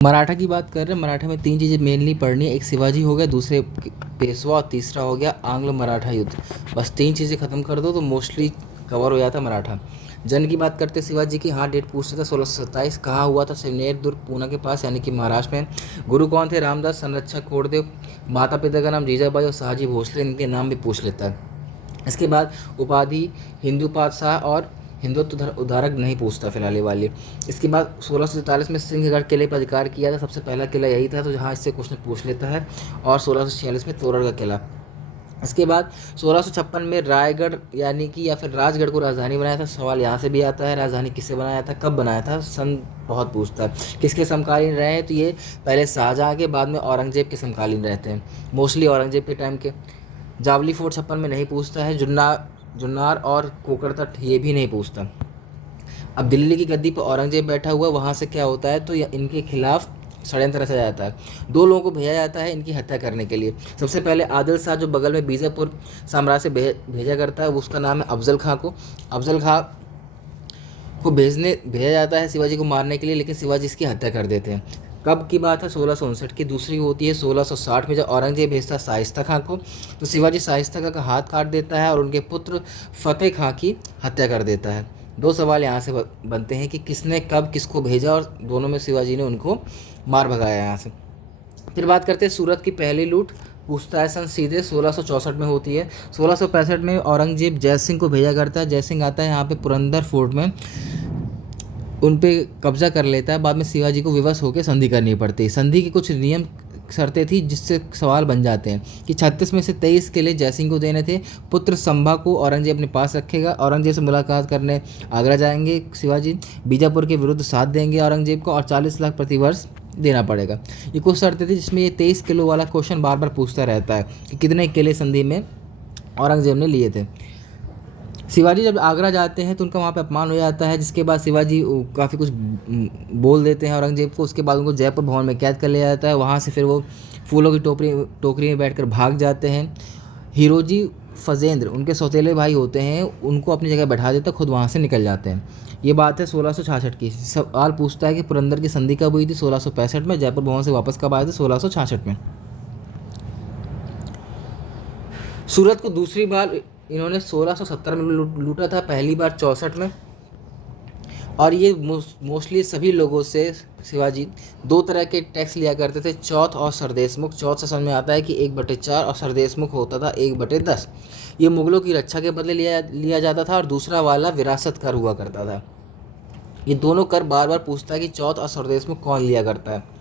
मराठा की बात कर रहे हैं। मराठा में 3 चीज़ें मेनली पढ़नी है। एक शिवाजी हो गया, दूसरे पेशवा और तीसरा हो गया आंग्ल मराठा युद्ध। बस 3 चीज़ें ख़त्म कर दो तो मोस्टली कवर हो जाता है मराठा। जन्म की बात करते हैं शिवाजी की। हाँ, डेट पूछते थे 1627। कहाँ हुआ था? सिवनेर दुर्ग पूना के पास, यानी कि महाराष्ट्र में। गुरु कौन थे? रामदास, संरक्षक कोटदेव। माता पिता का नाम जीजाबाई और शाहजी भोसले, इनके नाम भी पूछ लेता है। इसके बाद उपाधि हिंदू पातशाह और हिंदुत्व उद्धारक नहीं पूछता फिलहाल ये वाली। इसके बाद 1643 में सिंहगढ़ किले पर अधिकार किया था। सबसे पहला किला यही था, तो जहाँ इससे क्वेश्चन पूछ लेता है। और 1646 में तोरड़ का किला। इसके बाद 1656 में रायगढ़ यानी कि या फिर राजगढ़ को राजधानी बनाया था। सवाल यहाँ से भी आता है, राजधानी किससे बनाया था, कब बनाया था, सन बहुत पूछता है। किसके समकालीन रहे हैं? तो ये पहले शाहजहाँ के, बाद में औरंगजेब के समकालीन रहते हैं, मोस्टली औरंगजेब के टाइम के। जावली फोर्ट 56 में नहीं पूछता है। जुन्नार और कोकर तट ये भी नहीं पूछता। अब दिल्ली की गद्दी पर औरंगजेब बैठा हुआ, वहाँ से क्या होता है? तो इनके खिलाफ षड्यंत्र रचा जाता है। 2 लोगों को भेजा जाता है इनकी हत्या करने के लिए। सबसे पहले आदिल शाह, जो बगल में बीजापुर साम्राज्य से भेजा करता है, उसका नाम है अफजल खां को। अफजल खां को भेजा जाता है शिवाजी को मारने के लिए, लेकिन शिवाजी इसकी हत्या कर देते हैं। कब की बात है? 1659 की। दूसरी होती है 1660 में, जब औरंगजेब भेजता है शाइस्ता खां को, तो शिवाजी शाइस्ता खां का हाथ काट देता है और उनके पुत्र फतेह खां की हत्या कर देता है। 2 सवाल यहाँ से बनते हैं कि किसने कब किसको भेजा, और दोनों में शिवाजी ने उनको मार भगाया यहाँ से। फिर बात करते हैं सूरत की पहली लूट। पूछता है सन सीधे 1664 में होती है। 1665 में औरंगजेब जय सिंह को भेजा करता है। जय सिंह आता है यहाँ पे पुरंदर फोर्ट में, उन पे कब्जा कर लेता है। बाद में शिवाजी को विवश होकर संधि करनी पड़ती है। संधि की कुछ नियम शर्तें थी, जिससे सवाल बन जाते हैं कि 36 में से 23 किले जयसिंह को देने थे। पुत्र संभा को औरंगजेब अपने पास रखेगा। औरंगजेब से मुलाकात करने आगरा जाएंगे शिवाजी। बीजापुर के विरुद्ध साथ देंगे औरंगजेब को, और 40 लाख प्रतिवर्ष देना पड़ेगा। ये कुछ शर्तें थी, जिसमें ये 23 किलो वाला क्वेश्चन बार बार पूछता रहता है कि कितने किले संधि में औरंगजेब ने लिए थे। शिवाजी जब आगरा जाते हैं तो उनका वहाँ पे अपमान हो जाता है, जिसके बाद शिवाजी काफ़ी कुछ बोल देते हैं औरंगजेब को। उसके बाद उनको जयपुर भवन में कैद कर लिया जाता है। वहाँ से फिर वो फूलों की टोकरी में बैठकर भाग जाते हैं। हीरोजी फजेंद्र उनके सौतेले भाई होते हैं, उनको अपनी जगह बैठा देता, खुद वहाँ से निकल जाते हैं। ये बात है 1666 की। सवाल पूछता है कि पुरंदर की संधि कब हुई थी? 1665 में। जयपुर भवन से वापस कब आए थे? 1666 में। सूरत को दूसरी बार इन्होंने 1670 में लूटा था, पहली बार 64 में। और ये मोस्टली सभी लोगों से शिवाजी 2 तरह के टैक्स लिया करते थे, चौथ और सरदेशमुख। चौथ से समझ में आता है कि 1/4, और सरदेशमुख होता था 1/10। ये मुगलों की रक्षा के बदले लिया जाता था, और दूसरा वाला विरासत कर हुआ करता था। ये दोनों कर बार बार पूछता है कि चौथ और सरदेशमुख कौन लिया करता है।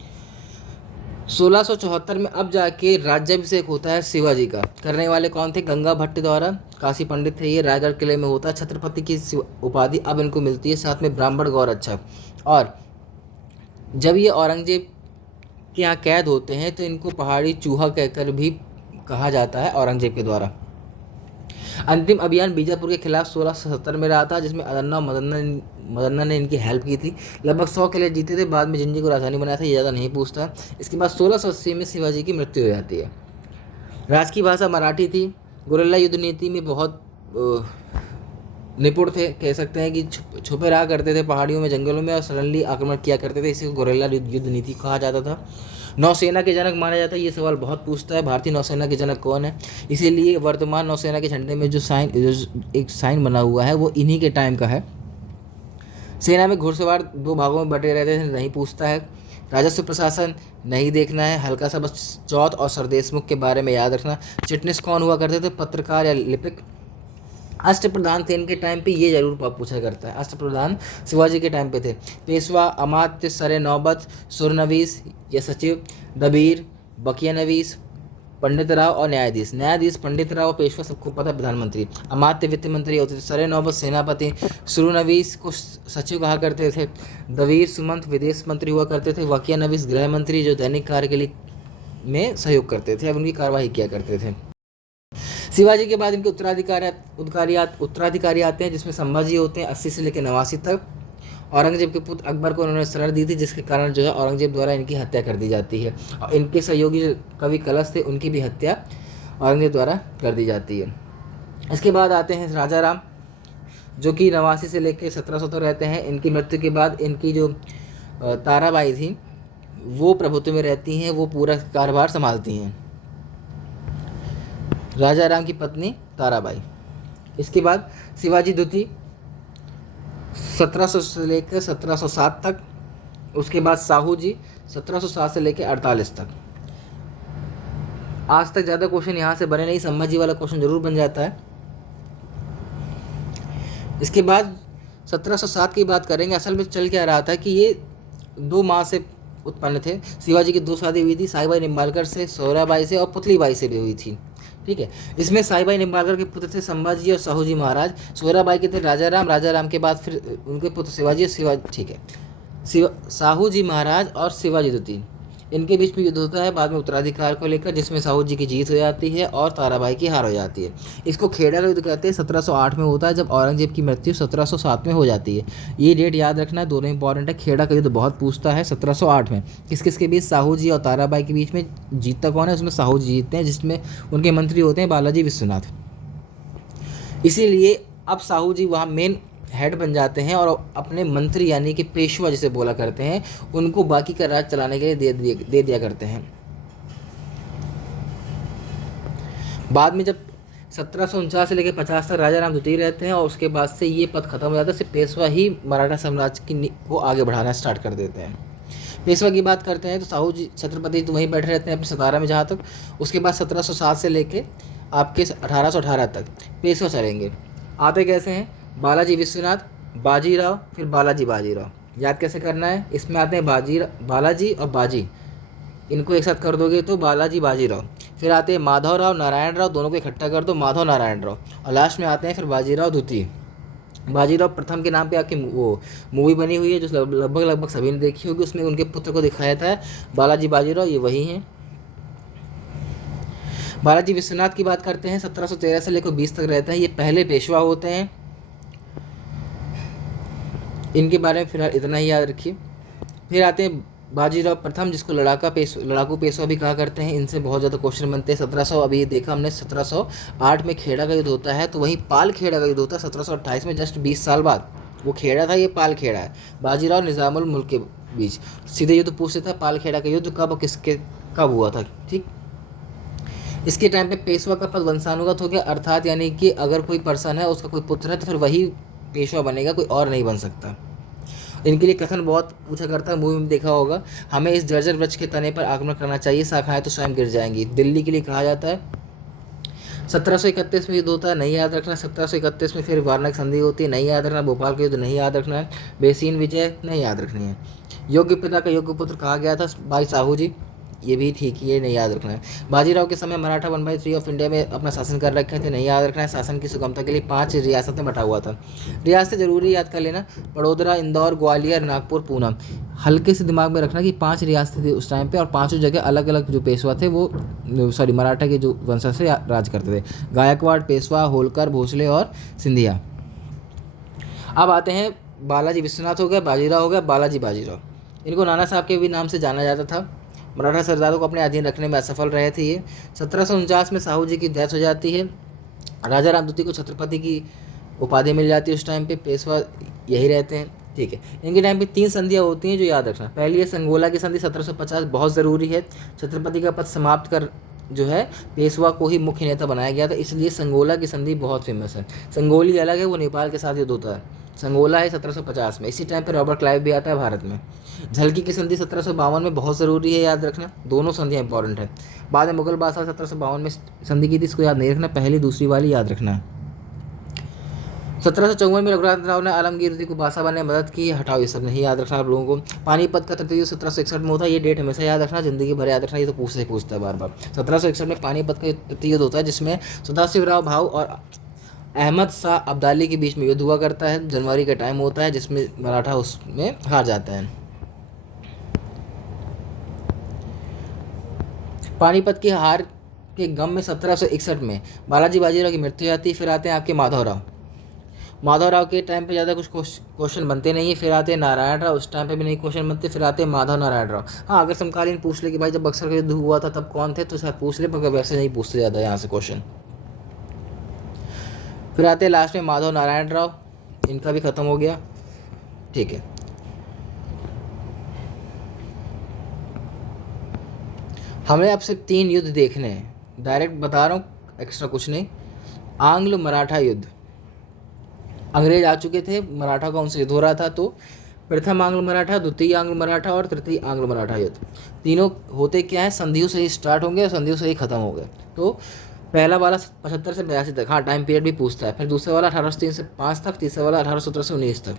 1674 में अब जाके राज्याभिषेक होता है शिवाजी का। करने वाले कौन थे? गंगा भट्ट द्वारा। काशी पंडित थे ये। रायगढ़ किले में होता है। छत्रपति की उपाधि अब इनको मिलती है, साथ में ब्राह्मण गौर अच्छा। और जब ये औरंगजेब के यहाँ कैद होते हैं तो इनको पहाड़ी चूहा कहकर भी कहा जाता है औरंगजेब के द्वारा। अंतिम अभियान बीजापुर के खिलाफ 1670 में रहा था, जिसमें अदन्ना मदन्ना ने इनकी हेल्प की थी। लगभग 100 किले जीते थे। बाद में जिंजी को राजधानी बनाया था, ये ज़्यादा नहीं पूछता। इसके बाद 1680 में शिवाजी की मृत्यु हो जाती है। राज की भाषा मराठी थी। गुरिल्ला युद्ध नीति में बहुत निपुण थे, कह सकते हैं कि छुपे रहा करते थे पहाड़ियों में, जंगलों में, और सडनली आक्रमण किया करते थे। इसी को गुरिल्ला युद्ध नीति कहा जाता था। नौसेना के जनक माना जाता है। ये सवाल बहुत पूछता है, भारतीय नौसेना के जनक कौन है? इसीलिए वर्तमान नौसेना के झंडे में जो एक साइन बना हुआ है वो इन्हीं के टाइम का है। सेना में घुड़सवार 2 भागों में बटे रहते थे, नहीं पूछता है। राजस्व प्रशासन नहीं देखना है, हल्का सा बस चौथ और सरदेशमुख के बारे में याद रखना। चिटनिस कौन हुआ करते थे? पत्रकार या लिपिक। अष्टप्रधान थे इनके टाइम पे, ये जरूर पूछा करता है। अष्टप्रधान शिवाजी के टाइम पे थे। पेशवा, अमात्य, सरे नौबत, सुरनवीस या सचिव, दबीर, बकिया नवीस, पंडित राव और न्यायाधीश। न्यायाधीश पंडित राव, पेशवा सबको पता है प्रधानमंत्री। अमात्य वित्त मंत्री होते थे। सरे नौबत सेनापति। सुरनवीस को सचिव कहा करते थे। दबीर सुमंत विदेश मंत्री हुआ करते थे। बकिया नवीस गृह मंत्री, जो दैनिक कार्य के लिए में सहयोग करते थे, अब उनकी कार्यवाही किया करते थे। शिवाजी के बाद इनके उत्तराधिकारी आते हैं, जिसमें संभाजी होते हैं 80 से लेकर 89 तक। औरंगजेब के पुत्र अकबर को उन्होंने शरण दी थी, जिसके कारण जो है औरंगजेब द्वारा इनकी हत्या कर दी जाती है। और इनके सहयोगी जो कवि कलश थे, उनकी भी हत्या औरंगजेब द्वारा कर दी जाती है। इसके बाद आते हैं राजा राम, जो कि 89 से लेकर 1700 तक रहते हैं। इनकी मृत्यु के बाद इनकी जो ताराबाई थी, वो प्रभुत्व में रहती हैं, वो पूरा कारोबार संभालती हैं। राजा राम की पत्नी ताराबाई। इसके बाद शिवाजी द्वितीय 1700 से लेकर 1707 तक। उसके बाद साहू जी 1707 से लेकर 48 तक। आज तक ज़्यादा क्वेश्चन यहाँ से बने नहीं, संभाजी वाला क्वेश्चन जरूर बन जाता है। इसके बाद 1707 की बात करेंगे। असल में चल क्या रहा था कि ये 2 माँ से उत्पन्न थे। शिवाजी की 2 शादी हुई थी, साईबाई निम्बालकर से, सोहराबाई से और पुतलीबाई से भी हुई थी। ठीक है, इसमें साईबाई निम्बालकर के पुत्र थे संभाजी और साहूजी महाराज। सोहराबाई के थे राजा राम के बाद फिर उनके पुत्र शिवाजी और शिवाजी, ठीक है, साहूजी महाराज और शिवाजी द्वितीय। इनके बीच में युद्ध होता है बाद में उत्तराधिकार को लेकर, जिसमें साहू जी की जीत हो जाती है और ताराबाई की हार हो जाती है। इसको खेड़ा का युद्ध कहते हैं। 1708 में होता है, जब औरंगजेब की मृत्यु 1707 में हो जाती है। ये डेट याद रखना है, दोनों इंपॉर्टेंट है। खेड़ा का युद्ध बहुत पूछता है। 1708 में किस किस के बीच? साहू जी और ताराबाई के बीच में। जीतता कौन है? उसमें साहू जी जीतते हैं, जिसमें उनके मंत्री होते हैं बालाजी विश्वनाथ। इसीलिए अब साहू जी वहाँ मेन हेड बन जाते हैं और अपने मंत्री यानी कि पेशवा जिसे बोला करते हैं, उनको बाकी का राज चलाने के लिए दे दिया करते हैं। बाद में जब 1749 से लेकर 50 तक राजा राम द्वितीय रहते हैं और उसके बाद से ये पद खत्म हो जाता है। सिर्फ पेशवा ही मराठा साम्राज्य को आगे बढ़ाना स्टार्ट कर देते हैं। पेशवा की बात करते हैं तो साहू जी छत्रपति तो वहीं बैठे रहते हैं अपने सतारा में जहाँ तक। उसके बाद 1707 से लेके आपके 1818 तक पेशवा चलेंगे। आते कैसे हैं? बालाजी विश्वनाथ, बाजीराव, फिर बाजीराव। याद कैसे करना है? इसमें आते हैं बालाजी और बाजी, इनको एक साथ कर दोगे तो बालाजी बाजीराव। फिर आते हैं माधवराव, नारायण राव, दोनों को इकट्ठा कर दो माधव नारायण राव। और लास्ट में आते हैं फिर बाजीराव द्वितीय। बाजीराव प्रथम के नाम पे आपकी वो मूवी बनी हुई है जो लगभग सभी ने देखी होगी। उसमें उनके पुत्र को दिखाया था बालाजी बाजीराव, ये वही हैं। बालाजी विश्वनाथ की बात करते हैं, 1713 से लेकर 20 तक रहते हैं। ये पहले पेशवा होते हैं। इनके बारे में फिलहाल इतना ही याद रखिए। फिर आते हैं बाजीराव प्रथम, जिसको लड़ाकू पेशवा भी कहा करते हैं। इनसे बहुत ज़्यादा क्वेश्चन बनते हैं। 1700 अभी देखा हमने 1708 में खेड़ा का युद्ध होता है, तो वहीं पाल खेड़ा का युद्ध होता है 1728 में, जस्ट 20 साल बाद। वो खेड़ा था, ये पाल खेड़ा है। बाजीराव निज़ामुल मुल्क के बीच सीधे युद्ध पूछते था। पाल खेड़ा का युद्ध कब हुआ था? ठीक, इसके टाइम पे पेशवा का पद वंशानुगत हो गया, अर्थात यानी कि अगर कोई पर्सन है उसका कोई पुत्र है तो फिर वही पेशवा बनेगा, कोई और नहीं बन सकता। इनके लिए कथन बहुत पूछा करता है, मूवी में देखा होगा, हमें इस जर्जर वृक्ष के तने पर आक्रमण करना चाहिए, शाखाएं तो स्वयं गिर जाएंगी। दिल्ली के लिए कहा जाता है। 1731 में युद्ध होता है, नहीं याद रखना। 1731 में फिर वार्नक संधि होती है, नहीं याद रखना। भोपाल का युद्ध नहीं याद रखना है। बेसिन विजय नहीं याद रखनी है। योग्य पिता का योग्य पुत्र कहा गया था भाई साहू जी, ये भी ठीक ही है, नहीं याद रखना है। बाजीराव के समय मराठा 1/3 ऑफ इंडिया में अपना शासन कर रखे थे, नहीं याद रखना है। शासन की सुगमता के लिए 5 रियासत में बटा हुआ था। रियासतें जरूरी याद कर लेना, बड़ोदरा, इंदौर, ग्वालियर, नागपुर, पूना। हल्के से दिमाग में रखना कि 5 रियासतें थी उस टाइम पे और 5 जगह अलग अलग जो पेशवा थे वो मराठा के जो वंशज से राज करते थे। गायकवाड़, पेशवा, होलकर, भोसले और सिंधिया। अब आते हैं बालाजी विश्वनाथ हो गया, बाजीराव हो गया, बाजीराव। इनको नाना साहब के भी नाम से जाना जाता था। मराठा सरदारों को अपने अधीन रखने में असफल रहे थे ये। 1749 में साहू जी की डेथ हो जाती है। राजा राम द्वितीय को छत्रपति की उपाधि मिल जाती है। उस टाइम पे पेशवा यही रहते हैं। ठीक है, इनके टाइम पे 3 संधियाँ होती हैं जो याद रखना। पहली है संगोला की संधि 1750, बहुत ज़रूरी है। छत्रपति का पद समाप्त कर जो है पेशवा को ही मुख्य नेता बनाया गया था, इसलिए संगोला की संधि बहुत फेमस है। संगोली अलग है, वो नेपाल के साथ युद्ध होता है। संगोला है 1750 में। इसी टाइम पे रॉबर्ट क्लाइव भी आता है भारत में। झलकी की संधि 1752 में, बहुत ज़रूरी है, याद रखना। दोनों संधियाँ इंपॉर्टेंट है। बाद में मुगल बादशाह 1752 में संधि की थी, इसको याद नहीं रखना, पहली दूसरी वाली याद रखना है। 1754 में रघुनाथ राव ने आलमगीर को बादशाह बनने में मदद की, हटाओ ये सब नहीं याद रखना आप लोगों को। पानीपत का तृतीय युद्ध 1761 में होता है, ये डेट हमेशा याद रखना, जिंदगी भर याद रखना, ये तो पूछता है बार बार। 1761 में पानीपत का तृतीय युद्ध होता है, जिसमें सदाशिवराव भाऊ और अहमद शाह अब्दाली के बीच में युद्ध हुआ करता है। जनवरी का टाइम होता है, जिसमें मराठा उसमें हार जाता है। पानीपत की हार के गम में 1761 में बालाजी बाजीराव की मृत्यु जाती है। फिर आते हैं आपके माधवराव के टाइम पे ज़्यादा कुछ क्वेश्चन बनते नहीं है। फिर आते हैं नारायण राव, उस टाइम पे भी नहीं क्वेश्चन बनते। फिर आते हैं माधव नारायण राव। हाँ, अगर समकालीन पूछ ले कि भाई जब बक्सर का युद्ध हुआ था तब कौन थे, तो शायद पूछ ले, मगर वैसे नहीं पूछते ज़्यादा यहाँ से क्वेश्चन। फिर आते हैं लास्ट में माधव नारायण राव, इनका भी ख़त्म हो गया। ठीक है। हमें अब सिर्फ 3 युद्ध देखने हैं, डायरेक्ट बता रहा हूँ, एक्स्ट्रा कुछ नहीं। आंग्ल मराठा युद्ध, अंग्रेज आ चुके थे, मराठा का उनसे युद्ध हो रहा था, तो प्रथम आंग्ल मराठा, द्वितीय आंग्ल मराठा और तृतीय आंग्ल मराठा युद्ध। तीनों होते क्या है, संधियों से ही स्टार्ट होंगे और संधियों से ही खत्म हो गए। तो पहला वाला 75 से 82 तक, हाँ टाइम पीरियड भी पूछता है। फिर दूसरा वाला 1803 से 5 तक, तीसरा वाला 1817 से 19 तक।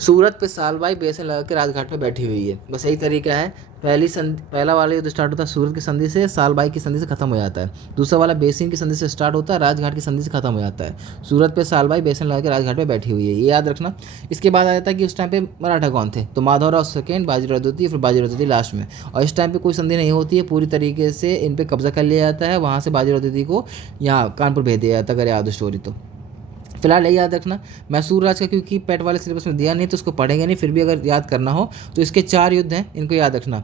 सूरत पे सालबाई बेसन लगा के राजघाट पे बैठी हुई है, बस यही तरीका है। पहला वाला युद्ध स्टार्ट होता है सूरत की संधि से, सालबाई की संधि से खत्म हो जाता है। दूसरा वाला बेसिन की संधि से स्टार्ट होता है, राजघाट की संधि से खत्म हो जाता है। सूरत पे सालबाई बेसन लगा के राजघाट पे बैठी हुई है, ये याद रखना। इसके बाद आ जाता है कि उस टाइम पे मराठा कौन थे, तो माधवराव सेकेंड, बाजीराव द्वितीय, फिर बाजीराव तृतीय लास्ट में। और इस टाइम पे कोई संधि नहीं होती है, पूरी तरीके से इन पे कब्जा कर लिया जाता है। वहाँ से बाजीराव द्वितीय को यहाँ कानपुर भेज दिया जाता है, अगर याद हो स्टोरी तो। फिलहाल यही याद रखना। मैसूर राज का क्योंकि पेट वाले सिलेबस में दिया नहीं तो उसको पढ़ेंगे नहीं, फिर भी अगर याद करना हो तो इसके 4 युद्ध हैं, इनको याद रखना।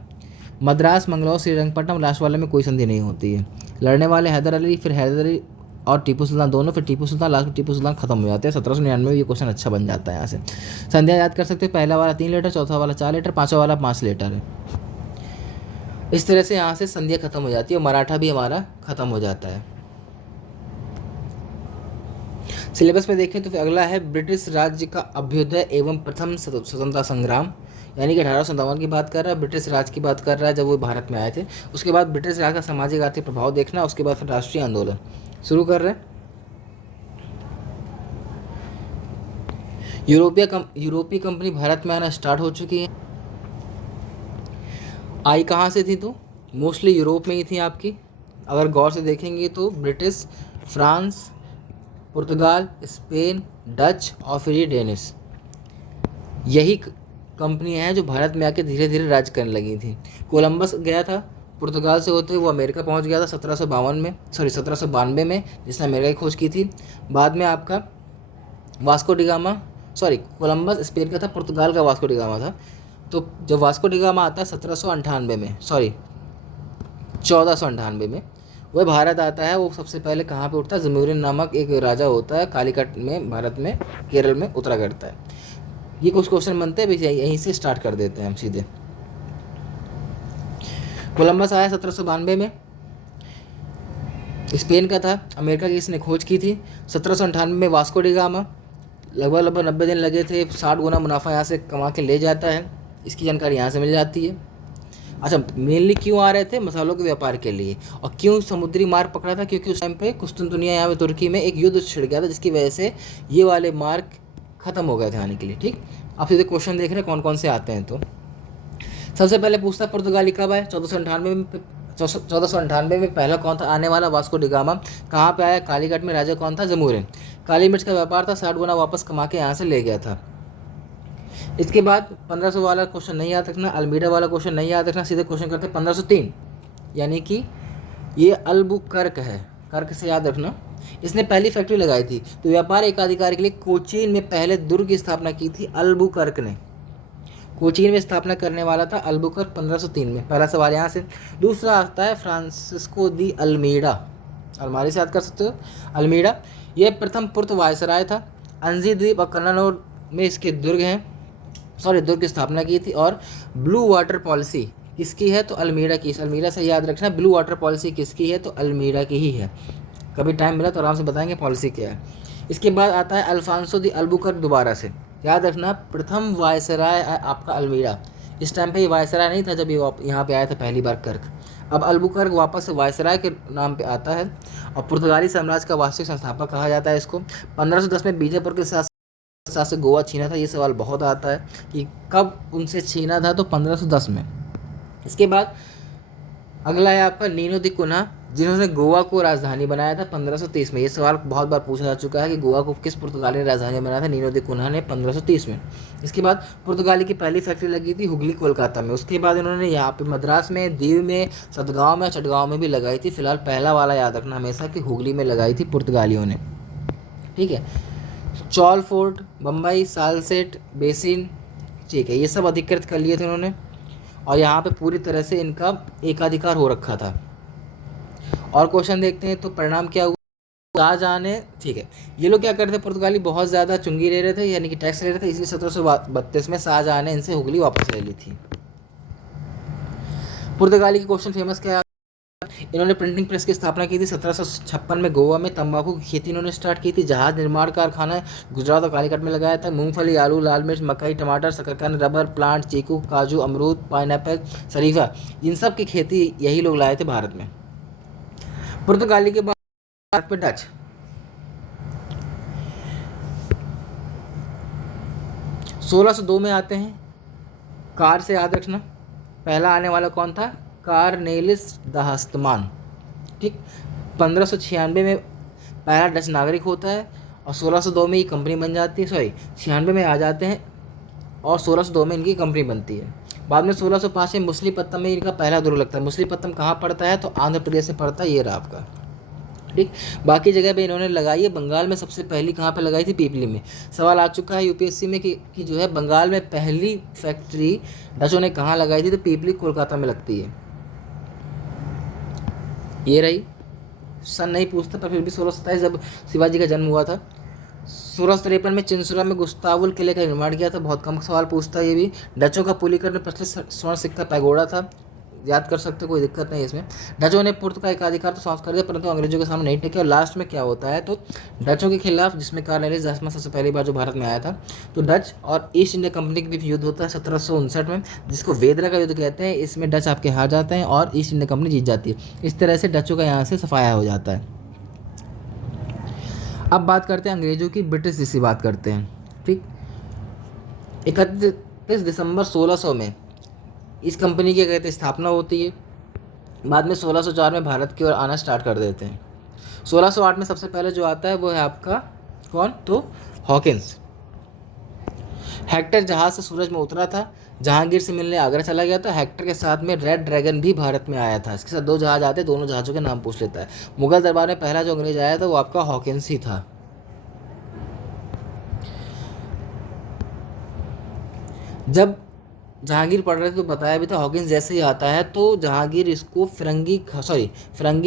मद्रास, मंगलौर, श्रीरंगपट्टनम, लास्ट वाले में कोई संधि नहीं होती है। लड़ने वाले हैदर अली, फिर हैदर अली और टीपू सुल्तान दोनों, फिर टीपू सुल्तान, लास्ट में टीपू सुल्तान खत्म हो जाते हैं। 1799 में ये क्वेश्चन अच्छा बन जाता है यहाँ से। संध्या याद कर सकते हो, पहला वाला 3 लीटर, चौथा वाला 4 लीटर, पाँचवा वाला 5 लीटर है। इस तरह से यहाँ से संध्या खत्म हो जाती है और मराठा भी हमारा खत्म हो जाता है। सिलेबस में देखें तो फिर अगला है ब्रिटिश राज्य का अभ्युदय एवं प्रथम स्वतंत्रता संग्राम, यानी कि 1857 की बात कर रहा है, ब्रिटिश राज की बात कर रहा है जब वो भारत में आए थे। उसके बाद ब्रिटिश राज का सामाजिक आर्थिक प्रभाव देखना, उसके बाद फिर राष्ट्रीय आंदोलन शुरू कर रहे हैं। यूरोपीय कंपनी भारत में आना स्टार्ट हो चुकी है। आई कहाँ से थी, तो मोस्टली यूरोप में ही थी आपकी। अगर गौर से देखेंगे तो ब्रिटिश, फ्रांस, पुर्तगाल, स्पेन, डच और फिर ये डेनिश, यही कंपनियां हैं जो भारत में आके धीरे धीरे राज करने लगी थी। कोलंबस गया था पुर्तगाल से होते हुए, वो अमेरिका पहुंच गया था 1792 में, जिसने अमेरिका की खोज की थी। बाद में आपका कोलंबस स्पेन का था, पुर्तगाल का वास्को डिगामा था। तो जब वास्को डिगामा आता है 1498 में वह भारत आता है, वो सबसे पहले कहाँ पे उठता है, जमूरिन नामक एक राजा होता है कालीकट में, भारत में, केरल में उतरा करता है। ये कुछ क्वेश्चन बनते हैं, यहीं से स्टार्ट कर देते हैं हम सीधे। कोलंबस आया 1792 में, स्पेन का था, अमेरिका की इसने खोज की थी। 1798 में वास्को डिगामा, लगभग 90 दिन लगे थे, 60 गुना मुनाफा यहाँ से कमा के ले जाता है। इसकी जानकारी यहाँ से मिल जाती है। अच्छा, मेनली क्यों आ रहे थे, मसालों के व्यापार के लिए। और क्यों समुद्री मार्ग पकड़ा था, क्योंकि उस टाइम पे कुस्तुनतुनिया यहाँ पे तुर्की में एक युद्ध छिड़ गया था, जिसकी वजह से ये वाले मार्ग खत्म हो गए थे आने के लिए। ठीक, आप सीधे क्वेश्चन देख रहे हैं कौन कौन से आते हैं। तो सबसे पहले पूछता है पुर्तगाली कब आए, 1498 में पहला कौन था आने वाला, वास्को डिगामा। कहाँ पे आया, कालीकट में, राजा कौन था, जमूरिन। काली मिर्च का व्यापार था, 60 गुना वापस कमा के यहाँ से ले गया था। इसके बाद 1500 वाला क्वेश्चन नहीं याद रखना, अल्मीडा वाला क्वेश्चन नहीं याद रखना, सीधे क्वेश्चन करते हैं 1503, यानी कि ये अल्बुकर्क है, कर्क से याद रखना। इसने पहली फैक्ट्री लगाई थी, तो व्यापार एकाधिकार के लिए कोचीन में पहले दुर्ग की स्थापना की थी अल्बुकर्क ने। कोचीन में स्थापना करने वाला था अल्बुकर्क 1503 में। पहला सवाल यहाँ से। दूसरा आता है फ्रांसिस्को दी अल्मीडा, अलमारी से याद कर सकते हो। अल्मीडा ये प्रथम पुर्त वायसराय था। अंजी द्वीप और कन्नौर में इसके दुर्ग की स्थापना की थी। और ब्लू वाटर पॉलिसी किसकी है, तो अल्मीडा की। अल्मीडा से याद रखना, ब्लू वाटर पॉलिसी किसकी है, तो अल्मीडा की ही है। कभी टाइम मिला तो आराम से बताएंगे पॉलिसी क्या है। इसके बाद आता है अल्फांसो दी अल्बुकर्क, दोबारा से याद रखना, प्रथम वायसराय आपका अल्मीडा। इस टाइम पे ये वायसराय नहीं था जब ये यहाँ पे आया था पहली बार कर्क। अब अल्बुकर्क वापस से वायसराय के नाम पे आता है और पुर्तगाली साम्राज्य का वास्तविक संस्थापक कहा जाता है इसको। 1510 में बीजापुर के साथ से गोवा छीना था। ये सवाल बहुत आता है कि कब उनसे छीना था, तो 1510 में। इसके बाद अगला है आपका नीनो दी कुन्हा, जिन्होंने गोवा को राजधानी बनाया था 1530 में। ये सवाल बहुत बार पूछा जा चुका है कि गोवा को किस पुर्तगाली ने राजधानी बनाया था, नीनो दी कुन्हा ने 1530 में। इसके बाद पुर्तगाली की पहली फैक्ट्री लगी थी हुगली कोलकाता में। उसके बाद इन्होंने यहाँ पे मद्रास में, दीव में, सतगांव में, चटगांव में भी लगाई थी। फिलहाल पहला वाला याद रखना हमेशा कि हुगली में लगाई थी पुर्तगालियों ने। ठीक है, चौल फोर्ट, बम्बई, सालसेट, बेसिन, ठीक है, ये सब अधिकृत कर लिए थे उन्होंने। और यहाँ पे पूरी तरह से इनका एकाधिकार हो रखा था। और क्वेश्चन देखते हैं तो परिणाम क्या हुआ, शाहजहां ने, ठीक है, ये लोग क्या करते थे, पुर्तगाली बहुत ज़्यादा चुंगी ले रहे थे, यानी कि टैक्स ले रहे थे, इसलिए 1732 में शाहजहां ने इनसे हुगली वापस ले ली थी। पुर्तगाली की क्वेश्चन फेमस क्या है? इन्होंने प्रिंटिंग प्रेस की स्थापना की थी 1756 में। गोवा में तंबाकू की खेती इन्होंने स्टार्ट की थी। जहाज निर्माण कारखाना गुजरात और कालीकट में लगाया था। मूंगफली, आलू, लाल मिर्च, मकई, टमाटर, शकरकंद, रबर प्लांट, चीकू, काजू, अमरूद, पाइनएप्पल, शरीफा, इन सब की खेती यही लोग लाए थे भारत में। पुर्तगाली के बाद भारत में डच। 1602 में आते हैं। कार से याद रखना, पहला आने वाला कौन था? कार्नेलिस द हस्तमान। ठीक। 1596 में पहला डच नागरिक होता है और 1602 में ये कंपनी बन जाती है। सॉरी, 96 में आ जाते हैं और 1602 में इनकी कंपनी बनती है। बाद में 1605 में मुसलीपत्तम में इनका पहला दौर लगता है। मुसलीपत्तम कहाँ पड़ता है? तो आंध्र प्रदेश से पड़ता है, ये रहा आपका। ठीक। बाकी जगह पे इन्होंने लगाई है। बंगाल में सबसे पहली कहाँ पे लगाई थी? पीपली में। सवाल आ चुका है यूपीएससी में कि जो है बंगाल में पहली फैक्ट्री डचों ने कहाँ लगाई थी? तो पीपली कोलकाता में लगती है। ये रही। सन नहीं पूछता पर फिर भी 1627 जब शिवाजी का जन्म हुआ था। 1653 में चिंसुरा में गुस्तावुल किले का निर्माण किया था। बहुत कम सवाल पूछता है ये भी। डचों का पुलिकर में प्रचलित स्वर्ण सिक्का पैगोडा था, याद कर सकते हो, कोई दिक्कत नहीं इसमें। डचों ने पुर्त का एकाधिकार तो समाप्त कर दिया परंतु अंग्रेजों के सामने नहीं टिके। और लास्ट में क्या होता है? तो डचों के खिलाफ, जिसमें कार्नेलिस द हस्तमान सबसे पहली बार जो भारत में आया था, तो डच और ईस्ट इंडिया कंपनी के बीच युद्ध होता है 1759 में, जिसको वेदरा का युद्ध कहते हैं। इसमें डच आपके हार जाते हैं और ईस्ट इंडिया कंपनी जीत जाती है। इस तरह से डचों का यहाँ से सफाया हो जाता है। अब बात करते हैं अंग्रेजों की। ब्रिटिश जिसकी बात करते हैं। ठीक। 31 दिसंबर 1600 में इस कंपनी की कहते स्थापना होती है। बाद में 1604 में भारत की ओर आना स्टार्ट कर देते हैं। 1608 में सबसे पहले जो आता है वो है आपका कौन? तो हॉकिंस। हेक्टर जहाज से सूरज में उतरा था, जहांगीर से मिलने आगरा चला गया था। हेक्टर के साथ में रेड ड्रैगन भी भारत में आया था। इसके साथ 2 जहाज आते हैं, दोनों जहाज़ों के नाम पूछ लेता है। मुगल दरबार में पहला जो अंग्रेज आया था वो आपका हॉकिंस ही था। जब जहांगीर पढ़ रहे थे तो बताया भी था हॉकिंस जैसे ही आता है तो जहांगीर इसको फिरंगी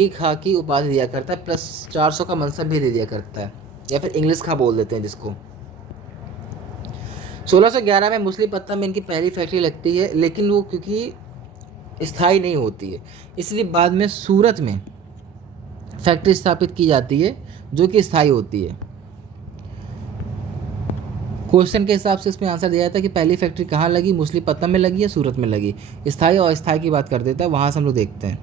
खा की उपाधि दिया करता है, प्लस 400 का मनसब भी दे दिया करता है, या फिर इंग्लिश खा बोल देते हैं जिसको। 1611 में मुसलीपत्तम में इनकी पहली फैक्ट्री लगती है, लेकिन वो क्योंकि स्थायी नहीं होती है इसलिए बाद में सूरत में फैक्ट्री स्थापित की जाती है जो कि स्थायी होती है। क्वेश्चन के हिसाब से इसमें आंसर दिया जाता है कि पहली फैक्ट्री कहाँ लगी? मुसलीपत्तम में लगी या सूरत में लगी? स्थायी और अस्थायी की बात कर देता है, वहाँ से हम लोग देखते हैं।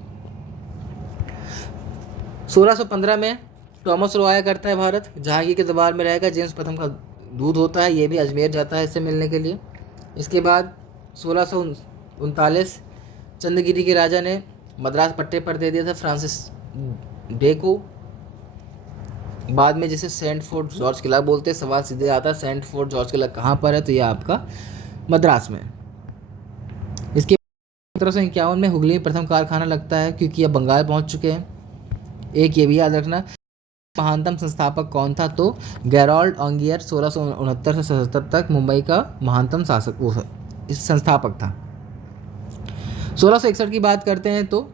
1615 में टॉमस रो आया करता है भारत। जहांगीर के दरबार में रहेगा। जेम्स प्रथम का दूध होता है, ये भी अजमेर जाता है इससे मिलने के लिए। इसके बाद 1639 चंद्रगिरी के राजा ने मद्रास पट्टे पर दे दिया था फ्रांसिस डे को। बाद में जिसे सेंट फोर्ट जॉर्ज किला बोलते हैं। सवाल सीधे आता है सेंट फोर्ट जॉर्ज किला कहाँ पर है? तो ये आपका मद्रास में। इसके 1751 में हुगली में प्रथम कारखाना लगता है क्योंकि अब बंगाल पहुंच चुके हैं। एक ये भी याद रखना, महानतम संस्थापक कौन था? तो गैरोल्ड ऑंगियर 1669 से 77 तक मुंबई का महानतम शासक वो इस संस्थापक था। 1661 की बात करते हैं तो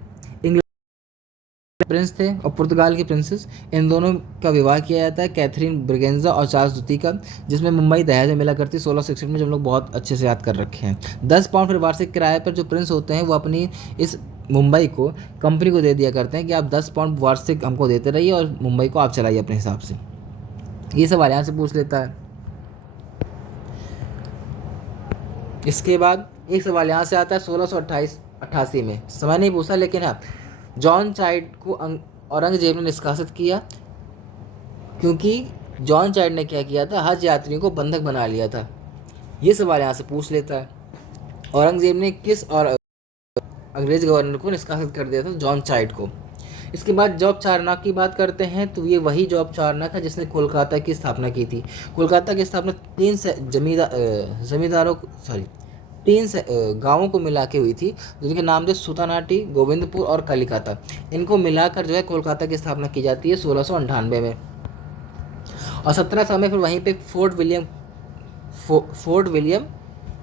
प्रिंस थे और पुर्तगाल की प्रिंसेस, इन दोनों का विवाह किया जाता है, कैथरीन ब्रिगेंजा और चार्ल्स द्वितीय का, जिसमें मुंबई दहेज में मिला करती 1661 में, जो हम लोग बहुत अच्छे से याद कर रखे हैं। 10 पाउंड फिर वार्षिक किराए पर जो प्रिंस होते हैं वो अपनी इस मुंबई को कंपनी को दे दिया करते हैं कि आप 10 पाउंड वार्षिक हमको देते रहिए और मुंबई को आप चलाइए अपने हिसाब से। ये सवाल यहाँ से पूछ लेता है। इसके बाद एक सवाल यहाँ से आता है 1688 में, समय नहीं पूछा लेकिन हाँ, जॉन चाइल्ड को औरंगजेब ने निष्कासित किया क्योंकि जॉन चाइल्ड ने क्या किया था? हज यात्रियों को बंधक बना लिया था। ये सवाल यहाँ से पूछ लेता है। औरंगजेब ने किस और अंग्रेज गवर्नर को निष्कासित कर दिया था? जॉन चाइल्ड को। इसके बाद जॉब चारनाक की बात करते हैं तो ये वही जॉब चारनाक है जिसने कोलकाता की स्थापना की थी। कोलकाता की स्थापना 3 गाँवों को मिला के हुई थी जिनके नाम थे सुतानाटी, गोविंदपुर और कलिकाता। इनको मिलाकर जो है कोलकाता की स्थापना की जाती है 1698 में। और 1700 में फिर वहीं पे फोर्ट विलियम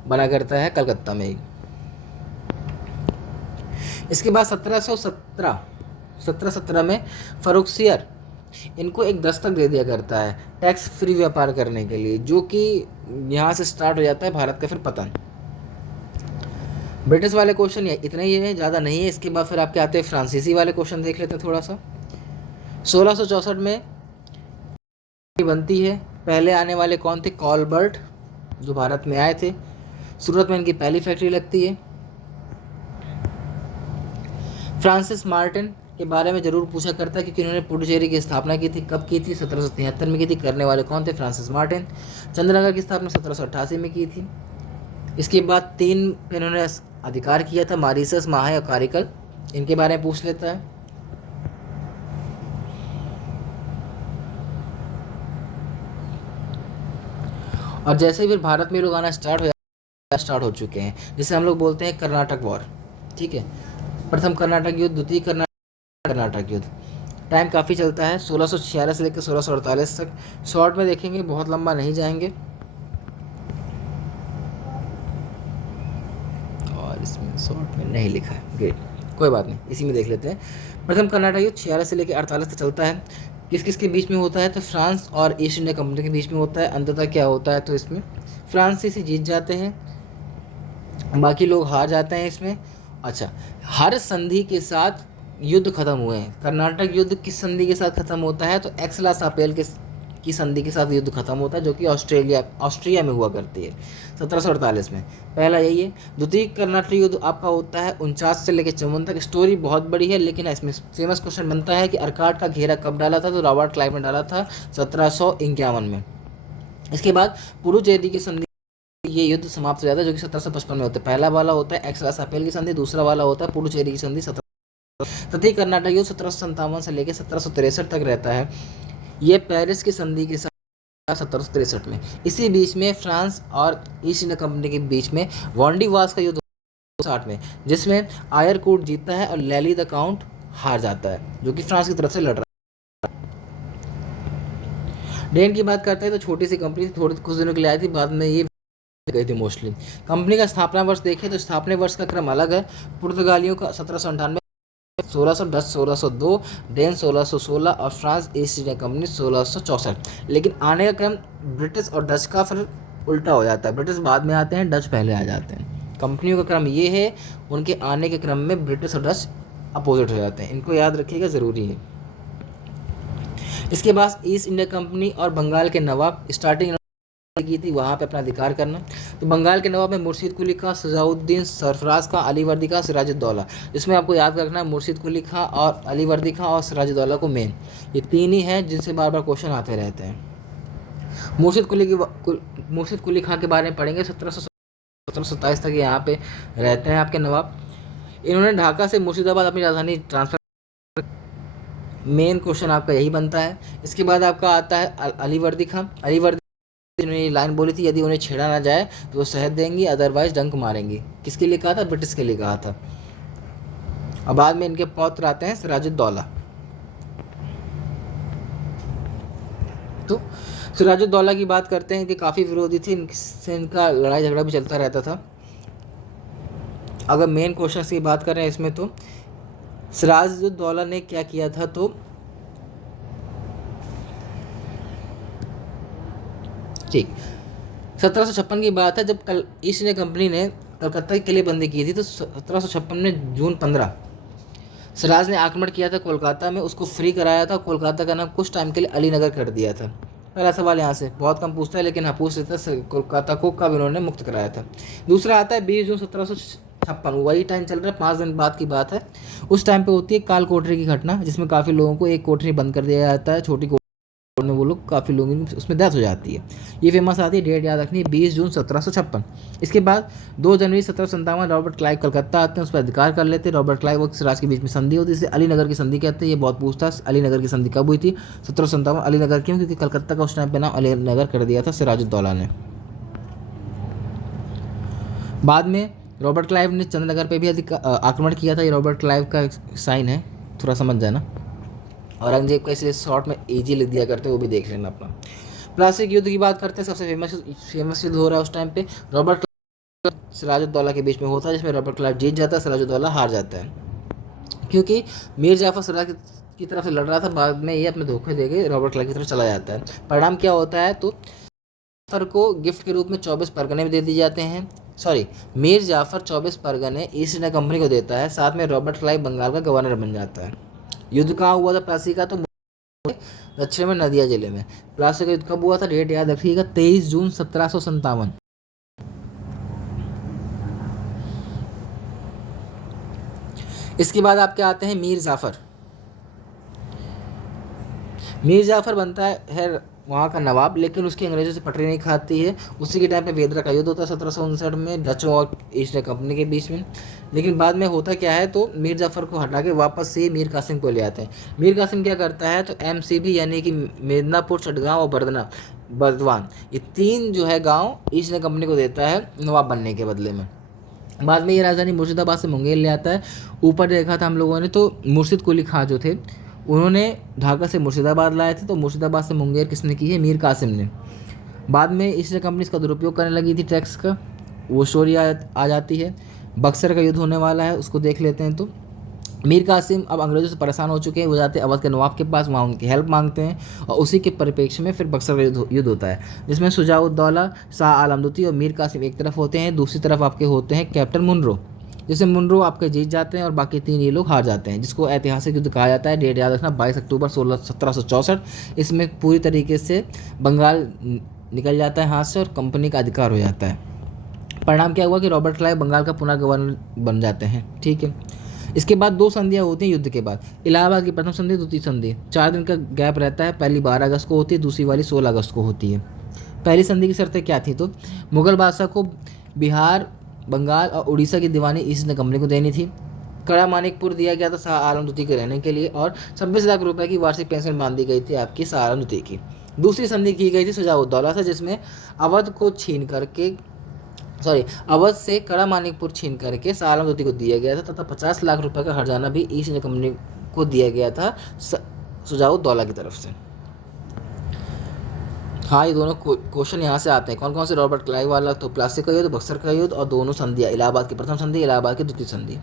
बना करता है कलकत्ता में ही। इसके बाद 1717 में फरुखसियर इनको एक दस्तक दे दिया करता है टैक्स फ्री व्यापार करने के लिए, जो कि यहाँ से स्टार्ट हो जाता है भारत का फिर पतन। ब्रिटिश वाले क्वेश्चन इतने ही है, ज़्यादा नहीं है। इसके बाद फिर आपके आते हैं फ्रांसीसी वाले क्वेश्चन, देख लेते हैं थोड़ा सा। 1664 में बनती है। पहले आने वाले कौन थे? कॉलबर्ट, जो भारत में आए थे। सूरत में इनकी पहली फैक्ट्री लगती है। फ्रांसिस मार्टिन के बारे में जरूर पूछा करता है क्योंकि उन्होंने पुडुचेरी की स्थापना की थी। कब की थी? 1773 में की थी। करने वाले कौन थे? Francis Martin. चंद्रनगर की स्थापना 1788 में की थी। इसके बाद 3 पे इन्होंने अधिकार किया था, मारिसस, माहे और कारिकल। इनके बारे में पूछ लेता है। और जैसे ही फिर भारत में लोग आना स्टार्ट हो चुके हैं, जिसे हम लोग बोलते हैं कर्नाटक वॉर। ठीक है, प्रथम कर्नाटक युद्ध, द्वितीय कर्नाटक युद्ध। टाइम काफ़ी चलता है, 1646 से लेकर 1648 तक। शॉर्ट में देखेंगे, बहुत लंबा नहीं जाएंगे। और इसमें शॉर्ट में नहीं लिखा है, ग्रेट, कोई बात नहीं, इसी में देख लेते हैं। प्रथम कर्नाटक युद्ध 46 से लेकर 48 तक चलता है। किस किस के बीच में होता है? तो फ्रांस और ईस्ट इंडिया कंपनी के बीच में होता है। अंततः क्या होता है? तो इसमें फ्रांसीसी जीत जाते हैं, बाकी लोग हार जाते हैं इसमें। अच्छा, हर संधि के साथ युद्ध खत्म हुए हैं। कर्नाटक युद्ध किस संधि के साथ खत्म होता है? तो एक्सला-सापेल की संधि के साथ युद्ध खत्म होता है, जो कि ऑस्ट्रिया में हुआ करती है 1748 में। पहला यही है। द्वितीय कर्नाटक युद्ध आपका होता है 49 से लेकर 54 तक। स्टोरी बहुत बड़ी है, लेकिन इसमें फेमस क्वेश्चन बनता है कि अर्काट का घेरा कब डाला था? तो रॉबर्ट क्लाइव ने डाला था 1751 में। इसके बाद पुडुचेरी की संधि, ये युद्ध समाप्त हो जाता है, जो कि 1755 में होता है। पहला वाला होता है एक्सला-सापेल की संधि, दूसरा वाला होता है पुडुचेरी की संधि। तृतीय कर्नाटक युद्ध 1757 से लेकर 1763 तक रहता है। ये पेरिस की संधि के साथ 1763 में। इसी बीच में फ्रांस और ईस्ट इंडिया कंपनी के बीच में वॉन्डीवास का युद्ध 60 में, जिसमें आयरकूट जीतता है और लैली द काउंट हार जाता है, जो कि फ्रांस की तरफ से लड़ रहा है। डेन की बात करते हैं तो छोटी सी कंपनी थोड़ी कुछ दिनों के लिए आई थी, बाद में ये गई थी मोस्टली। कंपनी का स्थापना वर्ष देखें तो स्थापना वर्ष का क्रम अलग है। पुर्तगालियों का 1798, 1610, 1602, डेन 1616 और फ्रांस ईस्ट इंडिया कंपनी 1664। लेकिन आने का क्रम ब्रिटिश और डच का फिर उल्टा हो जाता है। ब्रिटिश बाद में आते हैं, डच पहले आ जाते हैं। कंपनियों का क्रम ये है, उनके आने के क्रम में ब्रिटिश और डच अपोजिट हो जाते हैं। इनको याद रखिएगा, ज़रूरी है। इसके बाद ईस्ट इंडिया कंपनी और बंगाल के नवाब स्टार्टिंग की थी, वहाँ पे अपना अधिकार करना। तो बंगाल के नवाब में मुर्शीद कुली खां, सजाउद्दीन सरफराज खां, अलीवर्दी खां, सिराजुद्दौला। इसमें आपको याद रखना है मुर्शीद कुली खां और अलीवर्दी खां और सिराजुद्दौला को मेन, ये 3 ही हैं जिनसे बार बार क्वेश्चन आते रहते हैं। मुर्शीद कुली खां के बारे में पढ़ेंगे। 1727 तक यहाँ पे रहते हैं आपके नवाब। इन्होंने ढाका से मुर्शिदाबाद अपनी राजधानी ट्रांसफर, मेन क्वेश्चन आपका यही बनता है। इसके बाद आपका आता है अलीवर्दी खां। उन्होंने लाइन बोली थी, यदि उन्हें छेड़ा ना जाए तो वो शहद देंगी, अदरवाइज डंक मारेंगी। किसके लिए कहा था? ब्रिटिश के लिए कहा था। और बाद में इनके पौत्र आते हैं सिराजुद्दौला। तो सिराजुद्दौला की बात करते हैं कि काफ़ी विरोधी थे, इनसे इनका लड़ाई झगड़ा भी चलता रहता था। अगर मेन क्वेश्चन की बात करें इसमें, तो सिराजुद्दौला ने क्या किया था? तो ठीक, 1756 की बात है, जब कल ईस्ट इंडिया कंपनी ने कलकत्ता की किलेबंदी की थी। तो 1756 में जून 15 सिराज ने आक्रमण किया था कोलकाता में, उसको फ्री कराया था। कोलकाता का नाम कुछ टाइम के लिए अलीनगर कर दिया था। पहला सवाल यहाँ से बहुत कम पूछता है, लेकिन हाँ पूछ लेता है, कोलकाता को कब इन्होंने मुक्त कराया था। दूसरा आता है 20 जून 1756, वही टाइम चल रहा है, 5 दिन बाद की बात है। उस टाइम पे होती है काल कोठरी की घटना, जिसमें काफ़ी लोगों को एक कोठरी बंद कर दिया जाता है, छोटी में वो लोग काफ़ी लोगों की उसमें डेथ हो जाती है। ये फेमस आती है, डेट याद रखनी है, 20 जून 1756। इसके बाद 2 जनवरी 1757 रॉबर्ट क्लाइव कलकत्ता आते हैं, उस पर अधिकार कर लेते हैं। रॉबर्ट क्लाइव और सिराज के बीच में संधि होती है, इसे अलीनगर की संधि कहते हैं। ये बहुत पूछता है, अलीनगर की संधि कब हुई थी? 1757। अलीनगर क्यों? क्योंकि कलकत्ता का उस टाइम पे नाम अलीनगर कर दिया था सिराजुद्दौला ने। बाद में रॉबर्ट क्लाइव ने चंद्रनगर पर भी आक्रमण किया था। ये रॉबर्ट क्लाइव का साइन है, थोड़ा समझ जाना। औरंगजेब का इसलिए शॉर्ट में एजी लिख दिया करते हैं, वो भी देख लेना अपना। प्लासिक युद्ध की बात करते हैं, सबसे फेमस युद्ध हो रहा है उस टाइम पे, रॉबर्ट क्लाइव सिराजुद्दौला के बीच में होता है, जिसमें रॉबर्ट क्लाइव जीत जाता है, सिराजुद्दौला हार जाता है, क्योंकि मीर जाफर सिराज की तरफ से लड़ रहा था। बाद में ये अपने धोखे दे के रॉबर्ट क्लाइव की तरफ चला जाता है। परिणाम क्या होता है? तो जाफर को गिफ्ट के रूप में 24 परगने भी दे दिए जाते हैं। मीर जाफर 24 परगने ईस्ट इंडिया कंपनी को देता है, साथ में रॉबर्ट क्लाइव बंगाल का गवर्नर बन जाता है। युद्ध कहाँ हुआ था प्लासी का? तो दक्षिण में नदिया जिले में। प्लासी का युद्ध कब हुआ था? डेट याद रखिएगा, 23 जून 1757। इसके बाद आपके आते हैं मीर जाफर। मीर जाफर बनता है वहाँ का नवाब, लेकिन उसकी अंग्रेजों से पटरी नहीं खाती है। उसी के टाइम पे वेदरा का युद्ध होता है 1759 में डचों और ईस्ट इंडिया कंपनी के बीच में। लेकिन बाद में होता क्या है, तो मीर जाफर को हटा के वापस से मीर कासिम को ले आते हैं। मीर कासिम क्या करता है, तो MCB यानी कि मेदिनीपुर, चटगांव और बर्दवान, ये 3 जो है गाँव ईस्ट इंडिया कंपनी को देता है नवाब बनने के बदले में। बाद में ये राजधानी मुर्शिदाबाद से मुंगेर ले आता है। ऊपर देखा था हम लोगों ने, तो मुर्शिद कुली खां जो थे उन्होंने ढाका से मुर्शिदाबाद लाए थे, तो मुर्शिदाबाद से मुंगेर किसने की है? मीर कासिम ने। बाद में ईस्ट इंडिया कंपनी इसका दुरुपयोग करने लगी थी टैक्स का, वो स्टोरी आ जाती है। बक्सर का युद्ध होने वाला है, उसको देख लेते हैं। तो मीर कासिम अब अंग्रेजों से परेशान हो चुके हैं, वो जाते हैं अवध के नवाब के पास, वहाँ उनकी हेल्प मांगते हैं और उसी के परिप्रेक्ष्य में फिर बक्सर का युद्ध होता है, जिसमें शुजाउद्दौला, शाह आलम दूती और मीर कासिम एक तरफ होते हैं, दूसरी तरफ आपके होते हैं कैप्टन मुनरो, जिसमें मुनरो आपके जीत जाते हैं और बाकी 3 ये लोग हार जाते हैं, जिसको ऐतिहासिक युद्ध कहा जाता है। डेट याद रखना, 22 अक्टूबर 1764। इसमें पूरी तरीके से बंगाल निकल जाता है हाथ से और कंपनी का अधिकार हो जाता है। परिणाम क्या हुआ कि रॉबर्ट क्लाइव बंगाल का पुनः गवर्नर बन जाते हैं। ठीक है, इसके बाद 2 संधियाँ होती हैं युद्ध के बाद। इलाहाबाद की प्रथम संधि, द्वितीय संधि, 4 दिन का गैप रहता है। पहली 12 अगस्त को होती है, दूसरी वाली 16 अगस्त को होती है। पहली संधि की शर्तें क्या थी, तो मुगल बादशाह को बिहार, बंगाल और उड़ीसा की दीवानी ईस्ट इंडिया कंपनी को देनी थी। कड़ा मानिकपुर दिया गया था शाह आलम द्वितीय के रहने के लिए, और 26 लाख रुपए की वार्षिक पेंशन मान दी गई थी आपकी शाह आलम द्वितीय की। दूसरी संधि की गई थी शुजाउद्दौला से, जिसमें अवध से कड़ा मानिकपुर छीन करके शाह आलम द्वितीय को दिया गया था, तथा 50 लाख रुपए का हर्जाना भी ईस्ट इंडिया कंपनी को दिया गया था शुजाउद्दौला की तरफ से। हाँ, ये दोनों क्वेश्चन यहाँ से आते हैं। कौन कौन से? रॉबर्ट क्लाइव वाला, तो प्लासी का युद्ध, बक्सर का युद्ध, और दोनों संधियाँ, इलाहाबाद की प्रथम संधि, इलाहाबाद की द्वितीय संधि।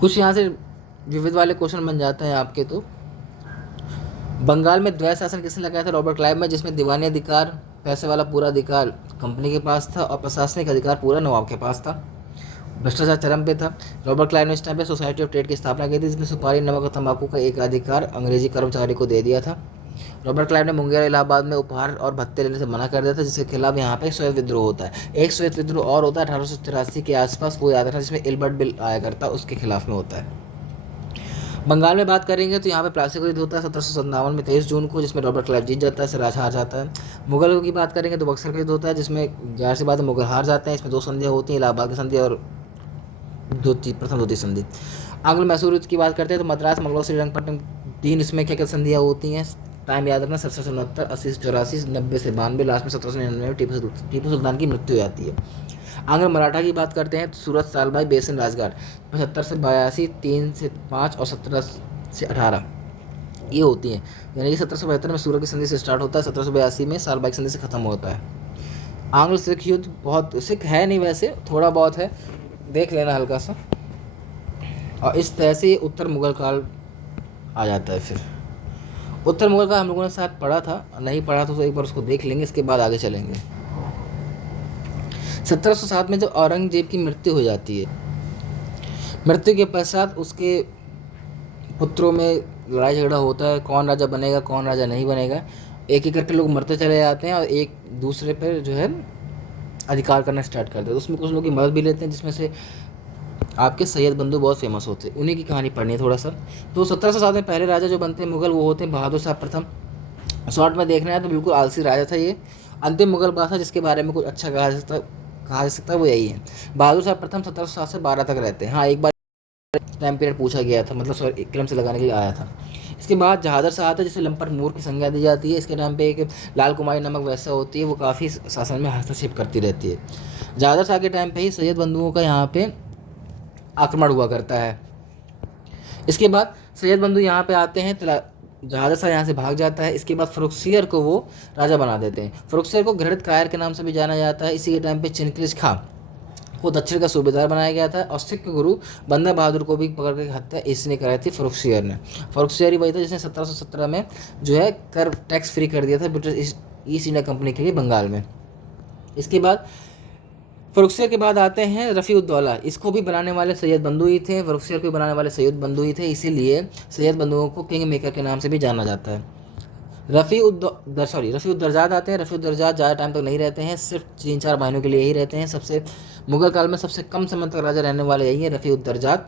कुछ यहाँ से विविध वाले क्वेश्चन बन जाते हैं आपके। तो बंगाल में द्वैत शासन किसने लगाया था? रॉबर्ट क्लाइव में, जिसमें दीवानी अधिकार, पैसे वाला पूरा अधिकार कंपनी के पास था और प्रशासनिक अधिकार पूरा नवाब के पास था। भ्रष्टाचार चरम पे था। रॉबर्ट क्लाइव ने इस टाइम पे सोसाइटी ऑफ ट्रेड की स्थापना की थी, जिसमें सुपारी, नमक और तंबाकू का एक अधिकार अंग्रेजी कर्मचारी को दे दिया था। रॉबर्ट क्लाइव ने मुंगेर, इलाहाबाद में उपहार और भत्ते लेने से मना कर दिया था, जिसके खिलाफ यहाँ पे श्वेत विद्रोह होता है। एक श्वेत विद्रोह और होता है 1883 के आसपास, वो याद रखना, जिसमें इल्बर्ट बिल आया करता, उसके खिलाफ में होता है। बंगाल में बात करेंगे तो यहाँ पे प्लासी का युद्ध होता है 1757 में 23 जून को, जिसमें रॉबर्ट क्लाइव जीत जाता है, सिराज हार जाता है। मुगलों की बात करेंगे तो बक्सर का युद्ध होता है, जिसमें जाहिर सी बात है मुगल हार जाते हैं। इसमें 2 संधियाँ होती हैं, इलाहाबाद की संधि और प्रथम द्वितीय संधि। आंग्ल मैसूर युद्ध की बात करते हैं तो मद्रास, मंगलौर, श्रीरंगपट्टनम, 3 इसमें क्या क्या संधियाँ होती हैं? टाइम याद रखना, 1769, 80 से 84, 90 से 92, लास्ट में 1799 में टीपू सुल्तान की मृत्यु हो जाती है। आंग्ल मराठा की बात करते हैं तो सूरत, सालबाई, बेसिन, राजगढ़, 75 से 82, 3 से 5 और 17 से 18 ये होती हैं। यानी कि 1772 में सूरत की संधि से स्टार्ट होता है, 1782 में सालबाई की संधि से खत्म होता है। आंग्ल सिख युद्ध बहुत सिख है नहीं, वैसे थोड़ा बहुत है, देख लेना हल्का सा। और इस तरह से उत्तर मुगल काल आ जाता है। फिर उत्तर मुगल काल हम लोगों ने साथ पढ़ा था, नहीं पढ़ा तो एक बार उसको देख लेंगे, इसके बाद आगे चलेंगे। 1707 में जब औरंगजेब की मृत्यु हो जाती है, मृत्यु के पश्चात उसके पुत्रों में लड़ाई झगड़ा होता है, कौन राजा बनेगा कौन राजा नहीं बनेगा। एक एक करके लोग मरते चले जाते हैं और एक दूसरे पर जो है अधिकार करना स्टार्ट करते हैं। तो उसमें कुछ लोग की मदद भी लेते हैं, जिसमें से आपके सैयद बंधु बहुत फेमस होते हैं, उन्हीं की कहानी पढ़नी है थोड़ा सा। तो 1707 में पहले राजा जो बनते हैं मुगल, वो होते हैं बहादुर शाह प्रथम। शॉर्ट में देखना है तो बिल्कुल आलसी राजा था ये, अंतिम मुगल बादशाह जिसके बारे में कुछ अच्छा कहा जा सकता है वो यही है। बहादुर शाह प्रथम 1707 से 12 तक रहते हैं। हाँ, एक बार टाइम पीरियड पूछा गया था, मतलब क्रम से लगाने के लिए आया था। इसके बाद जहादर शाह आता है, जिसे लंपर मूर की संज्ञा दी जाती है। इसके टाइम पे एक लाल कुमारी नामक वैसा होती है, वो काफ़ी शासन में हस्तक्षेप करती रहती है। जहादर शाह के टाइम पे ही सैयद बंधुओं का यहाँ पे आक्रमण हुआ करता है। इसके बाद सैयद बंधु यहाँ पे आते हैं, जहादर शाह यहाँ से भाग जाता है। इसके बाद फरुखसियर को वो राजा बना देते हैं। फरुखसियर को घृणित कायर के नाम से भी जाना जाता है। इसी के टाइम पे चिनकिज खां को दक्षिण का सूबेदार बनाया गया था। और सिख गुरु बंदा बहादुर को भी पकड़ के हत्या इसने कराई थी फ़र्रुखसियर ने। फ़र्रुखसियर ही वही था जिसने 1717 में जो है कर टैक्स फ्री कर दिया था ब्रिटिश ईस्ट इंडिया कंपनी के लिए बंगाल में। इसके बाद फ़र्रुखसियर के बाद आते हैं रफ़ी-उद-दौला। इसको भी बनाने वाले सैयद बंधु ही थे, फ़र्रुखसियर को भी बनाने वाले सैयद बंधु ही थे, इसीलिए सैयद बंधुओं को किंग मेकर के नाम से भी जाना जाता है। रफ़ी-उद-दरजाद आते हैं। रफ़ी-उद-दरजाद ज़्यादा टाइम तक नहीं रहते हैं, सिर्फ 3-4 महीनों के लिए ही रहते हैं। सबसे मुगल काल में सबसे कम समय तक राजा रहने वाले यही हैं रफ़ी-उद-दरजाद।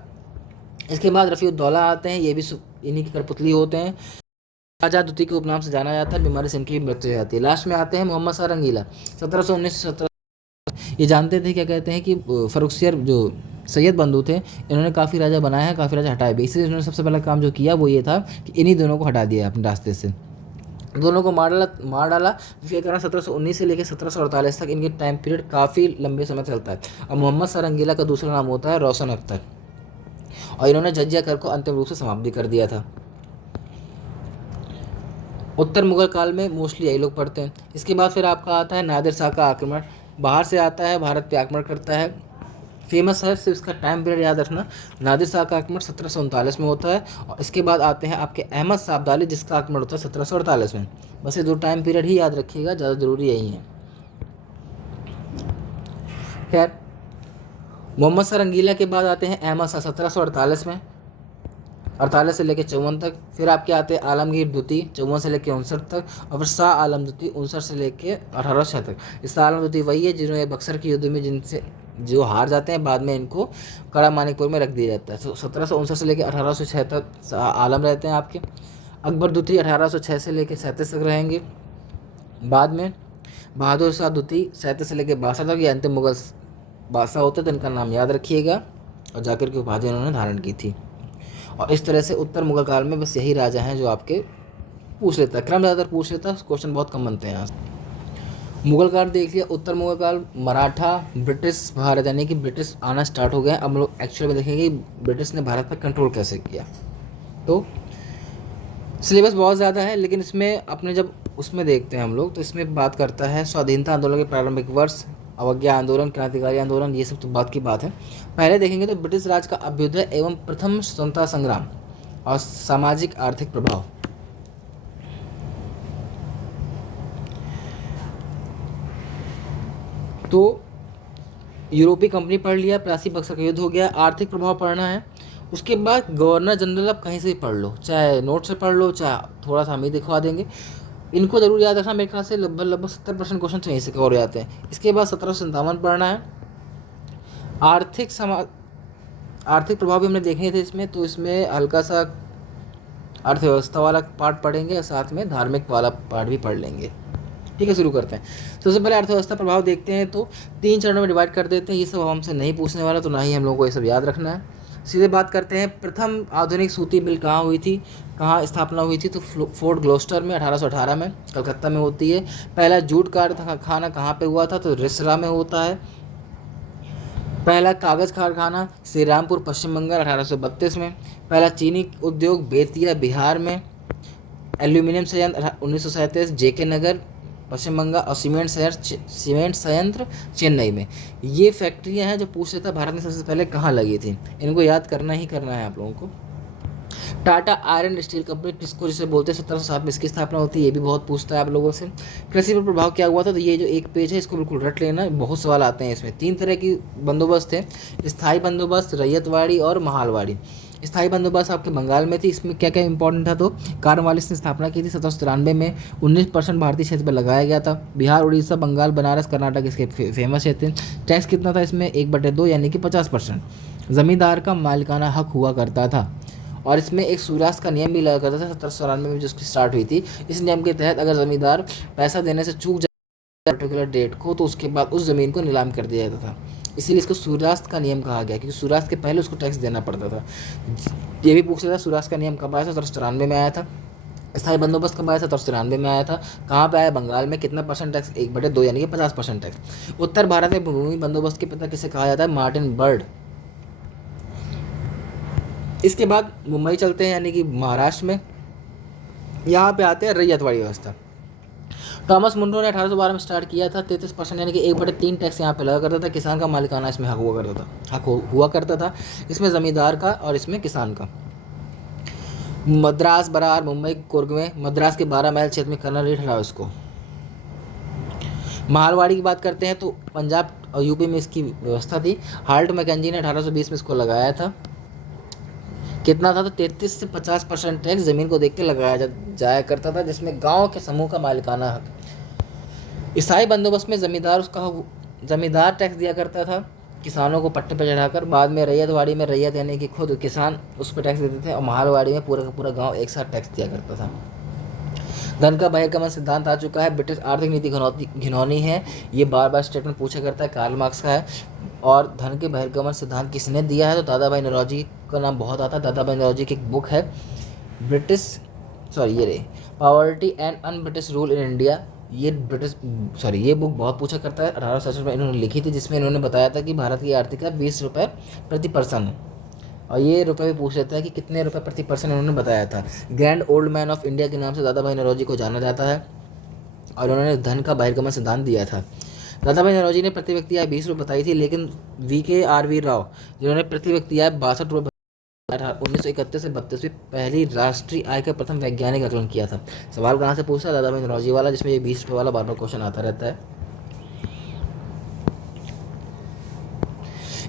इसके बाद रफ़ी-उद-दौला आते हैं, ये भी इन्हीं की कठपुतली होते हैं। राजा द्वितीय के उपनाम से जाना जाता है, बीमारी से इनकी मृत्यु हो जाती है। लास्ट में आते हैं मोहम्मद शाह रंगीला 1719 से 17। ये जानते थे क्या कहते हैं कि फ़र्रुखसियर जो सैयद बंधु थे इन्होंने काफ़ी राजा बनाए हैं, काफ़ी राजा हटाए भी, इसलिए इन्होंने सबसे पहला काम जो किया वो ये था कि इन्हीं दोनों को हटा दिया अपने रास्ते से, दोनों को मार डाला जिसके कारण 1719 से लेकर 1748 तक इनके टाइम पीरियड काफ़ी लंबे समय चलता है। और मोहम्मद शाह रंगीला का दूसरा नाम होता है रोशन अख्तर, और इन्होंने जजिया कर को अंतिम रूप से समाप्त भी कर दिया था। उत्तर मुगल काल में मोस्टली यही लोग पढ़ते हैं। इसके बाद फिर आपका आता है नादिर शाह का आक्रमण, बाहर से आता है, भारत पे आक्रमण करता है। फेमस है, सिर्फ इसका टाइम पीरियड याद रखना। नादिर शाह का आक्रमण 1739 में होता है, और इसके बाद आते हैं आपके अहमद शाह अब्दाली जिसका आक्रमण होता है 1748 में। बस ये 2 टाइम पीरियड ही याद रखिएगा, ज़्यादा ज़रूरी यही है। खैर, मोहम्मद शाह रंगीला के बाद आते हैं अहमद शाह 1748 में, 48 से लेकर 54 तक। फिर आपके आते हैं आलमगीर द्वितीय 54 से लेकर 59 तक, और फिर शाह आलम द्वितीय 59 से लेकर 1806 तक। इस शाह आलम द्वितीय वही है जिन्होंने बक्सर की युद्ध में जिनसे जो हार जाते हैं, बाद में इनको कड़ा मानिकपुर में रख दिया जाता है। 1759 से लेकर 1806 तक आलम रहते हैं आपके। अकबर द्वितीय 1806 से लेकर 37 तक रहेंगे। बाद में बहादुर शाह द्वितीय 37 से लेकर 62 तक, ये अंतिम मुगल बादशाह होते थे, इनका नाम याद रखिएगा, और जाकर के उपाधि उन्होंने धारण की थी। और इस तरह से उत्तर मुगल काल में बस यही राजा हैं जो आपके पूछ लेता है, क्रम ज़्यादातर पूछ लेता है, क्वेश्चन बहुत कम बनते हैं यहाँ से। मुगल काल देख लिया। उत्तर मुगल काल मराठा ब्रिटिश भारत, यानी कि ब्रिटिश आना स्टार्ट हो गया। अब हम लोग एक्चुअल में देखेंगे कि ब्रिटिश ने भारत पर कंट्रोल कैसे किया। तो सिलेबस बहुत ज़्यादा है, लेकिन इसमें अपने जब उसमें देखते हैं हम लोग, तो इसमें बात करता है स्वाधीनता आंदोलन के प्रारंभिक वर्ष, अवज्ञा आंदोलन, क्रांतिकारी आंदोलन, ये सब तो बात की बात है। पहले देखेंगे तो ब्रिटिश राज का अभ्युदय एवं प्रथम स्वतंत्रता संग्राम और सामाजिक आर्थिक प्रभाव। तो यूरोपीय कंपनी पढ़ लिया, प्लासी बक्सर का युद्ध हो गया, आर्थिक प्रभाव पढ़ना है। उसके बाद गवर्नर जनरल आप कहीं से भी पढ़ लो, चाहे नोट से पढ़ लो, चाहे थोड़ा सा हम ही दिखवा देंगे। इनको जरूर याद रखना, मेरे ख्याल से लगभग 70% क्वेश्चन तो यहीं से कवर हो जाते हैं। इसके बाद 1757 पढ़ना है। आर्थिक प्रभाव भी हमने देखे थे इसमें, तो इसमें हल्का सा अर्थव्यवस्था वाला पार्ट पढ़ेंगे और साथ में धार्मिक वाला पार्ट भी पढ़ लेंगे। ठीक है, शुरू करते हैं। तो सबसे पहले अर्थव्यवस्था प्रभाव देखते हैं, तो 3 चरणों में डिवाइड कर देते हैं। ये सब हमसे नहीं पूछने वाला, तो ना ही हम लोगों को ये सब याद रखना है। सीधे बात करते हैं, प्रथम आधुनिक सूती मिल कहाँ हुई थी, कहाँ स्थापना हुई थी, तो फोर्ट ग्लोस्टर में 1818 में, कलकत्ता में होती है। पहला जूट कारखाना कहाँ पे हुआ था, तो रिसरा में होता है। पहला कागज़ कारखाना श्री रामपुर पश्चिम बंगाल 1832 में। पहला चीनी उद्योग बेतिया बिहार में। एल्यूमिनियम संयंत्र 1937 जेके नगर पश्चिम बंगाल, और सीमेंट संयंत्र चेन्नई में। ये फैक्ट्रियां हैं जो पूछ लेता भारत में सबसे पहले कहाँ लगी थी, इनको याद करना ही करना है आप लोगों को। टाटा आयरन स्टील कंपनी किसको जिसे बोलते हैं, 1707 में इसकी स्थापना होती है, ये भी बहुत पूछता है आप लोगों से। कृषि पर प्रभाव क्या हुआ था, तो ये जो एक पेज है इसको बिल्कुल रट लेना, बहुत सवाल आते हैं इसमें। 3 तरह की बंदोबस्त है, स्थायी बंदोबस्त, रैयतवाड़ी और महालवाड़ी। स्थायी बंदोबस्त आपके बंगाल में थी। इसमें क्या क्या इंपॉर्टेंट था, तो कार्नवालिस ने स्थापना की थी 1793 में। 19% भारतीय क्षेत्र पर लगाया गया था। बिहार, उड़ीसा, बंगाल, बनारस, कर्नाटक इसके फेमस क्षेत्र हैं। टैक्स कितना था इसमें, 1/2 यानी कि 50%। जमींदार का मालिकाना हक हुआ करता था, और इसमें एक सूरास्त का नियम भी लगा करता था 1794 में, जिसकी स्टार्ट हुई थी। इस नियम के तहत अगर जमींदार पैसा देने से चूक जाए पर्टिकुलर डेट को, तो उसके बाद उस ज़मीन को नीलाम कर दिया जाता था। इसीलिए इसको सूरास्त का नियम कहा गया, क्योंकि सूरास्त के पहले उसको टैक्स देना पड़ता था। ये भी पूछ लेता सूरास्त का नियम कब आया था, 1794 में आया था। स्थायी बंदोबस्त कब आया था, 1794 में आया था। कहाँ पे आया, बंगाल में। कितना परसेंट टैक्स, 1/2 यानी कि 50% टैक्स। उत्तर भारत में भूमि बंदोबस्त के पिता किसे कहा जाता है, मार्टिन बर्ड। इसके बाद मुंबई चलते हैं, यानी कि महाराष्ट्र में। यहाँ पे आते हैं रैयतवाड़ी व्यवस्था। थॉमस मुनरो ने 1812 में स्टार्ट किया था। 33% यानी कि 1/3 टैक्स यहाँ पे लगा करता था। किसान का मालिकाना इसमें हक हुआ करता था। इसमें ज़मींदार का और इसमें किसान का। मद्रास, बरार, मुंबई, कुर्ग में मद्रास के 12 माइल क्षेत्र में कर्नल रेट हटाओ इसको। मारवाड़ी की बात करते हैं तो पंजाब और यूपी में इसकी व्यवस्था थी। हाल्ट मैकेंजी ने 1820 में इसको लगाया था। कितना था? तो 33 से 50% टैक्स ज़मीन को देख के लगाया जाया करता था, जिसमें गांव के समूह का मालिकाना हक। ईसाई बंदोबस्त में ज़मींदार टैक्स दिया करता था किसानों को पट्टे पर चढ़ाकर। बाद में रैयतवाड़ी में रैयत यानी कि खुद किसान उस पर टैक्स देते थे, और मारवाड़ी में पूरा का पूरा गाँव एक साथ टैक्स दिया करता था। धन का बहिर्गमन सिद्धांत आ चुका है। ब्रिटिश आर्थिक नीति घिनौनी है, ये बार बार स्टेटमेंट पूछा करता है, कार्ल मार्क्स का है। और धन के बहिर्गमन सिद्धांत किसने दिया है? तो दादा भाई नौरोजी का नाम बहुत आता है। दादा भाई नौरोजी की एक बुक है poverty and un British rule in India. ये बुक बहुत पूछा करता है। 1867 में इन्होंने लिखी थी, जिसमें इन्होंने बताया था कि भारत की आर्थिक है 20 रुपये प्रति पर्सन है। और ये रुपये भी पूछ लेता है कि कितने रुपए प्रति पर्सन इन्होंने बताया था। Grand old man of India के नाम से दादा भाई नौरोजी को जाना जाता है, और उन्होंने धन का बहिर्गमन सिद्धांत दिया था। दादा भाई नौरोजी ने प्रति व्यक्ति आय 20 रुपये बताई थी, लेकिन VKRV राव जिन्होंने प्रति व्यक्ति आय 62 रुपये 1931 से 32 में पहली राष्ट्रीय आय का प्रथम वैज्ञानिक आकलन किया था। सवाल कहाँ से पूछता है? दादा भाई नौरोजी वाला, जिसमें ये 20 रुपये वाला बार बार क्वेश्चन आता रहता है।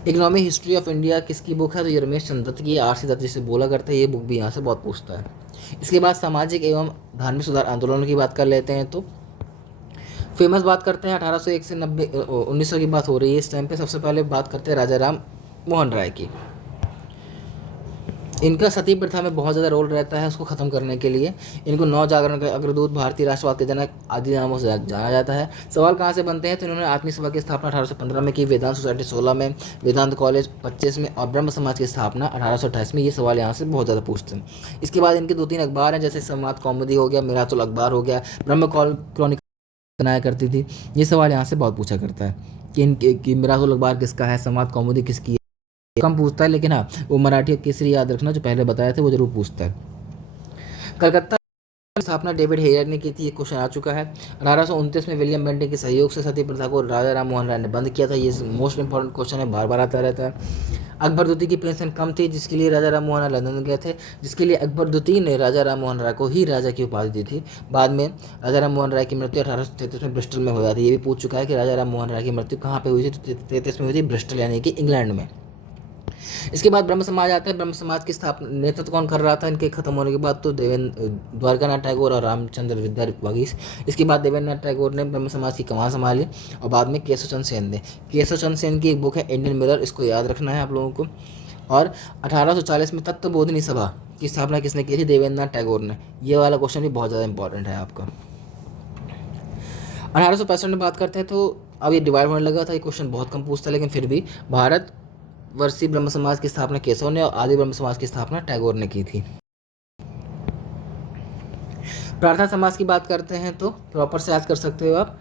इकोनॉमी हिस्ट्री ऑफ इंडिया किसकी बुक है? तो ये रमेश चंद्र दत्त की, RC दत्त जिसे बोला करते हैं। ये बुक भी यहाँ से बहुत पूछता है। इसके बाद सामाजिक एवं धार्मिक सुधार आंदोलनों की बात कर लेते हैं। तो फेमस बात करते हैं 1801 से 1900 की बात हो रही है इस टाइम पे। सबसे पहले बात करते हैं राजा राम मोहन राय की। इनका सती प्रथा में बहुत ज़्यादा रोल रहता है, उसको ख़त्म करने के लिए। इनको नव जागरण के अग्रदूत, भारतीय राष्ट्रवाद के जनक आदि नामों से जाना जाता है। सवाल कहाँ से बनते हैं? तो इन्होंने आत्मीय सभा की स्थापना 1815 में की, वेदांत सोसाइटी 16 में, वेदांत कॉलेज 25 में, और ब्रह्म समाज की स्थापना 1828 में। ये सवाल यहाँ से बहुत ज़्यादा पूछते हैं। इसके बाद इनके 2-3 अखबार हैं, जैसे समाज कौमुदी हो गया, मिरातुल अखबार हो गया, ब्रह्म क्रॉनिकल बनाया करती थी। ये सवाल यहाँ से बहुत पूछा करता है कि मिरातुल अखबार किसका है, समाज कौमुदी किसकी है। कम पूछता है, लेकिन हाँ वो मराठी केसरी याद रखना जो पहले बताया था, वो जरूर पूछता है। कलकत्ता की स्थापना डेविड हेयर ने की थी, ये क्वेश्चन आ चुका है। 1829 में विलियम बेंटिंग के सहयोग से सती प्रथा को राजा राम मोहन राय ने बंद किया था। ये मोस्ट इंपॉर्टेंट क्वेश्चन है, बार बार आता रहता है। अकबर द्वितीय की पेंशन कम थी, जिसके लिए राजा राम मोहन राय लंदन गए थे, जिसके लिए अकबर द्वितीय ने राजा राम मोहन राय को ही राजा की उपाधि दी थी। बाद में राजा राम मोहन राय की मृत्यु 1833 में ब्रिस्टल में हो जाती है। ये भी पूछ चुका है कि राजा राम मोहन राय की मृत्यु कहाँ पे हुई थी? तो 33 में हुई थी, ब्रिस्टल यानी कि इंग्लैंड में। इसके बाद ब्रह्म समाज आता है। ब्रह्म समाज की स्थापना नेतृत्व कौन कर रहा था इनके खत्म होने के बाद? तो द्वारकानाथ टैगोर और रामचंद्र विद्यावागीश। इसके बाद देवेंद्रनाथ टैगोर ने ब्रह्म समाज की कमान संभाली, और बाद में केशव चंद्र सेन ने। केशव चंद्र सेन की एक बुक है इंडियन मिरर, इसको याद रखना है आप लोगों को। और 1840 में तत्वबोधिनी सभा की स्थापना किसने की थी? देवेंद्रनाथ टैगोर ने। ये वाला क्वेश्चन भी बहुत ज़्यादा इंपॉर्टेंट है आपका। 1865 में बात करते हैं, तो अब ये डिवाइड होने लगा था। ये क्वेश्चन बहुत कम पूछता है, लेकिन फिर भी भारत वर्षीय ब्रह्म समाज की स्थापना केशव ने, और आदि ब्रह्म समाज की स्थापना टैगोर ने की थी। प्रार्थना समाज की बात करते हैं, तो प्रॉपर से याद कर सकते हो आप।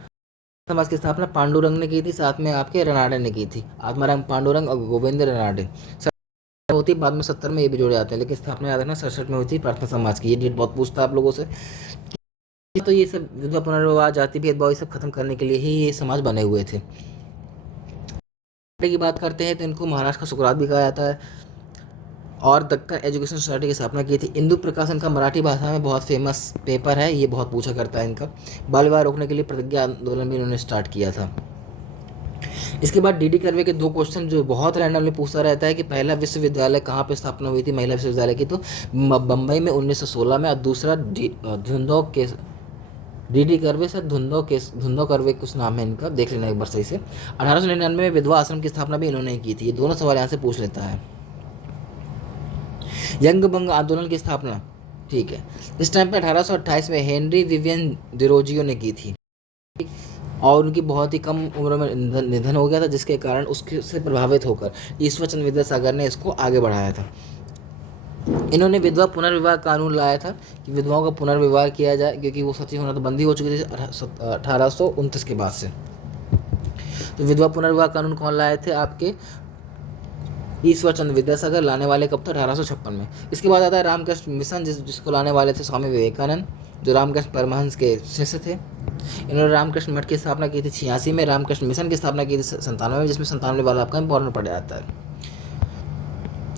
समाज की स्थापना पांडुरंग ने की थी, साथ में आपके रनाडे ने की थी। आत्माराम पांडुरंग और गोविंद रनाडे होती, बाद में 70 में ये भी जुड़े आते हैं, लेकिन स्थापना याद रखना 67 में हुई थी प्रार्थना समाज की। ये डेट बहुत पूछता है आप लोगों से। तो ये सब विधवा पुनर्विवाह, जाति भेदभाव, ये सब खत्म करने के लिए ही ये समाज बने हुए थे। की बात करते हैं तो इनको महाराष्ट्र का सुकरात भी कहा जाता है, और दक्कन एजुकेशन सोसाइटी की स्थापना की थी। इंदु प्रकाशन का मराठी भाषा में बहुत फेमस पेपर है, ये बहुत पूछा करता है इनका। बाल विवाह रोकने के लिए प्रतिज्ञा आंदोलन भी इन्होंने स्टार्ट किया था। इसके बाद DD कर्वे के 2 क्वेश्चन जो बहुत रैंडमली पूछता रहता है कि पहला विश्वविद्यालय कहाँ पे स्थापना हुई थी, महिला विश्वविद्यालय की? तो बम्बई में 1916 में, और दूसरा धुंधो के DD कर्वे से धुंधो कर्वे कुछ नाम है इनका, देख लेना एक बार सही से। 1899 में विधवा आश्रम की स्थापना भी इन्होंने की थी। ये दोनों सवाल यहाँ से पूछ लेता है। यंग बंग आंदोलन की स्थापना, ठीक है, इस टाइम पे 1828 में हेनरी विवियन डिरोजियो ने की थी, और उनकी बहुत ही कम उम्र में निधन हो गया था, जिसके कारण उसके से प्रभावित होकर ईश्वर चंद्र विद्यासागर ने इसको आगे बढ़ाया था। इन्होंने विधवा पुनर्विवाह कानून लाया था कि विधवाओं का पुनर्विवाह किया जाए, क्योंकि वो सती होना तो बंदी हो चुकी थी 1829 के बाद से। तो विधवा पुनर्विवाह कानून कौन लाए थे? आपके ईश्वर चंद्र विद्यासागर। लाने वाले कब था? 1856 में। इसके बाद आता है रामकृष्ण मिशन, जिसको लाने वाले थे स्वामी विवेकानंद। जो रामकृष्ण परमहंस के शिष्य थे। इन्होंने रामकृष्ण मठ की स्थापना की थी 86 में, रामकृष्ण मिशन की स्थापना की थी 97 में, जिसमें 97 वाला आपका इंपॉर्टेंट पड़ जाता है।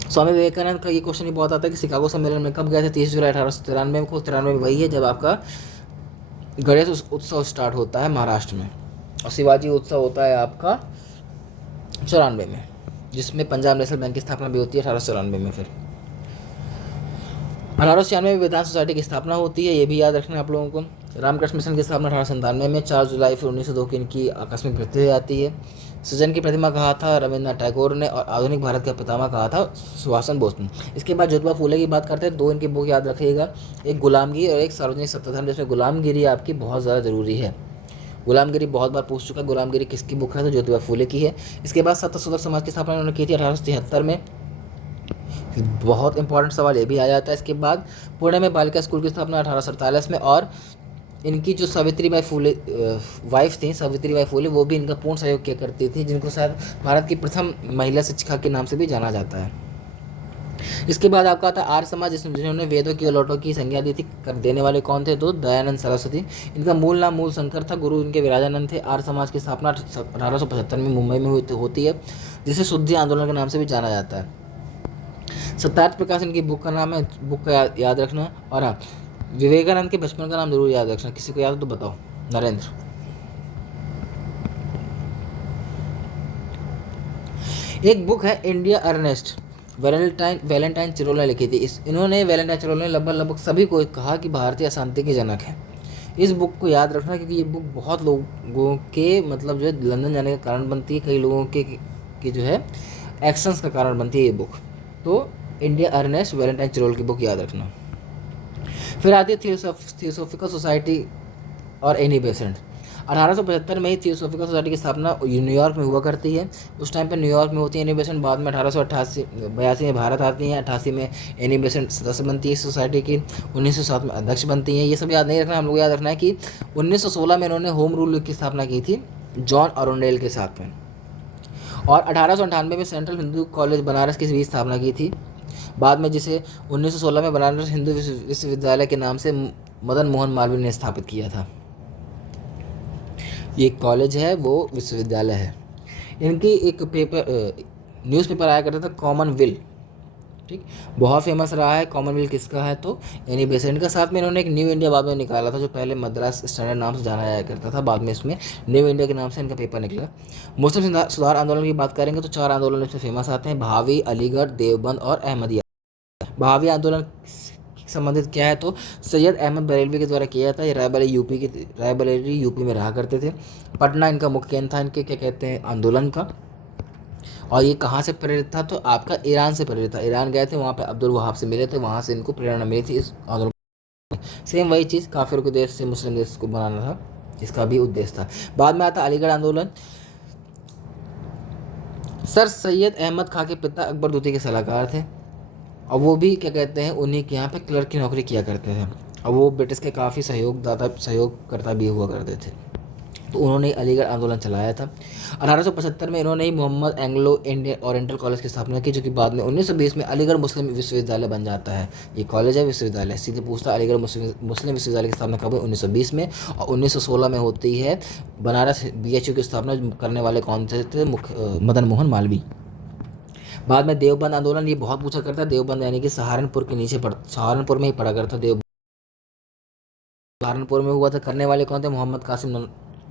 स्वामी विवेकानंद का ये क्वेश्चन ही बहुत आता है कि शिकागो सम्मेलन में कब गए थे? 30 जुलाई 1893 को। 93 में वही है जब आपका गणेश उत्सव स्टार्ट होता है महाराष्ट्र में, और शिवाजी उत्सव होता है आपका 94 में, जिसमें पंजाब नेशनल बैंक की स्थापना भी होती है 1894 में। फिर 1896 में वेदांत सोसाइटी की स्थापना होती है, ये भी याद रखना आप लोगों को। रामकृष्ण मिशन की स्थापना 1897 में। 4 जुलाई फिर 1902 की इनकी आकस्मिक मृत्यु हो जाती है। सृजन की प्रतिमा कहा था रविन्द्रनाथ टैगोर ने, और आधुनिक भारत का पितामह कहा था सुभाष चंद्र बोस ने। इसके बाद ज्योतिबा फूले की बात करते हैं। 2 इनकी बुक याद रखिएगा, एक गुलामगिरी और एक सार्वजनिक सत्ताधर्म, जिसमें गुलामगिरी आपकी बहुत ज़्यादा ज़रूरी है। गुलामगिरी बहुत बार पूछ चुका है। गुलामगिरी किसकी बुक है? तो ज्योतिबा फूले की है। इसके बाद सत्यशोधक समाज की स्थापना उन्होंने की थी 1873 में। बहुत इंपॉर्टेंट सवाल ये भी आ जाता है। इसके बाद पुणे में बालिका स्कूल की स्थापना 1847 में, और इनकी जो सावित्रीबाई फूले वाइफ थी, सावित्रीबाई फूले, वो भी इनका पूर्ण सहयोग किया करती थी, जिनको शायद भारत की प्रथम महिला शिक्षिका के नाम से भी जाना जाता है। इसके बाद आपका आता है आर्य समाज, जिन्होंने वेदों की लौटों की संज्ञा दी थी। कर देने वाले कौन थे? तो दयानंद सरस्वती। इनका मूल नाम मूल शंकर था, गुरु इनके विराजानंद थे। आर्य समाज की स्थापना 1875 में मुंबई में होती है, जिसे शुद्धि आंदोलन के नाम से भी जाना जाता है। सत्यार्थ प्रकाश इनकी बुक का नाम है, बुक का याद रखना। और हाँ, विवेकानंद के बचपन का नाम जरूर याद रखना। किसी को याद हो तो बताओ। नरेंद्र। एक बुक है इंडिया अर्नेस्ट, वैलेंटाइन चिरोल ने लिखी थी। इन्होंने वैलेंटाइन चिरोल ने लगभग सभी को कहा कि भारतीय अशांति के जनक है। इस बुक को याद रखना, क्योंकि ये बुक बहुत लोगों के मतलब जो है लंदन जाने का कारण बनती है, कई लोगों के जो है एक्शंस का कारण बनती है ये बुक। तो इंडिया अर्नेस्ट, वैलेंटाइन चिरोल की बुक याद रखना। फिर आती है थियोसॉफिकल सोसाइटी और एनी बेसेंट। 1875 में ही थियोसॉफिकल सोसाइटी की स्थापना न्यूयॉर्क में हुआ करती है। उस टाइम पे न्यूयॉर्क में होती है एनी बेसेंट। बाद में 1882 में भारत आती हैं। 88 में एनी बेसेंट सदस्य बनती है इस सोसाइटी की। 1907 में अध्यक्ष बनती हैं। ये सब याद नहीं रखना, हम लोग याद रखना है कि 1916 में इन्होंने होम रूल की स्थापना की थी जॉन अरोंडेल के साथ में। और 1898 में सेंट्रल हिंदू कॉलेज बनारस की भी स्थापना की थी, बाद में जिसे 1916 में बनारस हिंदू विश्वविद्यालय के नाम से मदन मोहन मालवीय ने स्थापित किया था। ये कॉलेज है, वो विश्वविद्यालय है। इनकी एक न्यूज़पेपर आया करता था कॉमनवेल्थ, ठीक, बहुत फेमस रहा है। कॉमनवेल्थ किसका है? तो एनी बेसेंट का। साथ में इन्होंने एक न्यू इंडिया बाद में निकाला था, जो पहले मद्रास स्टैंडर्ड नाम से जाना जाया करता था, बाद में इसमें न्यू इंडिया के नाम से इनका पेपर निकला। मुस्लिम सुधार आंदोलन की बात करेंगे तो 4 आंदोलन इसमें फेमस आते हैं, भावी, अलीगढ़, देवबंद और अहमदिया। भावी आंदोलन संबंधित क्या है? तो सैयद अहमद बरेलवी के द्वारा किया जाता है। ये रायबरेली यूपी में रहा करते थे। पटना इनका मुख्य केंद्र था इनके क्या कहते हैं आंदोलन का। और ये कहाँ से प्रेरित था? तो आपका ईरान से प्रेरित था। ईरान गए थे, वहाँ पे अब्दुल वहाब से मिले थे, वहाँ से इनको प्रेरणा मिली थी इस आंदोलन। सेम वही चीज़, काफिर के देश से मुस्लिम देश को बनाना था, इसका भी उद्देश्य था। बाद में आता अलीगढ़ आंदोलन। सर सैयद अहमद खां के पिता अकबर द्वितीय के सलाहकार थे, और वो भी क्या कहते हैं उन्हीं के यहाँ पे क्लर्क की नौकरी किया करते थे, और वो ब्रिटिश के काफ़ी सहयोगकर्ता भी हुआ करते थे। तो उन्होंने अलीगढ़ आंदोलन चलाया था। 1875 में इन्होंने ही Mohammad Anglo Indian Oriental College की स्थापना की, जो कि बाद में 1920 में अलीगढ़ मुस्लिम विश्वविद्यालय बन जाता है। ये कॉलेज है, विश्वविद्यालय। सीधे पूछता है अलीगढ़ मुस्लिम विश्वविद्यालय की स्थापना कब हुई? 1920 में। और 1916 में होती है बनारस BHU की स्थापना करने वाले कौन थे? मदन मोहन मालवीय। बाद में देवबंद आंदोलन, ये बहुत पूछा करता है। देवबंद यानी कि सहारनपुर के नीचे सहारनपुर में ही पड़ा करता देव सहारनपुर में हुआ था। करने वाले कौन थे? मोहम्मद कासिम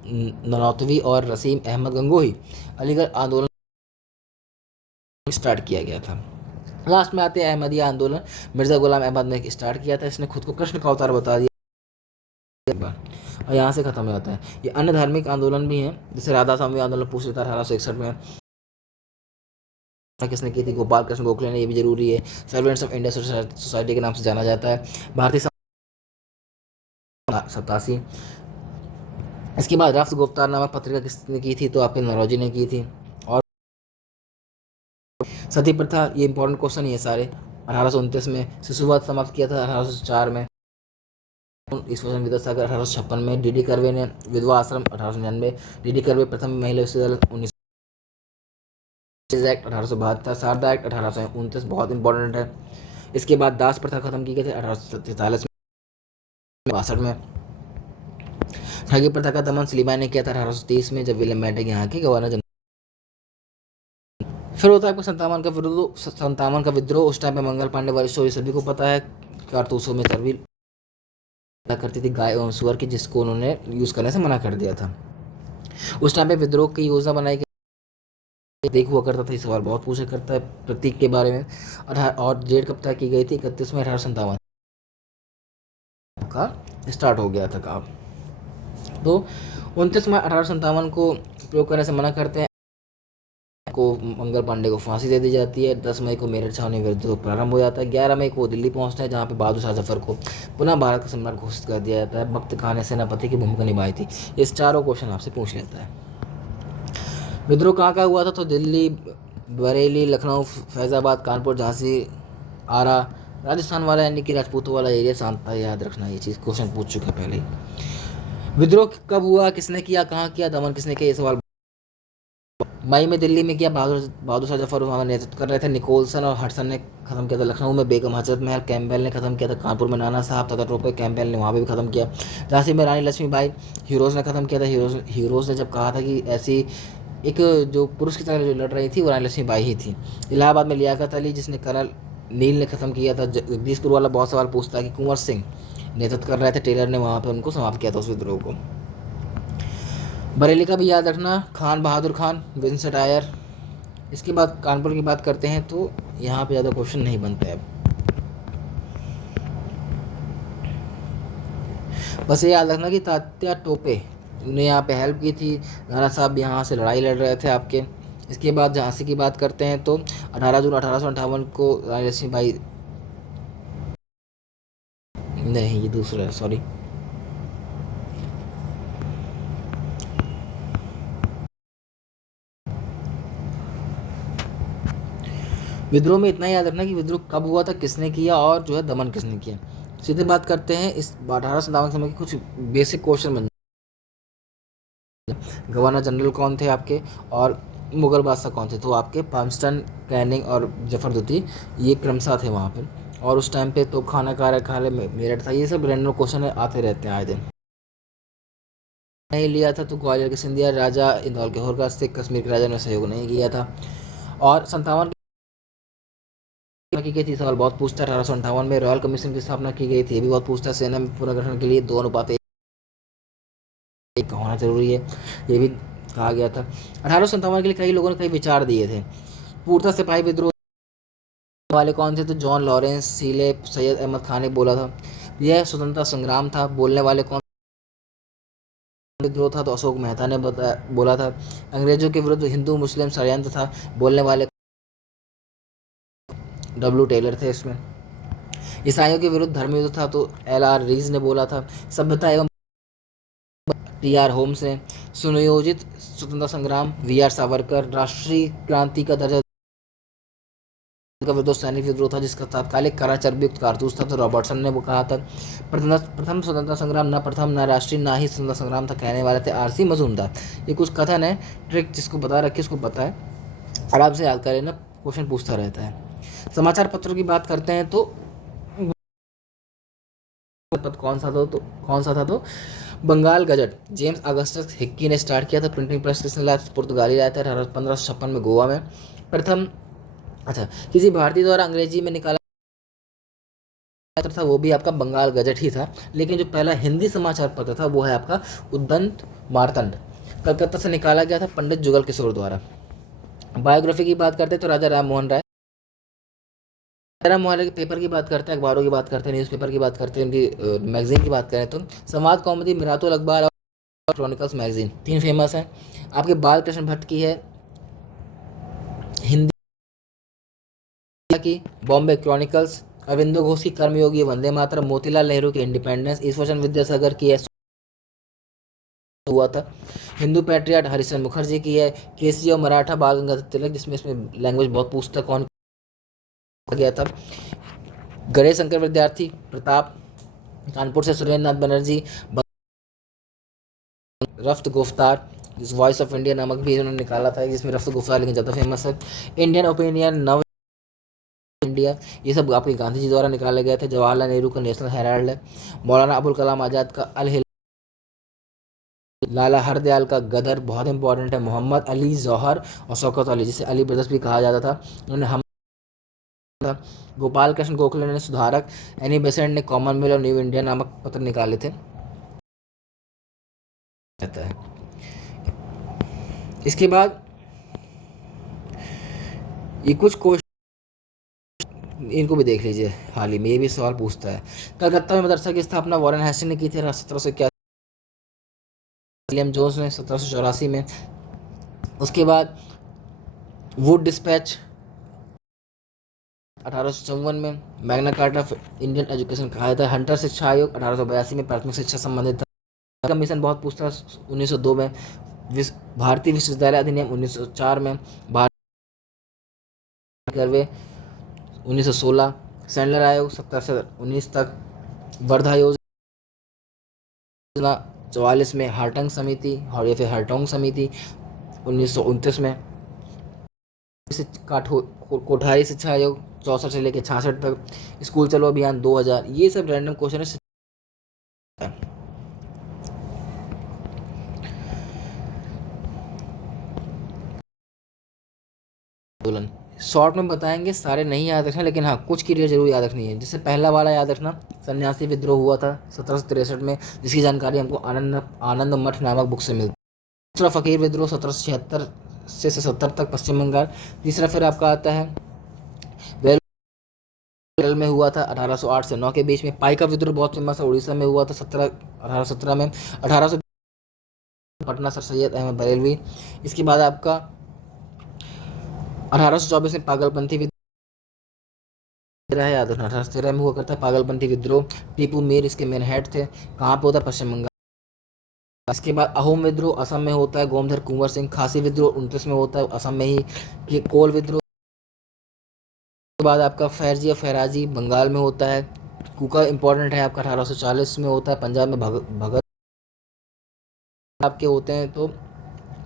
ननौतवी और रसीम अहमद गंगोही। अलीगढ़ आंदोलन स्टार्ट किया गया था। लास्ट में आते हैं अहमदिया आंदोलन। मिर्ज़ा गुलाम अहमद ने स्टार्ट किया था। इसने खुद को कृष्ण का अवतार बता दिया, और यहाँ से खत्म हो जाता है। ये अन्य धार्मिक आंदोलन भी हैं, जैसे राधा स्वामी आंदोलन पूछ लेता 1861 में किसने की थी? गोपाल कृष्ण गोखले ने, ये भी जरूरी है। सर्वेंट्स ऑफ इंडिया सोसाइटी के नाम से जाना जाता है। भारतीय 87। इसके बाद रफ्त गुफ्तार नामक पत्रिका किसने की थी? तो आपके नौरोजी ने की थी। और सती प्रथा, ये इंपॉर्टेंट क्वेश्चन ही है सारे। 1829 में शिशुवाद समाप्त किया था। 1804 में ईश्वरचंद्र विद्यासागर। 1856 में DD कर्वे ने विधवा आश्रम। 1899 DD कर्वे प्रथम महिला विश्वविद्यालय। 19 एक्ट 1872। शारदा एक्ट 1829 बहुत इंपॉर्टेंट है। इसके बाद दास प्रथा खत्म की गई थी 1843 में। 62 में। ठगी प्रथा का दमन सलीबा ने किया था 1830 में, जब विलियम मैटेक यहाँ के गवर्नर जनरल। फिर होता है आपका 57 का विद्रोह। उस टाइम पे मंगल पांडे वाली स्टोरी सभी को पता है। कारतूसों में चर्बी करती थी गाय एवं सुअर की, जिसको उन्होंने यूज़ करने से मना कर दिया था। उस टाइम पे विद्रोह की योजना बनाई गई। देख हुआ करता था, ये सवाल बहुत पूछा करता है प्रतीक के बारे में। और डेट कब तक की गई थी? 31 में 1857 का स्टार्ट हो गया था काम। तो 29 मई 1857 को प्रयोग करने से मना करते हैं। को मंगल पांडे को फांसी दे दी जाती है। 10 मई को मेरठ छावनी विद्रोह प्रारंभ हो जाता है। 11 मई को वो दिल्ली पहुंचते हैं, जहां पे बहादुर शाह जफर को पुनः भारत का सम्राट घोषित कर दिया जाता है। बख्त खान ने सेनापति की भूमिका निभाई थी। इस चारों क्वेश्चन आपसे पूछ लेता है। विद्रोह कहाँ का हुआ था? तो दिल्ली, बरेली, लखनऊ, फैज़ाबाद, कानपुर, झांसी, आरा, राजस्थान वाला यानी कि राजपूतों वाला एरिया शांत था। याद रखना, ये चीज़ क्वेश्चन पूछ चुके हैं पहले। विद्रोह कब हुआ, किसने किया, कहाँ किया, दमन किसने किया, ये सवाल। मई में दिल्ली में किया, बहादुर शाह जफर वहाँ नेतृत्व कर रहे थे। निकोलसन और हडसन ने खत्म किया था। लखनऊ में बेगम हजरत महल कैम्पबेल ने खत्म किया था। कानपुर में नाना साहब तथा टोपे कैम्पबेल ने वहाँ भी खत्म किया। झांसी में रानी लक्ष्मीबाई हीरोज़ ने खत्म किया था। हीरोज़ ने जब कहा था कि ऐसी एक जो पुरुष की तरह जो लड़ रही थी वो रानी लक्ष्मीबाई ही थी। इलाहाबाद में लियाकत अली, जिसने कर्नल नील ने खत्म किया था। जगदीशपुर वाला बहुत सवाल पूछता है कि कुंवर सिंह नेतृत्व कर रहे थे, टेलर ने वहाँ पर उनको समाप्त किया था उस विद्रोह को। बरेली का भी याद रखना, खान बहादुर खान, विंसेंट आयर। इसके बाद कानपुर की बात करते हैं तो यहाँ पे ज़्यादा क्वेश्चन नहीं बनते अब। बस ये याद रखना कि तात्या टोपे ने यहाँ पे हेल्प की थी। नाना साहब यहाँ से लड़ाई लड़ रहे थे आपके। इसके बाद झांसी की बात करते हैं तो 18 जून 1858 को रानी लक्ष्मीबाई, नहीं ये दूसरा है, सॉरी। विद्रोह में इतना याद रखना कि विद्रोह कब हुआ था, किसने किया और जो है दमन किसने किया। सीधे बात करते हैं इस 1857 समय के कुछ बेसिक क्वेश्चन बन। गवर्नर जनरल कौन थे आपके, और मुगल बादशाह कौन थे? तो आपके पामस्टन, कैनिंग और जफरदुती, ये क्रमशः थे वहाँ पर। और उस टाइम पे तो खाना कार्यकालय मेरठ था। ये सब रैंडम क्वेश्चन आते रहते हैं आए दिन। नहीं लिया था तो ग्वालियर के सिंधिया राजा, इंदौर के होरका सिख, कश्मीर के राजा ने सहयोग नहीं किया था। और 57 की गई थी, सवाल बहुत पूछता है। 1858 में रॉयल कमीशन की स्थापना की गई थी, ये भी बहुत पूछता है। सेना में पुनर्गठन के लिए 2:1 होना जरूरी है, ये भी कहा गया था। 1857 के लिए कई लोगों ने कई विचार दिए थे। पूर्ता सिपाही विद्रोह वाले कौन थे? तो जॉन लॉरेंस, सीले, सैयद अहमद खान ने बोला था। यह स्वतंत्रता संग्राम था। बोलने वाले कौन? विद्रोह था तो अशोक मेहता ने बोला था। अंग्रेजों के विरुद्ध हिंदू मुस्लिम षड्यंत्र था। बोलने वाले डब्ल्यू टेलर थे इसमें। ईसाइयों के विरुद्ध धर्म युद्ध था तो LR रीज ने बोला था। सभ्यता एवं TR होम्स ने। सुनियोजित स्वतंत्रता संग्राम VR सावरकर। राष्ट्रीय क्रांति का दर्जा का विरोध सैनिक विद्रोह था, जिसका तात्कालिक कारण चर्बीयुक्त कारतूस था, तो रॉबर्टसन ने वो कहा था। प्रथम स्वतंत्रता संग्राम न प्रथम, न राष्ट्रीय, ना ही स्वतंत्रता संग्राम था, कहने वाले थे RC मजूमदार। ये कुछ कथन है, ट्रिक जिसको बता रखी उसको पता है, आराम से याद करें ना, क्वेश्चन पूछता रहता है। समाचार पत्रों की बात करते हैं तो कौन सा था तो Bengal Gazette James Augustus Hicky ने स्टार्ट किया था। प्रिंटिंग प्रेस किसने लाया? पुर्तगाली लाया था 1556 में गोवा में। प्रथम किसी भारतीय द्वारा अंग्रेजी में निकाला था, वो भी आपका बंगाल गजट ही था। लेकिन जो पहला हिंदी समाचार पत्र था वो है आपका उद्दंत मार्तंड, कलकत्ता से निकाला गया था पंडित जुगल किशोर द्वारा। बायोग्राफी की बात करते हैं तो राजा राम मोहन राय के पेपर की बात करते हैं, अखबारों की बात करते हैं, न्यूज़पेपर की बात करते हैं, उनकी मैगजीन की बात करें तो संवाद कौमुदी, मिरातुल अखबार और क्रॉनिकल्स मैगजीन, 3 फेमस हैं। आपके बाल कृष्ण भट्ट की है हिंदी की बॉम्बे क्रॉनिकल्स, अरविंदो घोष की कर्मयोगी, वंदे मातरम, मोतीलाल नेहरू की इंडिपेंडेंस, ईश्वरचंद्र विद्यासागर की है हुआ था, हिंदू पैट्रियट हरिशन मुखर्जी की है, केसी और मराठा बाल गंगाधर तिलक, जिसमें इसमें लैंग्वेज बहुत पूछता कौन गया था, गणेश शंकर विद्यार्थी प्रताप, कानपुर से सुरेंद्र नाथ बनर्जी, रफ्त गुफ्तार, जिस वॉइस ऑफ इंडिया नामक भी इन्होंने निकाला था, जिसमें रफ्त गुफ्तार लेकिन ज़्यादा फेमस है। इंडियन ओपिनियन, नव इंडिया, ये सब आपके गांधी जी द्वारा निकाले गए थे। जवाहरलाल नेहरू का नेशनल हेराल्ड है। मौलाना अबुल कलाम आज़ाद का अल हिल, लाला हरदयाल का गदर बहुत इंपॉर्टेंट है। मोहम्मद अली जौहर और शौकत अली, जिसे अली ब्रदर्स भी कहा जाता था, उन्होंने हम था। गोपाल कृष्ण गोखले ने सुधारक, एनी बेसेंट ने कॉमनवेल्थ और न्यू इंडिया नामक पत्र निकाले थे। रहता है। इसके बाद ये कुछ क्वेश्चन इनको भी देख लीजिए, हाल ही में ये भी सवाल पूछता है। कलकत्ता में मदरसा की स्थापना वॉरेन हेस्टिंग ने की थी 1781, विलियम जोन्स ने 1784 में। उसके बाद वुड डिस्पैच 1854 में, Magna carta of Indian education कहा जाता है। हंटर शिक्षा आयोग 1882 में प्राथमिक शिक्षा संबंधित था। कमीशन बहुत पूछता है 1902 में। भारतीय विश्वविद्यालय अधिनियम 1904 में। भारतीय सर्वे 1916। सैंडलर आयोग 17 से 19 तक। वर्धा योजना 44 में। हार्टंग समिति और या फिर हार्टोंग समिति 1929 में। कोठारी शिक्षा आयोग 64 से लेकर 66 तक। स्कूल चलो अभियान 2000। ये सब रैंडम क्वेश्चन है। आंदोलन शॉर्ट में बताएंगे, सारे नहीं याद रखना, लेकिन हाँ कुछ की डेट जरूर याद रखनी है। जैसे पहला वाला याद रखना, सन्यासी विद्रोह हुआ था 1763 में, जिसकी जानकारी हमको आनंद मठ नामक बुक से मिलती है। दूसरा फकीर विद्रोह 1776 से 77 तक पश्चिम बंगाल। तीसरा फिर आपका आता है केरल में हुआ था 1808 से 9 के बीच में। पाइका विद्रोह बहुत फेमस है, उड़ीसा में हुआ था 1817 में। 1800 पटना सर सैयद अहमद बरेलवी। इसके बाद आपका 1824 में पागलपंथी विद्रोह है, याद रखना 1813 में हुआ करता है पागलपंथी विद्रोह। टीपू मीर इसके मेन हेड थे। कहाँ पे होता है? पश्चिम बंगाल। इसके बाद अहोम विद्रोह असम में होता है, गोमधर कुंवर सिंह। खासी विद्रोह 29 में होता है, असम में ही। कोल विद्रोह के बाद आपका फैरजी फैराजी बंगाल में होता है। कुका इंपॉर्टेंट है आपका 1840 में होता है, पंजाब में भगत आपके होते हैं। तो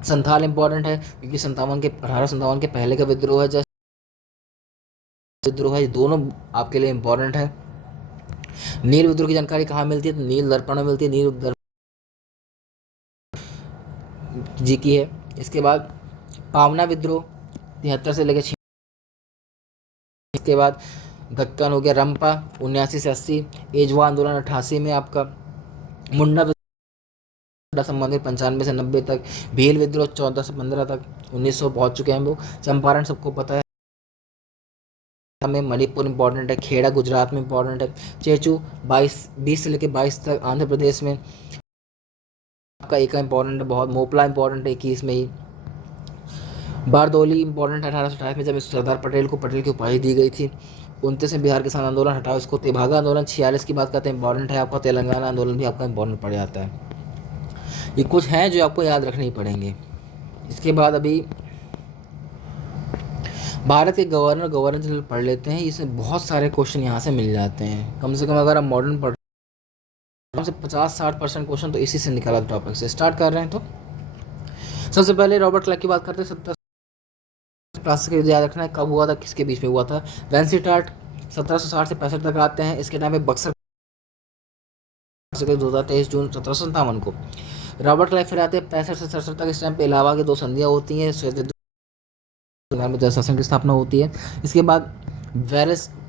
संथाल इंपॉर्टेंट है क्योंकि 1857 के पहले का विद्रोह है, विद्रोह है। ये दोनों आपके लिए इंपॉर्टेंट है। नील विद्रोह की जानकारी कहाँ मिलती है? तो नील दर्पण में मिलती है, नील दर्पण जी की है। इसके बाद पावना विद्रोह 73 से लेकर 6। इसके बाद दक्कन हो गया, रंपा 79 से 80। एजवा आंदोलन 88 में आपका। मुंडा संबंधित 95 से 90 तक। भील विद्रोह 14 से 15 तक। 1900 पहुंच चुके हैं हम लोग। चंपारण सबको पता है, में मणिपुर इंपॉर्टेंट है। खेड़ा गुजरात में इंपॉर्टेंट है। चेचू 20 से लेकर 22 तक आंध्र प्रदेश में आपका एका इंपॉर्टेंट है बहुत। मोपला इंपॉर्टेंट है 21 में ही। बारदौली इंपॉर्टेंट है 1828 में, जब सरदार पटेल को पटेल की उपाधि दी गई थी। 29 में बिहार किसान आंदोलन, हटाओ इसको। तेभागा आंदोलन 46 की बात करते हैं, इंपॉर्टेंट है आपका। तेलंगाना आंदोलन भी आपका इंपॉर्टेंट पड़ जाता है। ये कुछ हैं जो आपको याद रखने ही पड़ेंगे। इसके बाद अभी भारत के गवर्नर जनरल पढ़ लेते हैं। इसमें बहुत सारे क्वेश्चन यहाँ से मिल जाते हैं। कम से कम अगर आप मॉडर्न पढ़ से 50-60% क्वेश्चन तो इसी से निकाला टॉपिक से। स्टार्ट कर रहे हैं तो सबसे पहले रॉबर्ट क्लार्क की बात करते हैं। 70 क्लासिक याद रखना है, कब हुआ था, किसके बीच में हुआ था। वेंसीटाट 1760 से 65 तक आते हैं। इसके टाइम पे बक्सर 23 जून 1757 को। रॉबर्ट क्लाइव फिर आते हैं 65 से 67 तक। इस टाइम पे इलाहाबाद की 2 संधियाँ होती हैं, में जल शासन की स्थापना होती है। इसके बाद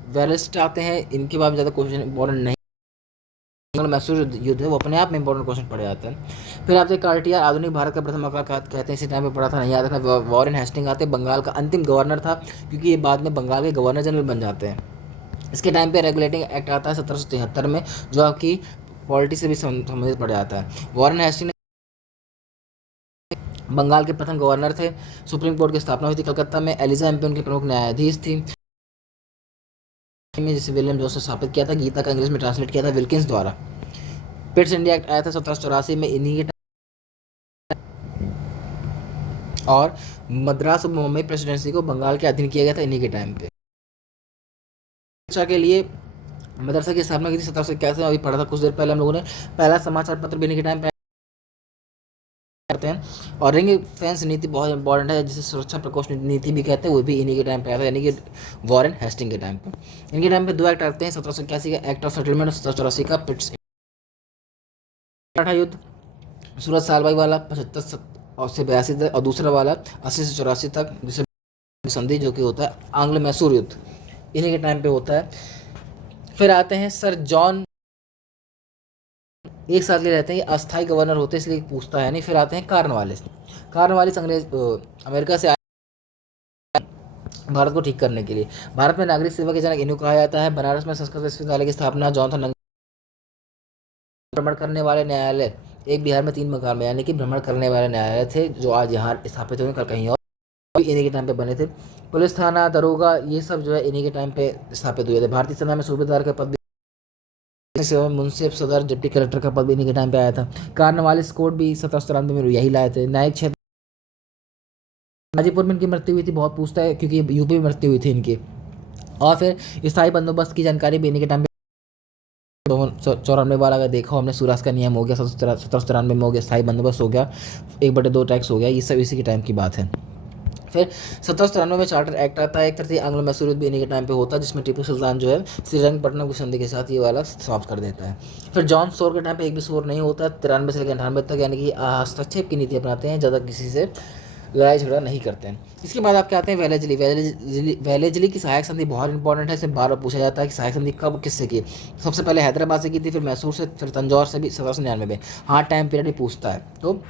वेरिस्ट आते हैं। इनके बाद ज़्यादा क्वेश्चन इंपॉर्टेंट नहीं, मैसूर युद्ध है वो अपने आप में इंपॉर्टेंट क्वेश्चन पड़े जाते हैं। फिर आते हैं कार्टियर, आधुनिक भारत का प्रथम आकार कहते हैं, इसी टाइम पे पढ़ा था, नहीं याद रखना। वॉरेन हेस्टिंग आते हैं, बंगाल का अंतिम गवर्नर था क्योंकि ये बाद में बंगाल के गवर्नर जनरल बन जाते हैं। इसके टाइम पे रेगुलेटिंग एक्ट आता है 1773 में, जो आपकी पॉलिटी से भी संबंधित पड़ जाता है। वॉरेन हेस्टिंग बंगाल के प्रथम गवर्नर थे। सुप्रीम कोर्ट की स्थापना हुई थी कलकत्ता में। एलिजा एम्पे उनकी प्रमुख न्यायाधीश थी, जिसे विलियम जोन्स ने स्थापित किया था। गीता का इंग्लिश में ट्रांसलेट किया था विल्किंस द्वारा। पिट्स इंडिया एक्ट आया था 1784 में, इन्हीं के। और मद्रास और मुंबई प्रेसिडेंसी को बंगाल के अधीन किया गया था इन्हीं के टाइम पे। शिक्षा के लिए मदरसा की स्थापना की थी 1781 में, अभी पढ़ा था कुछ देर पहले हम लोगों ने। पहला समाचार पत्र भी इन्हीं के टाइम पे करते हैं। और रिंग फेंस नीति बहुत इंपॉर्टेंट है, जिसे सुरक्षा प्रकोष्ठ नीति भी कहते हैं, वो भी इन्हीं के टाइम पे आया था, यानी कि वॉरेन हेस्टिंग के टाइम पे। इनके टाइम पे दो एक्ट आते हैं, 1781 का एक्ट ऑफ सेटलमेंट और 1784 का पिट्स मराठा युद्ध। सूरत सालबाई वाला 75 से 82 तक, और दूसरा वाला 80 से 84 तक, जिसे संधि जो कि होता है आंग्ल मैसूर युद्ध, इन्हीं के टाइम पे होता है। फिर आते हैं सर जॉन, एक साथ ले रहते हैं, ये अस्थायी गवर्नर होते हैं इसलिए पूछता है नहीं। फिर आते हैं कार्नवालिस। कार्नवालिस अंग्रेज अमेरिका से भारत को ठीक करने के लिए। भारत में नागरिक सेवा के जनक इन्हें कहा जाता है। बनारस में संस्कृत विश्वविद्यालय की स्थापना जॉनसन भ्रमण करने वाले न्यायालय, एक बिहार में 3 मकान में, यानी कि भ्रमण करने वाले न्यायालय थे जो आज यहाँ स्थापित हुए, कल कहीं और, इन्हीं के टाइम पे बने थे। पुलिस थाना, दरोगा, ये सब जो है इन्हीं के टाइम पे स्थापित हुए थे। भारतीय सेना में सूबेदार का पद, सेवा में मुंसिफ, सदर, डिप्टी कलेक्टर का पद भी इन्हीं के टाइम पे आया था। कार्नवालिस कोड भी 1793 में यही लाए थे। न्यायिक क्षेत्र गाजीपुर में इनकी मृत्यु हुई थी, बहुत पूछता है क्योंकि यूपी में मृत्यु हुई थी इनकी। और फिर स्थायी बंदोबस्त की जानकारी भी इन्हीं के टाइम पे 94 वाला अगर देखा हमने, सूराज का नियम हो गया, 1793 में हो गया, स्थायी बंदोबस्त हो गया, 1/2 टैक्स हो गया, ये सब इसी के टाइम की बात है। फिर 1793 में चार्टर एक्ट आता है, एक तरह से आंग्ल मैसूर युद्ध भी इन्हीं के टाइम पे होता है, जिसमें टीपू सुल्तान जो है श्रीरंगपट्टनम की संधि के साथ ये वाला समाप्त कर देता है। फिर जॉन शोर के टाइम पे एक भी शोर नहीं होता, 93 से लेकर 98 तक, यानी कि हस्तक्षेप की नीति अपनाते हैं, ज़्यादा किसी से लड़ाई झगड़ा नहीं करते हैं। इसके बाद आपके आते हैं वेलेजली। वेलेजली की सहायक संधि बहुत इंपॉर्टेंट है, इसे बार बार पूछा जाता है कि सहायक संधि कब किससे की। सबसे पहले हैदराबाद से की थी, फिर मैसूर से, फिर तंजौर से भी 1799 में। हाँ, टाइम पीरियड ही पूछता है, तो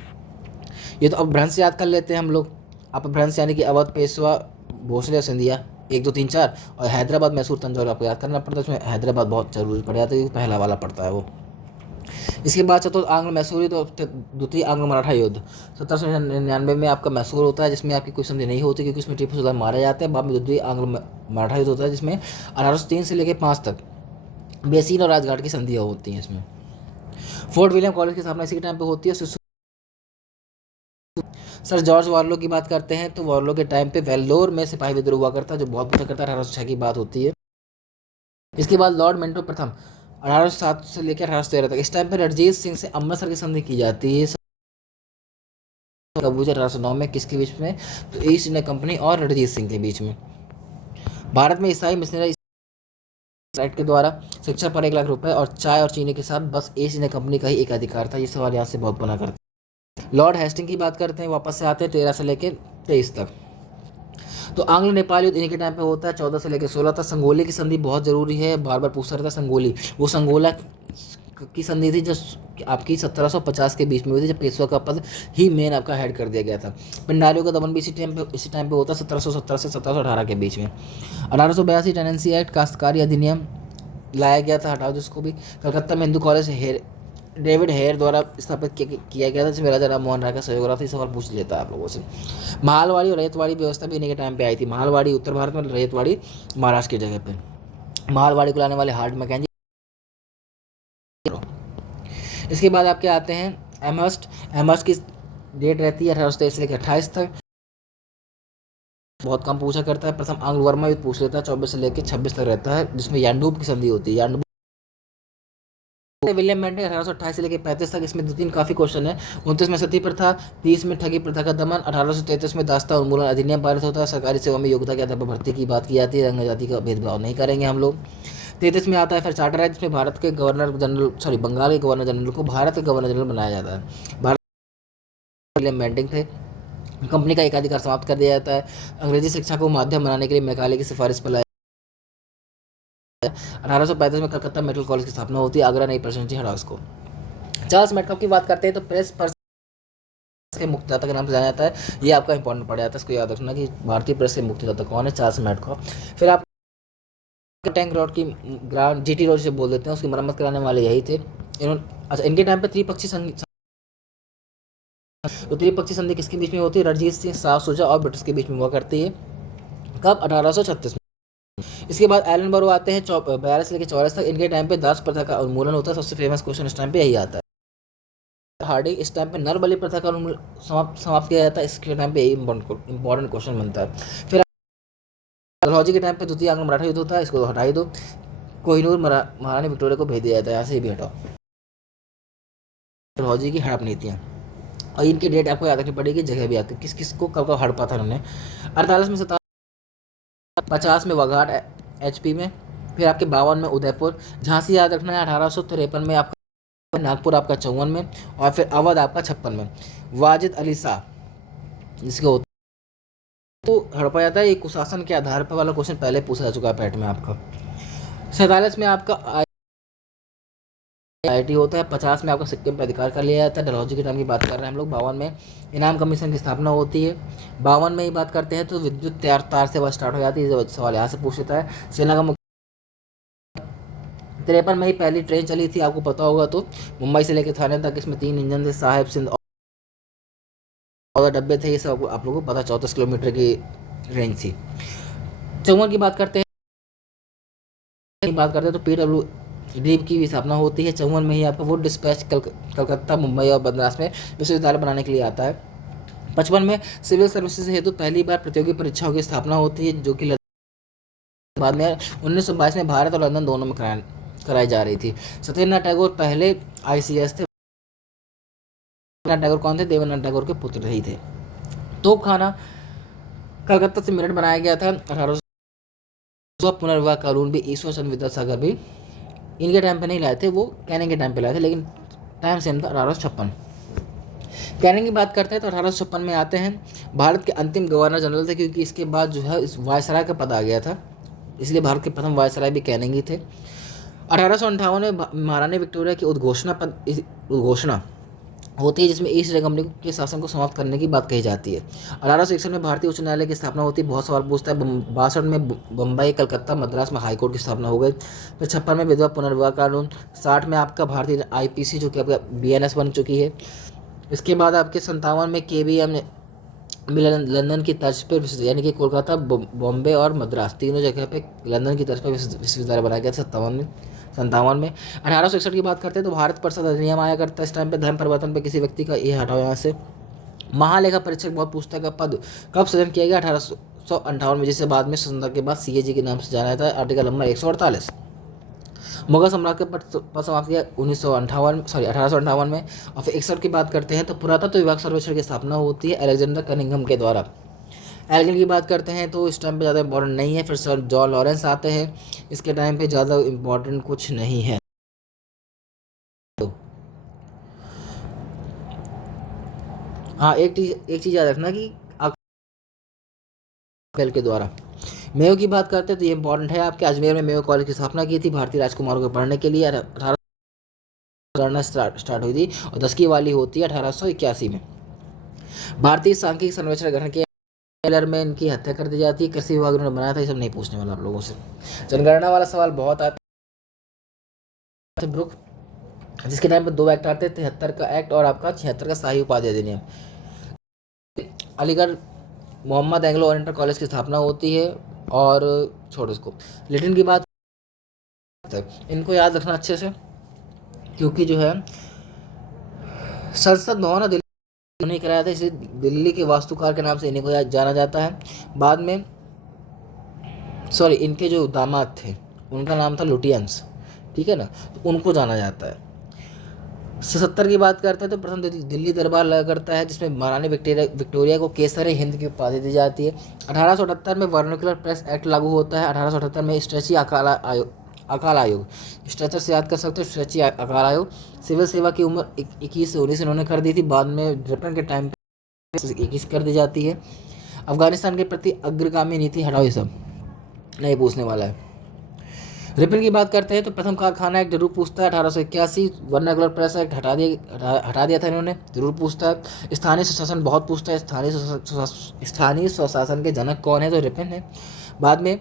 ये तो अब भ्रंश याद कर लेते हैं हम लोग। अपभ्रंश यानी कि अवध, पेशवा, भोसले, सिंधिया, 1 2 3 4, और हैदराबाद, मैसूर, तंजौर आपको याद करना पड़ता है। उसमें हैदराबाद बहुत जरूरी पड़ जाता है क्योंकि पहला वाला पड़ता है वो। इसके बाद चतुर्थ आंग्ल मैसूर युद्ध और द्वितीय आंग्ल मराठा युद्ध 1799 में आपका मैसूर होता है, जिसमें आपकी कोई संधि नहीं होती क्योंकि उसमें टीपू सुल्तान मारे जाते हैं। बाद में द्वितीय आंग्ल मराठा युद्ध होता है, जिसमें 1803 से लेकर 5 तक बेसीन और राजघाट की संधियाँ होती हैं। इसमें फोर्ट विलियम कॉलेज की स्थापना इसी के टाइम पे होती है। सर जॉर्ज वार्लो की बात करते हैं तो वार्लो के टाइम पे वेल्लोर में सिपाही विद्रोह हुआ करता है, जो बहुत पूछा करता है, 1806 की बात होती है। इसके बाद लॉर्ड मिंटो प्रथम 1807 से लेकर 1813 तक, इस टाइम पे रणजीत सिंह से अमृतसर की संधि की जाती है। कबूजा 1809 में किसके बीच में, तो ईस्ट इंडिया कंपनी और रणजीत सिंह के बीच में। भारत में ईसाई मिशनरी राइट के द्वारा शिक्षा पर 1 लाख रुपए और चाय और चीनी के साथ बस ईस्ट इंडिया कंपनी का ही एक अधिकार था। ये सवाल यहाँ से बहुत बना करते हैं। लॉर्ड हेस्टिंग की बात करते हैं, वापस से आते हैं 13 से लेकर 23 तक। तो आंग्ल नेपाल युद्ध इन्हीं के टाइम पे होता है, 14 से लेकर 16 तक। संगोली की संधि बहुत जरूरी है, बार बार पूछा रहता है संगोली। वो संगोला की संधि थी जो आपकी 1750 के बीच में हुई थी, जब पेशवा का पद ही मेन आपका हेड कर दिया गया था। पिंडारियों का दमन भी इसी टाइम पे होता है, 1717 से 1718 के बीच में। 1882 टेनेंसी एक्ट, काश्तकारी अधिनियम लाया गया था, हटाओ जिसको भी। कलकत्ता में हिंदू कॉलेज डेविड हेयर द्वारा स्थापित किया गया था, जिसमें राजा राम मोहन राय का सहयोग रहा था। सवाल पूछ लेता है आप लोगों से। मालवाड़ी और रैयतवाड़ी व्यवस्था भी इन्हीं के टाइम पे आई थी। मालवाड़ी उत्तर भारत में, रैयतवाड़ी महाराष्ट्र की जगह पे। मालवाड़ी को लाने वाले हार्ड मैकेंजी। इसके बाद आपके आते हैं एमहर्स्ट की डेट रहती है 1823 से लेकर 28 तक, बहुत कम पूछा करता है। प्रथम आंग्ल वर्मा युद्ध पूछ लेता है, 24 से लेकर 26 तक रहता है, जिसमें यानडूब की संधि होती है। यानडूब विलियम बेंटिंग 1828 से लेकर 35 तक, इसमें 2-3 काफी क्वेश्चन है। 29 में सती प्रथा, 30 में ठगी प्रथा का दमन, 1833 में दास्ता उन्मूलन अधिनियम पारित होता है। सरकारी सेवा में योग्यता के आधार पर भर्ती की बात की जाती है, रंग जाति का भेदभाव नहीं करेंगे हम लोग। 33 में आता है फिर चार्टर है, जिसमें भारत के गवर्नर जनरल बंगाल के गवर्नर जनरल को भारत के गवर्नर जनरल बनाया जाता है। भारत विलियम बेंटिंग थे। कंपनी का एकाधिकार समाप्त कर दिया जाता है। अंग्रेजी शिक्षा को माध्यम बनाने के लिए मैकाले की सिफारिश पर 1835 में कलकत्ता मेडिकल कॉलेज की स्थापना होती है। आगरा नई प्रेसिडेंसी हटाओ इसको। चार्ल्स मैडकॉफ की बात करते हैं तो प्रेस के मुक्तिदाता के नाम से जाना जाता है। ये आपका इंपॉर्टेंट पड़ जाता है, इसको याद रखना कि भारतीय प्रेस के मुक्तिदाता कौन है, चार्ल्स मैडकॉफ। फिर आप टैंक रोड की ग्रांड जीटी रोड से बोल देते हैं, उसकी मरम्मत कराने वाले यही थे इन्होंने। अच्छा, इनके टाइम पे त्रिपक्षीय संधि, तो त्रिपक्षीय संधि किसके बीच में होती है, रणजीत सिंह, शाह सुजा और ब्रिटिश के बीच में हुआ करती है। कब, 1836 में। इसके बाद एलन बरो आते हैं 42 से लेकर 44 तक। इनके टाइम पे दास प्रथा का उन्मूलन होता है। सबसे फेमस क्वेश्चन इस टाइम पे यही आता है। हार्डिंग, इस टाइम पे नर बलि प्रथा का समाप्त किया जाता है। इसके टाइम पे यही इंपॉर्टेंट क्वेश्चन बनता है। फिर डलहौजी के टाइम पे द्वितीय आंग्ल मराठा युद्ध होता है, इसको हटा ही दो। कोहिनूर महारानी विक्टोरिया को भेज दिया जाता है, यहाँ से ही भी हटाओ। डलहौजी की हड़प नीतियाँ। और इनकी डेट आपको याद रखनी पड़ेगी, जगह भी आती है, किस किस को कब कब हड़पा था उन्होंने। 48 में 50 में वाघाट HP में, फिर आपके 52 में उदयपुर, झांसी याद रखना है 1853 में आपका, नागपुर आपका 54 में, और फिर अवध आपका 56 में। वाजिद अली शाह जिसके तो हड़पा जाता है, ये कुशासन के आधार पर वाला क्वेश्चन पहले पूछा जा चुका है पैट में आपका। 47 में आपका IIT होता है। 50 में आपका सिक्किम पर अधिकार कर लिया जाता है, डलहौजी के टाइम की बात कर रहे हैं हम लोग। 52 में इनाम कमीशन की स्थापना होती है। 52 में ही बात करते हैं तो विद्युत तार से वह स्टार्ट हो जाती है, सवाल यहाँ से पूछ लेता है। सेना का 53 में ही पहली ट्रेन चली थी, आपको पता होगा तो, मुंबई से लेकर थाने तक। इसमें 3 इंजन थे, साहिब सिंध और डब्बे थे, ये सब आप लोगों को पता। 34 किलोमीटर की रेंज थी। 54 की बात करते हैं तो PWD की भी स्थापना होती है। 54 में ही आपका वुड डिस्पैच कलकत्ता, मुंबई और मद्रास में विश्वविद्यालय बनाने के लिए आता है। 55 में सिविल सर्विसेज हेतु पहली बार प्रतियोगी परीक्षाओं की स्थापना होती है, जो कि बाद में 1922 में भारत और लंदन दोनों में कराई जा रही थी। सत्येंद्रनाथ टैगोर पहले ICS थे। सत्येंद्रनाथ टैगोर कौन थे? देवेंद्रनाथ टैगोर के पुत्र ही थे। तोपखाना कलकत्ता से मेरठ बनाया गया था। 1800 पुनर्विवाह कानून भी ईश्वर चंद्र विद्यासागर भी इनके टाइम पे नहीं लाए थे, वो कैनिंग के टाइम पे लाए थे, लेकिन टाइम सेम था 1856। कैनिंग की बात करते हैं तो 1856 में आते हैं। भारत के अंतिम गवर्नर जनरल थे, क्योंकि इसके बाद जो है वायसराय का पद आ गया था, इसलिए भारत के प्रथम वायसराय भी कैनिंग ही थे। 1858 में महारानी विक्टोरिया की उद्घोषणा होती है, जिसमें ईस्ट इंडिया कंपनी के शासन को समाप्त करने की बात कही जाती है। 1861 में भारतीय उच्च न्यायालय की स्थापना होती है, बहुत सवाल पूछता है। 62 में बम्बई, कलकत्ता, मद्रास में हाईकोर्ट की स्थापना हो गई। फिर 56 में विधवा पुनर्विवाह कानून। 60 में आपका भारतीय IPC जो कि आपका BNS बन चुकी है। इसके बाद आपके 57 में KBM ने लंदन की तर्ज पर, यानी कि कोलकाता, बॉम्बे और मद्रास तीनों जगह पे लंदन की तर्ज पर विश्वविद्यालय बनाया गया था। 57 में 1861 की बात करते हैं तो भारत परिषद अधिनियम आया करता है इस टाइम पे। धर्म परिवर्तन पे किसी व्यक्ति का, ये हटाओ यहाँ से। महालेखा परीक्षक बहुत पूछता है का पद कब सृजन किया गया? 1858 में, जिसे बाद में स्वतंत्रता के बाद CAG के नाम से जाना जाता है। Article number 148। मुगल सम्राट के पद समाप्त किया 1858 में। और फिर 61 की बात करते हैं तो पुरातत्व विभाग सर्वेक्षण की स्थापना होती है अलेक्जेंडर कनिंघम के द्वारा। एल्गिन की बात करते हैं तो इस टाइम पे ज़्यादा इंपॉर्टेंट नहीं है। फिर सर जॉन लॉरेंस आते हैं, इसके टाइम पे ज़्यादा इंपॉर्टेंट कुछ नहीं है। हाँ, एक चीज़ याद रखना कि अकबर के द्वारा। मेयो की बात करते हैं तो ये इंपॉर्टेंट है आपके। अजमेर में मेयो कॉलेज की स्थापना की थी भारतीय राजकुमारों को पढ़ने के लिए। 18 स्टार्ट हुई थी और 10 की वाली होती है 1881 में। भारतीय सांख्यिकी सर्वेक्षण गठन के में इनकी हत्या कर दी जाती है। कृषि विभाग ने बनाया था, ये सब नहीं पूछने वाला आप लोगों से। जनगणना वाला सवाल बहुत आता है। ब्रुक, जिसके टाइम पे 2 एक्ट आते थे, 73 का एक्ट और आपका 76 का शाही उपाधि अधिनियम। Aligarh Mohammad Anglo Oriental College की स्थापना होती है। और छोड़ो इसको। लेटिन की बात, इनको याद रखना अच्छे से, क्योंकि जो है संसद भवन दिल्ली नहीं कराया था, इसलिए दिल्ली के वास्तुकार के नाम से इन्हीं को जाना जाता है। बाद में इनके जो दामाद थे उनका नाम था लुटियंस, ठीक है ना, तो उनको जाना जाता है। 77 की बात करते हैं तो प्रथम दिल्ली दरबार लगा करता है, जिसमें महारानी विक्टोरिया को केसर हिंद की उपाधि दी जाती है। 1878 में वर्नाक्युलर प्रेस एक्ट लागू होता है। 1878 में स्ट्रेची अकाल आयोग, स्ट्रेचर से याद कर सकते हो, स्ट्रेची अकाल आयोग। सिविल सेवा की उम्र 21 से 19 इन्होंने कर दी थी, बाद में रिपन के टाइम पे 21 कर दी जाती है। अफगानिस्तान के प्रति अग्रगामी नीति हटाओ, ये सब नहीं पूछने वाला है। रिपन की बात करते हैं तो प्रथम कारखाना एक्ट जरूर पूछता है। 1881 वर्नाक्युलर प्रेस एक्ट हटा दिया था इन्होंने, जरूर पूछता है। स्थानीय स्वशासन बहुत पूछता है, स्थानीय स्वशासन के जनक कौन है? तो रिपन है। बाद में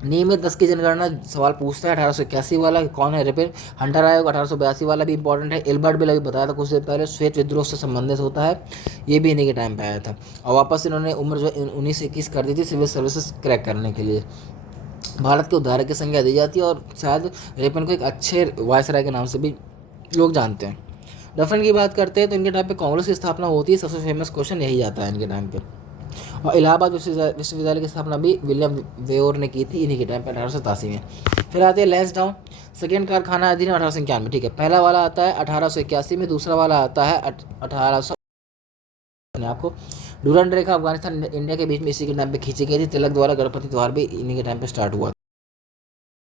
नियमित 10 की जनगणना सवाल पूछता है, 1881 वाला कौन है? रिपन। हंटर आयोग 1882 वाला भी इंपॉर्टेंट है। एल्बर्ट बिल अभी बताया था कुछ देर पहले, श्वेत विद्रोह से संबंधित होता है, ये भी इन्हीं के टाइम पे आया था। और वापस इन्होंने उम्र जो 19 से 21 कर दी थी सिविल सर्विसेज क्रैक करने के लिए। भारत के उद्धारक की संज्ञा दी जाती है, और शायद रिपन को एक अच्छे वायसराय के नाम से भी लोग जानते हैं। डफरिन की बात करते हैं तो इनके टाइम पे कांग्रेस की स्थापना होती है, सबसे फेमस क्वेश्चन यही आता है इनके टाइम पे। और इलाहाबाद विश्वविद्यालय की स्थापना भी विलियम वेयोर ने की थी इन्हीं के टाइम पे 1887 में। फिर आते हैं लैंसडाउन, सेकेंड कारखाना अधिनियम 1891, ठीक है। पहला वाला आता है 1881 में, दूसरा वाला आता है 1800 आपको डूरांड रेखा अफगानिस्तान इंडिया के बीच में इसी के टाइम पे खींची गई थी। तिलक द्वारा गणपति त्योहार भी इन्हीं के टाइम पे स्टार्ट हुआ।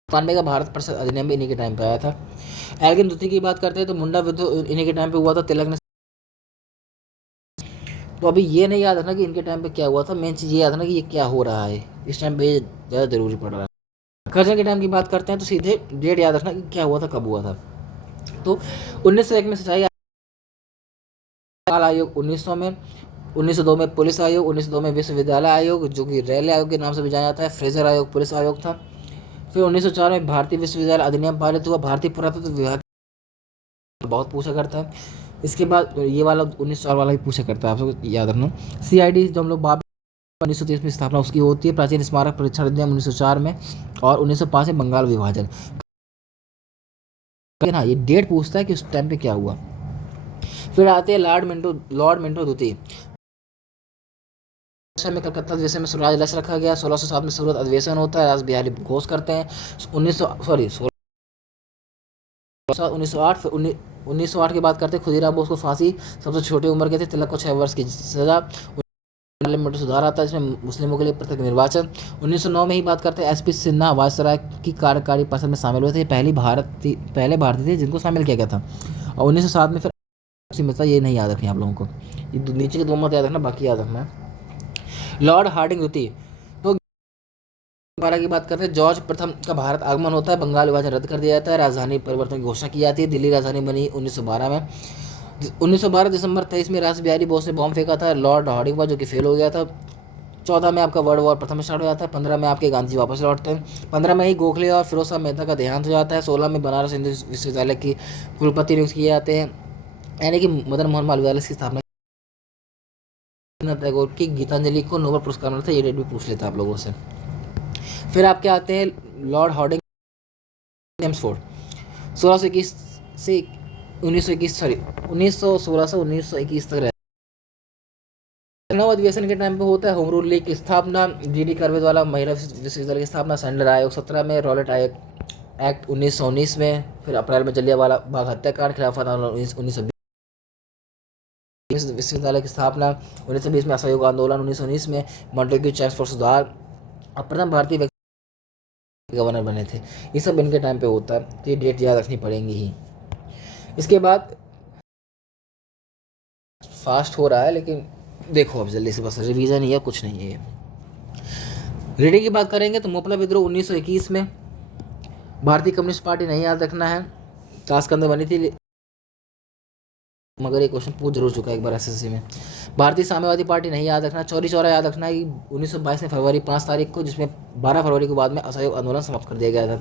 92 का भारत परिषद अधिनियम भी इन्हीं के टाइम पे आया था। एल्गिन द्वितीय की बात करते हैं तो मुंडा विद्रोह इन्हीं के टाइम पे हुआ था। तिलक ने तो अभी ये नहीं याद रखना कि इनके टाइम पे क्या हुआ था, मेन चीज़ ये याद रखना कि ये क्या हो रहा है इस टाइम पे, ज़्यादा जरूरी पड़ रहा है। करजन के टाइम की बात करते हैं तो सीधे डेट याद रखना कि क्या हुआ था, कब हुआ था। तो 1901 में सिंचाई आयोग, 1900 में, 1902 में पुलिस आयोग, 1902 में विश्वविद्यालय आयोग जो कि रेलवे आयोग के नाम से भी जाना जाता है। फ्रेजर आयोग पुलिस आयोग था। फिर 1904 में भारतीय विश्वविद्यालय अधिनियम पारित हुआ। भारतीय पुरातत्व विभाग बहुत पूछा करता है। इसके बाद ये वाला 1904 वाला भी पूछा करता है, आपको याद रखना। CID जो हम लोग 1930 में स्थापना उसकी होती है। प्राचीन स्मारक परीक्षण अधिनियम 1904 में, और 1905 में बंगाल विभाजन। हाँ, ये डेट पूछता है कि उस टाइम पे क्या हुआ। फिर आते हैं लॉर्ड मिंटो द्वितीय में कलकत्ता अधिवेशन में स्वराज लक्ष्य रखा गया। 1607 में सूरत अधिवेशन होता है, राज बिहारी घोष करते हैं। 1908 1908 की बात करते हैं, खुदीराम बोस को फांसी, सबसे छोटी उम्र के थे। तिलक को 6 वर्ष की सजा। में सुधार आता है, इसमें मुस्लिमों के लिए पृथक निर्वाचन। 1909 में ही बात करते हैं, SP सिन्हा वायसराय की कार्यकारी परिषद में शामिल हुए थे। पहले भारतीय थे जिनको शामिल किया गया था। और 1907 में फिर मिलता, ये नहीं याद रखें आप लोगों को, ये नीचे के दो मत याद रखना, बाकी याद रखना। लॉर्ड हार्डिंग द्वितीय तो 12 की बात करते हैं, जॉर्ज प्रथम का भारत आगमन होता है। बंगाल विभाजन रद्द कर दिया जाता है। राजधानी परिवर्तन की घोषणा की जाती है। दिल्ली राजधानी बनी 1912 में। 1912 दिसंबर 23 में राज बिहारी बोस ने बॉम्ब फेंका था लॉर्ड हार्डिंग पर, जो कि फेल हो गया था। 14 में आपका वर्ल्ड वॉर प्रथम स्टार्ट हो जाता है। 15 में आपके गांधी वापस लौटते हैं। 15 में ही गोखले और फिरोज शाह मेहता का देहांत हो जाता है। 16 में बनारस हिंदू विश्वविद्यालय की कुलपति नियुक्त किए जाते हैं, यानी कि मदन मोहन मालवीय की स्थापना। टैगोर की गीतांजलि को नोबेल पुरस्कार मिला था, ये डेट भी पूछ लेता है आप लोगों से। फिर आपके आते हैं लॉर्ड हार्डिंग हेम्सफोर्ड, 1621 से 1921 1916 से 1921 तक। लखनऊ अधिवेशन के टाइम पे होता है होम रूल लीग की स्थापना। GD कर्वेवाला महिला विश्वविद्यालय की स्थापना। सैंडलर आयोग 17 में। रॉलेट आयोग एक्ट 1919 में। फिर अप्रैल में जलियांवाला बाग हत्याकांड, खिलाफत आंदोलन 1920 विश्वविद्यालय की स्थापना। 1920 में असहयोग आंदोलन। 1919 में मॉन्टेग्यू चैक्स फॉर सुधार, और प्रथम भारतीय व्यक्ति गवर्नर बने थे। ये सब इनके टाइम पे होता है, तो ये डेट याद रखनी पड़ेंगी ही। इसके बाद फास्ट हो रहा है, लेकिन देखो अब जल्दी से, बस रिवीजन ही है, कुछ नहीं है। रीडिंग की बात करेंगे तो मोपला विद्रोह 1921 में। भारतीय कम्युनिस्ट पार्टी नहीं याद रखना है, ताशकंद बनी थी, मगर ये क्वेश्चन पूछ जरूर चुका है एक बार SSC में। भारतीय साम्यवादी पार्टी नहीं याद रखना। चौरी चौरा याद रखना है कि 1922 में फरवरी 5 तारीख को, जिसमें 12 फरवरी के बाद में असहयोग आंदोलन समाप्त कर दिया गया था।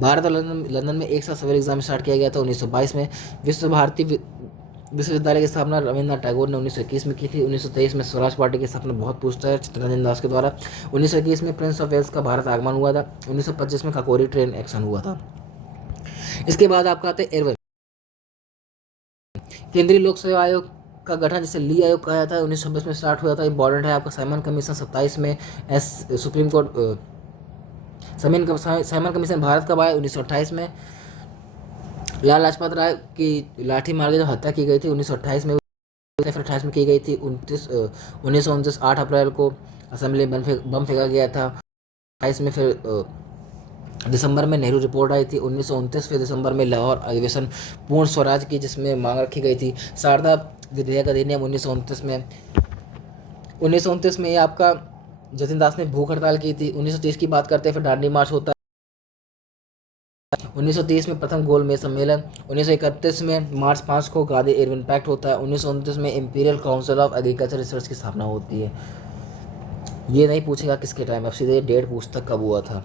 भारत और लंदन में एक साथ सवेरे एग्जाम स्टार्ट किया गया था 1922 में। विश्व भारती विश्वविद्यालय की स्थापना रविन्द्रनाथ टैगोर ने 1921 में की थी। 1923 में स्वराज पार्टी की स्थापना बहुत पूछता है, चित्तरंजन दास के द्वारा। 1921 में प्रिंस ऑफ वेल्स का भारत आगमन हुआ था। 1925 में काकोरी ट्रेन एक्शन हुआ था। इसके बाद आपका आता है एयरवे, केंद्रीय लोक सेवा आयोग का गठन, जिसे ली आयोग कहा जाता है, 1926 में स्टार्ट हुआ था। इंपॉर्टेंट है आपका साइमन कमीशन 27 में। Supreme court Simon commission Bharat कब आया, 1928 में। लाला लाजपत राय की लाठी मार के जो हत्या की गई थी 1928 में, फिर 28 में की गई थी। 1929 8 अप्रैल को असेंबली में बम फेंका गया था। 28 में फिर दिसंबर में नेहरू रिपोर्ट आई थी। 1929 फिर दिसंबर में लाहौर अधिवेशन पूर्ण स्वराज की, जिसमें मांग रखी गई थी। शारदा विधेयक अधिनियम 1929 में। 1929 में ये आपका जतिन दास ने भूख हड़ताल की थी। 1930 की बात करते हैं, फिर दांडी मार्च होता है। 1930 में प्रथम गोलमेज सम्मेलन। 1931 में मार्च 5 को गांधी इरविन पैक्ट होता है। 1929 में imperial council of agriculture research की स्थापना होती है। ये नहीं पूछेगा किसके टाइम, अब सीधे डेट पूछता कब हुआ था,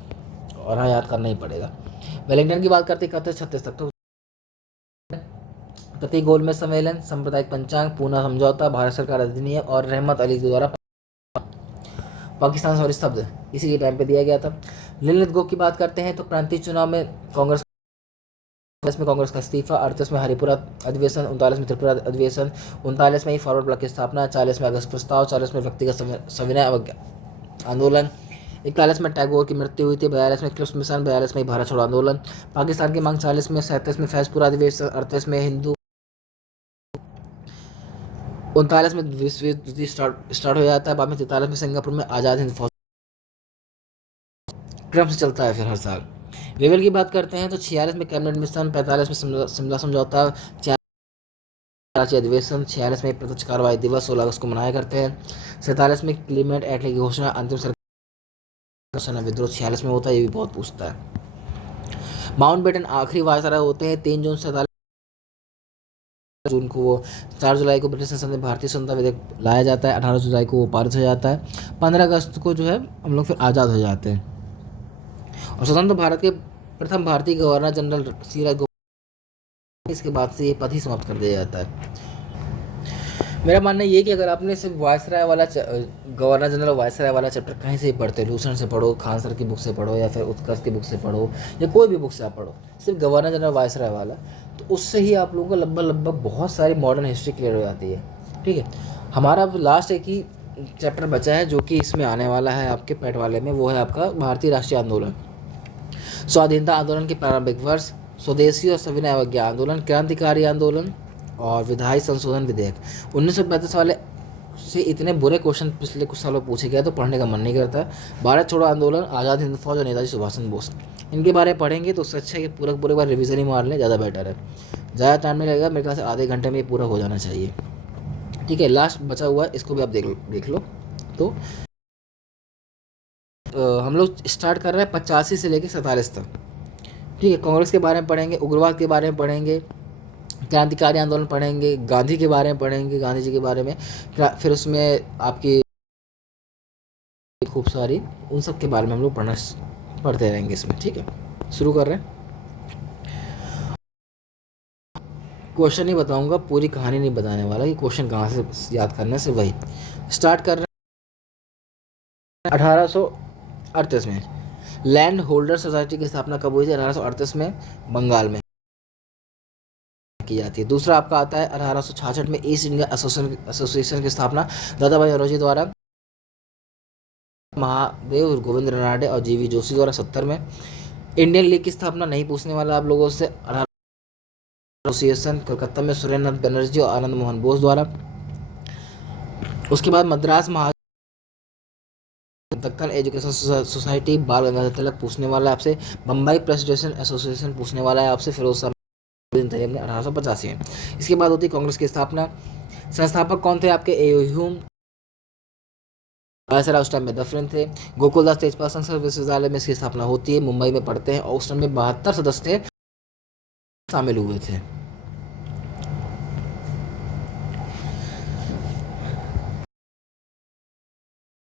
और हाँ याद करना ही पड़ेगा। वेलिंगटन की बात करते हैं 31-36 तक। तो प्रति गोलमेज सम्मेलन, सांप्रदायिक पंचांग, पूना समझौता, भारत सरकार अधिनियम और रहमत अली द्वारा पाकिस्तान सॉरी शब्द इसी के टाइम पे दिया गया था। ललित गोप की बात करते हैं तो प्रांतीय चुनाव में कांग्रेस का इस्तीफा। 38 में हरिपुरा अधिवेशन। 39 में त्रिपुरा अधिवेशन। 39 में ही फॉरवर्ड ब्लॉक की स्थापना। 40 में अगस्त प्रस्ताव। 40 में व्यक्तिगत सविनय आंदोलन। 41 में टैगोर की मृत्यु हुई थी। 42 में क्रिप्स मिशन। 42 में भारत छोड़ो आंदोलन। पाकिस्तान की मांग। 40 में। 37 में फैजपुरा अधिवेशन। 38 में हिंदू 39 में विश्व युद्ध स्टार्ट हो जाता है। बाद में 43 में सिंगापुर में आज़ाद हिंद फौज क्रम से चलता है फिर हर साल। लेवल की बात करते हैं तो 46 में कैबिनेट मिशन, 45 में शिमला समझौता, कराची अधिवेशन, 46 में प्रत्यक्ष कार्रवाई दिवस 16 अगस्त को मनाया करते हैं। 47 में क्लीमेट एक्ट की घोषणा, अंतिम सरकार विद्रोह 46 में होता है, ये भी बहुत पूछता है। माउंटबेटन आखिरी वायसराय होते हैं 3 जून 47 जून को वो 4 जुलाई को ब्रिटिश संसद में भारतीय स्वतंत्रता विधेयक लाया जाता है। 18 जुलाई को वो पारित हो जाता है। 15 अगस्त को जो है हम लोग फिर आज़ाद हो जाते हैं और स्वतंत्र भारत के प्रथम भारतीय गवर्नर जनरल सी इसके बाद से ये पद ही समाप्त कर दिया जाता है। मेरा मानना ये कि अगर आपने सिर्फ वायसराय वाला गवर्नर जनरल वायसराय वाला चैप्टर कहीं से ही पढ़ते, लूसेंट से पढ़ो, खान सर की बुक से पढ़ो, या फिर उत्कर्ष की बुक से पढ़ो, या कोई भी बुक से आप पढ़ो, सिर्फ गवर्नर जनरल वायसराय वाला, तो उससे ही आप लोगों को लगभग बहुत सारी मॉडर्न हिस्ट्री क्लियर हो जाती है। ठीक है, हमारा अब लास्ट एक ही चैप्टर बचा है जो कि इसमें आने वाला है आपके पेट वाले में, वो है आपका भारतीय राष्ट्रीय आंदोलन। स्वाधीनता आंदोलन के प्रारंभिक वर्ष, स्वदेशी और सविनय अवज्ञा आंदोलन, क्रांतिकारी आंदोलन और विधायी संशोधन विधेयक। 1935 वाले से इतने बुरे क्वेश्चन पिछले कुछ सालों पूछे गए तो पढ़ने का मन नहीं करता। भारत छोड़ो आंदोलन, आज़ाद हिंद फौज और नेताजी सुभाष चंद्र बोस, इनके बारे में पढ़ेंगे तो उससे अच्छा है कि पूरे बार रिवीजन ही मार लें, ज़्यादा बेटर है। ज़्यादा टाइम नहीं लगेगा, मेरे ख्याल से आधे घंटे में ये पूरा हो जाना चाहिए। ठीक है, लास्ट बचा हुआ है, इसको भी आप देख लो। तो हम लोग स्टार्ट कर रहे हैं 85 से लेकर 47 तक। ठीक है, कांग्रेस के बारे में पढ़ेंगे, उग्रवाद के बारे में पढ़ेंगे, क्रांतिकारी आंदोलन पढ़ेंगे, गांधी के बारे में पढ़ेंगे, गांधी जी के बारे में, फिर उसमें आपकी खूब सारी उन सब के बारे में हम लोग पढ़ते रहेंगे इसमें। ठीक है, शुरू कर रहे हैं। क्वेश्चन नहीं बताऊंगा, पूरी कहानी नहीं बताने वाला कि क्वेश्चन कहाँ से याद करने से, वही स्टार्ट कर रहे हैं। 1838 में लैंड होल्डर सोसाइटी की स्थापना कब हुई थी? 1838 में बंगाल में की जाती है। दूसरा आपका आता है 1866 में ईस्ट इंडिया एसोसिएशन की स्थापना दादा भाई नौरोजी द्वारा, महादेव गोविंद रनाडे और जीवी जोशी द्वारा। 70 में इंडियन लीग की स्थापना, नहीं पूछने वाला आप लोगों से, एसोसिएशन कलकत्ता में सुरेंद्र नाथ बनर्जी और आनंद मोहन बोस द्वारा। उसके बाद मद्रास दक्कन एजुकेशन सोसाइटी, बाल गंगाधर तिलक पूछने वाला है आपसे। बम्बई प्रेसिडेंशियल एसोसिएशन पूछने वाला है आपसे, फिरोज शाह 1885 में। इसके बाद होती कांग्रेस की स्थापना। संस्थापक कौन थे आपके? ए ह्यूम, उस टाइम में दफरिन थे। गोकुलदास तेजपाल संस्कृत विश्वविद्यालय में इसकी स्थापना होती है, मुंबई में पढ़ते हैं, और उस टाइम में 72 सदस्य शामिल हुए थे।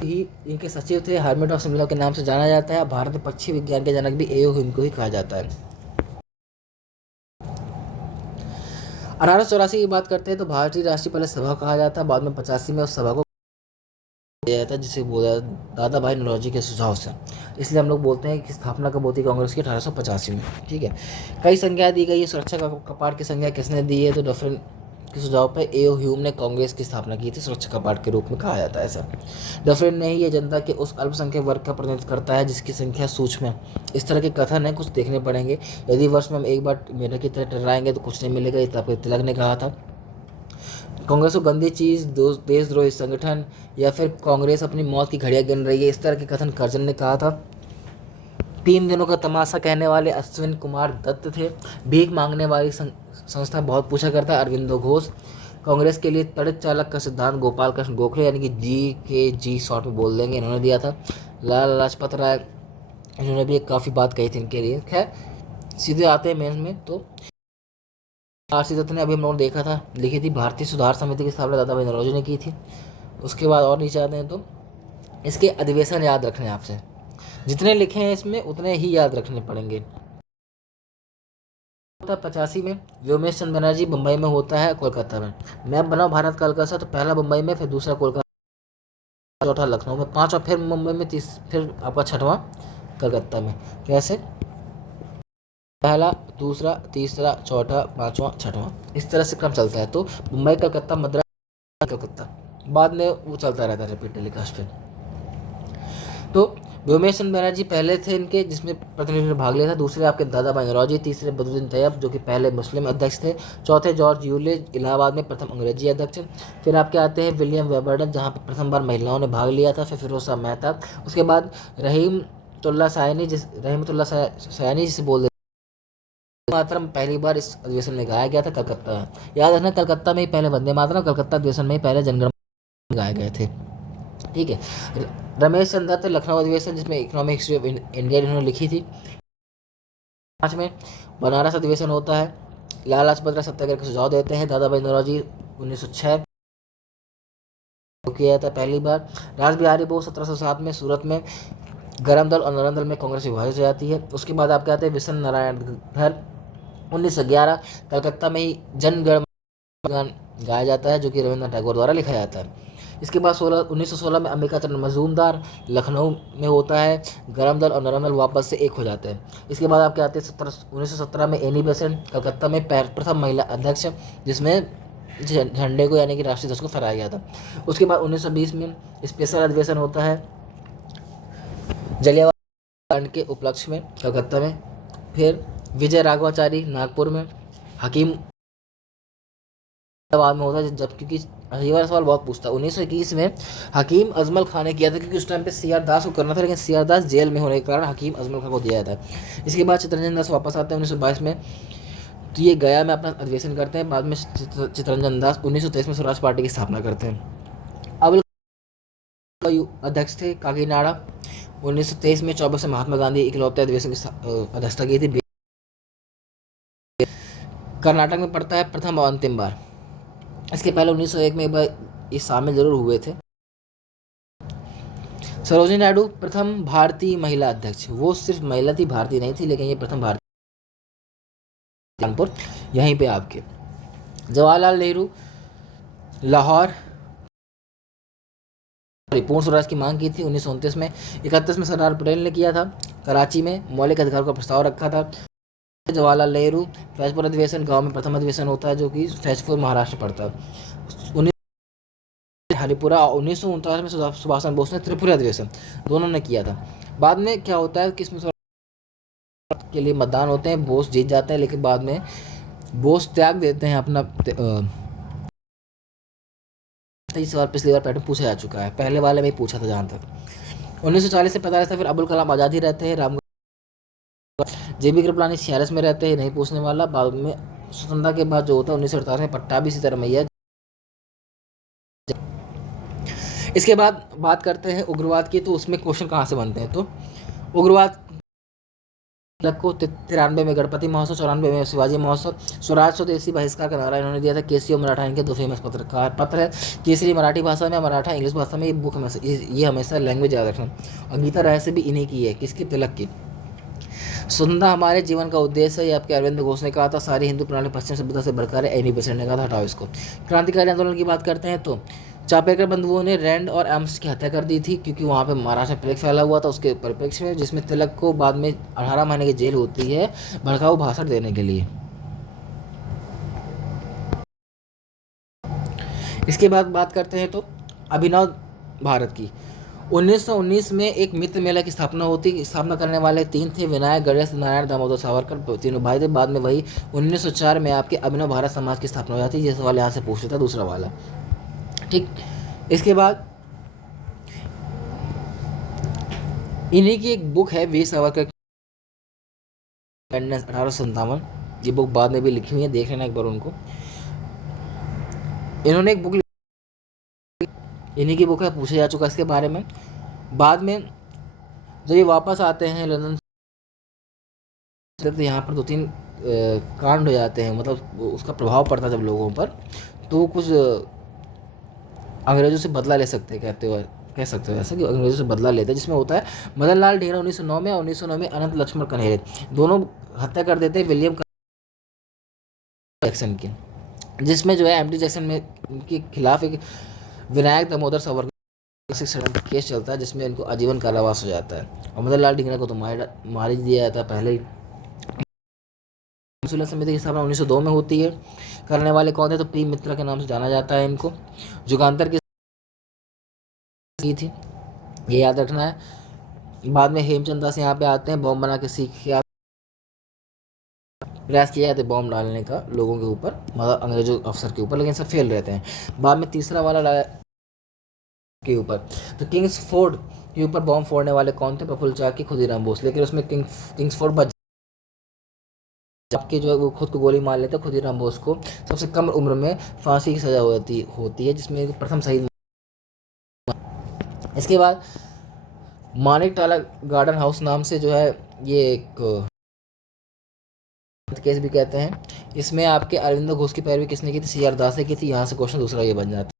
ही इनके सचिव थे, हर्मिट ऑफ शिमला के नाम से जाना जाता है। भारत में पक्षी विज्ञान के जनक भी ए ह्यूम को ही कहा जाता है। 1884 की बात करते हैं तो भारतीय राष्ट्रीय पहले सभा कहा जाता है, बाद में 85 में उस सभा को दिया जाता है जिसे बोला दादा भाई नौरोजी के सुझाव से। इसलिए हम लोग बोलते हैं कि स्थापना कब होती है कांग्रेस की? 1885 में। ठीक है, कई संज्ञा दी गई है। सुरक्षा कपाट की संज्ञा किसने दी है? तो डफरिन के सुझाव पर ए ह्यूम ने कांग्रेस की स्थापना की थी, सुरक्षा कपाट के रूप में कहा जाता है ऐसा। डफरिन ने ही ये जनता के उस अल्पसंख्यक वर्ग का प्रतिनिधित्व करता है जिसकी संख्या सूक्ष्म है। इस तरह के कथन है, कुछ देखने पड़ेंगे। यदि वर्ष में हम एक बार मेढक की तरह टर्राएंगे तो कुछ नहीं मिलेगा, ये आपको तिलक ने कहा था। कांग्रेस को गंदी चीज़, देशद्रोही संगठन, या फिर कांग्रेस अपनी मौत की घड़ियां गिन रही है, इस तरह के कथन कर्जन ने कहा था। 3 दिनों का तमाशा कहने वाले अश्विन कुमार दत्त थे। भीख मांगने वाली संस्था बहुत पूछा करता है, अरविंदो घोष। कांग्रेस के लिए तड़ित चालक का सिद्धांत गोपाल कृष्ण गोखले, यानी कि जी शॉर्ट में बोल देंगे, इन्होंने दिया था। लाला लाजपत राय, इन्होंने भी काफ़ी बात कही थी इनके लिए। खैर सीधे आते हैं मेन में, तो आरसी दत्त ने अभी हम लोगों ने देखा था, लिखी थी भारतीय सुधार समिति की स्थापना दादा भाई नौरोजी ने की थी। उसके बाद और नीचे आते हैं तो इसके अधिवेशन याद रखने आपसे, जितने लिखे हैं इसमें उतने ही याद रखने पड़ेंगे। 85 में व्योमेश चंद्र बनर्जी मुंबई में होता है, कोलकाता में। मैप बनाओ भारत का हल्का सा, तो पहला मुंबई में, फिर दूसरा कोलकाता, चौथा लखनऊ में, पांचवा फिर मुंबई में, फिर आपका छठवां कलकत्ता में। कैसे? पहला, दूसरा, तीसरा, चौथा, पांचवा, छठवां, इस तरह से क्रम चलता है। तो मुंबई, कलकत्ता, मद्रास, कलकत्ता, बाद में वो चलता रहता है रिपीट टेलीकास्ट पे। तो व्योमेश बनर्जी पहले थे इनके जिसमें प्रतिनिधि ने भाग लिया था। दूसरे आपके दादा भाई नौरोजी, तीसरे बदरुद्दीन तैयब जो कि पहले मुस्लिम अध्यक्ष थे, चौथे जॉर्ज यूले इलाहाबाद में प्रथम अंग्रेजी अध्यक्ष। फिर आपके आते हैं विलियम वेबर्टन जहाँ पर प्रथम बार महिलाओं ने भाग लिया था। फिर फिरोज शाह मेहता, उसके बाद रहीमतुल्लाह सयानी जिसे बोल मातरम पहली बार इस अधिवेशन में गाया गया था कलकत्ता में। याद रखना कलकत्ता में ही पहले वंदे मातरम, कलकत्ता अधिवेशन में ही पहले जनगण गाए गए थे। ठीक है। रमेश चंद्र दत्त लखनऊ अधिवेशन जिसमें इकोनॉमिक हिस्ट्री ऑफ इंडिया इन्होंने लिखी थी। 5 में बनारस अधिवेशन होता है। लाला लाजपत राय सत्याग्रह का सुझाव देते हैं। दादा भाई नौरोजी 1906 किया था पहली बार। रास बिहारी बोस 1707 में सूरत में गरम दल और नरम दल में कांग्रेस विभाजित हो जाती है। उसके बाद आपके आते हैं विशन नारायण धर 1911 कलकत्ता में ही जन गण गान गाया जाता है जो कि रविंद्रनाथ टैगोर द्वारा लिखा जाता है। इसके बाद 1916 में अंबिका चरण मजूमदार लखनऊ में होता है। गरम दल और नरम दल वापस से एक हो जाते हैं। इसके बाद आपके आते हैं 1917 में एनी बेसेंट कलकत्ता में प्रथम महिला अध्यक्ष जिसमें झंडे को यानी कि राष्ट्रीय ध्वज को फहराया गया था। उसके बाद 1920 में स्पेशल अधिवेशन होता है जलियांवाला कांड के उपलक्ष्य में कलकत्ता में। फिर विजय राघवाचारी नागपुर में, हकीम बाद में होता है जब क्योंकि ये वाला सवाल बहुत पूछता है। 1921 में हकीम अजमल खान ने किया था क्योंकि उस टाइम पे सीआर दास को करना था, लेकिन सीआर दास जेल में होने के कारण हकीम अजमल खान को दिया था। इसके बाद चित्तरंजन दास वापस आते हैं 1922 में, तो ये गया में अपना अधिवेशन करते हैं। बाद में चित्तरंजन दास 1923 में स्वराज पार्टी की स्थापना करते हैं। अबुल अध्यक्ष थे काकीनाडा 1923 में। 24 में महात्मा गांधी इकलौते अधिवेशन की अध्यक्षता की थी। कर्नाटक में पड़ता है प्रथम और अंतिम बार। इसके पहले 1901 में एक बार ये शामिल जरूर हुए थे। सरोजिनी नायडू प्रथम भारतीय महिला अध्यक्ष, वो सिर्फ महिला थी, भारतीय नहीं थी, लेकिन ये प्रथम भारतीय कानपुर यहीं पे आपके। जवाहरलाल नेहरू लाहौर पूर्ण स्वराज की मांग की थी 1929 में। 31 में सरदार पटेल ने किया था। कराची में मौलिक अधिकार का प्रस्ताव रखा था। जवाहरलाल नेहरू फैजपुर अधिवेशन गांव में प्रथम अधिवेशन होता है जो कि फैजपुर महाराष्ट्र पड़ता है। हरिपुरा 1939 में सुभाष चंद्र बोस ने त्रिपुरा अधिवेशन दोनों ने किया था। बाद में क्या होता है कि इसमें के लिए मतदान होते हैं, बोस जीत जाते हैं, लेकिन बाद में बोस त्याग देते हैं अपना। इस सवाल पिछली बार पैटर्न पूछा जा चुका है, पहले वाले में ही पूछा था जहाँ तक। 1940 से 45 तक फिर अबुल कलाम आज़ाद ही रहते हैं। राम जेबी कृपलानी 46 में रहते हैं, नहीं पूछने वाला। बाद में स्वतंत्रता के बाद जो होता है 1948 में पट्टाभी सीतारमैया। इसके बाद बात करते हैं उग्रवाद की, तो उसमें क्वेश्चन कहाँ से बनते हैं। तो उग्रवाद को 93 में गणपति महोत्सव, 94 में शिवाजी महोत्सव, स्वराज स्वदेशी बहिष्कार का नारा इन्होंने दिया था। केसीओ मराठा इनके 2 फेमस पत्र है। केसरी मराठी भाषा में, मराठा इंग्लिश भाषा में। ये बुक हमेशा ये हमेशा लैंग्वेज याद रखना। और गीता रहस्य भी इन्हीं की है, किसकी, तिलक की। स्वतंत्रता हमारे जीवन का उद्देश्य है, ये आपके अरविंद घोष ने कहा था। सारी हिंदू प्रणाली पश्चिम सभ्यता से बरकरार है, एनी बेसेंट ने कहा था, हटाओ इसको। क्रांतिकारी आंदोलन की बात करते हैं तो चापेकर बंधुओं ने रैंड और एम्स की हत्या कर दी थी क्योंकि वहाँ पे महाराष्ट्र में प्लेग फैला हुआ था। उसके परिप्रेक्ष्य में जिसमें तिलक को बाद में 18 महीने की जेल होती है भड़काऊ भाषण देने के लिए। इसके बाद बात करते हैं तो अभिनव भारत की। 1919 में एक मित्र मेला की स्थापना करने वाले 3 थे, विनायक, गणेश नारायण, दामोदर सावरकर, तीनों भाई थे। बाद में वही 1904 में आपके अभिनव भारत समाज की स्थापना हो जाती है। ये सवाल यहाँ से पूछता था, दूसरा वाला। ठीक। इसके बाद इन्हीं की एक बुक है वीर सावरकर 1857। ये बुक बाद में भी लिखी हुई है, देख लेना एक बार उनको। इन्होंने एक बुक, इन्हीं की बुक है, पूछा जा चुका इसके बारे में। बाद में जब ये वापस आते हैं लंदन तो यहाँ पर 2-3 कांड हो जाते हैं, मतलब उसका प्रभाव पड़ता है जब लोगों पर, तो कुछ अंग्रेजों से बदला ले सकते हैं, कह सकते हो ऐसा कि अंग्रेजों से बदला लेते हैं। जिसमें होता है मदन लाल ढींगरा 1909 में, और 1909 में अनंत लक्ष्मण कन्हेरे दोनों हत्या कर देते हैं विलियम जैक्सन की, जिसमें जो है एमटी जैक्सन में के खिलाफ एक विनायक दामोदर सावरकर केस चलता है जिसमें इनको आजीवन कारावास हो जाता है। और मदन लाल ढींगरा को तो मार ही दिया जाता है पहले ही। अनुशीलन समिति की स्थापना 1902 में होती है। करने वाले कौन थे, तो प्रेम मित्रा के नाम से जाना जाता है इनको। युगांतर की थी, ये याद रखना है। बाद में हेमचंद दास यहाँ पे आते हैं, बॉम्ब बना के सीख के प्रयास किया जाता है बॉम्ब डालने का लोगों के ऊपर, मतलब अंग्रेजों अफसर के ऊपर, लेकिन सब फेल रहते हैं। बाद में तीसरा वाला के ऊपर, तो किंग्स फोर्ट के ऊपर बॉम्ब फोड़ने वाले कौन थे? प्रफुल्ल चाकी, खुदीराम बोस, लेकिन उसमें किंग्स फोर्ट बच के जो है वो खुद को गोली मार लेते हैं। खुदीराम बोस को सबसे कम उम्र में फांसी की सजा होती है, जिसमें प्रथम शहीद। इसके बाद मानिक टाला गार्डन हाउस नाम से जो है ये एक केस भी कहते हैं। इसमें आपके अरविंदो घोष की पैरवी किसने की थी? सी.आर. दास ने की थी। यहाँ से क्वेश्चन दूसरा ये बन जाता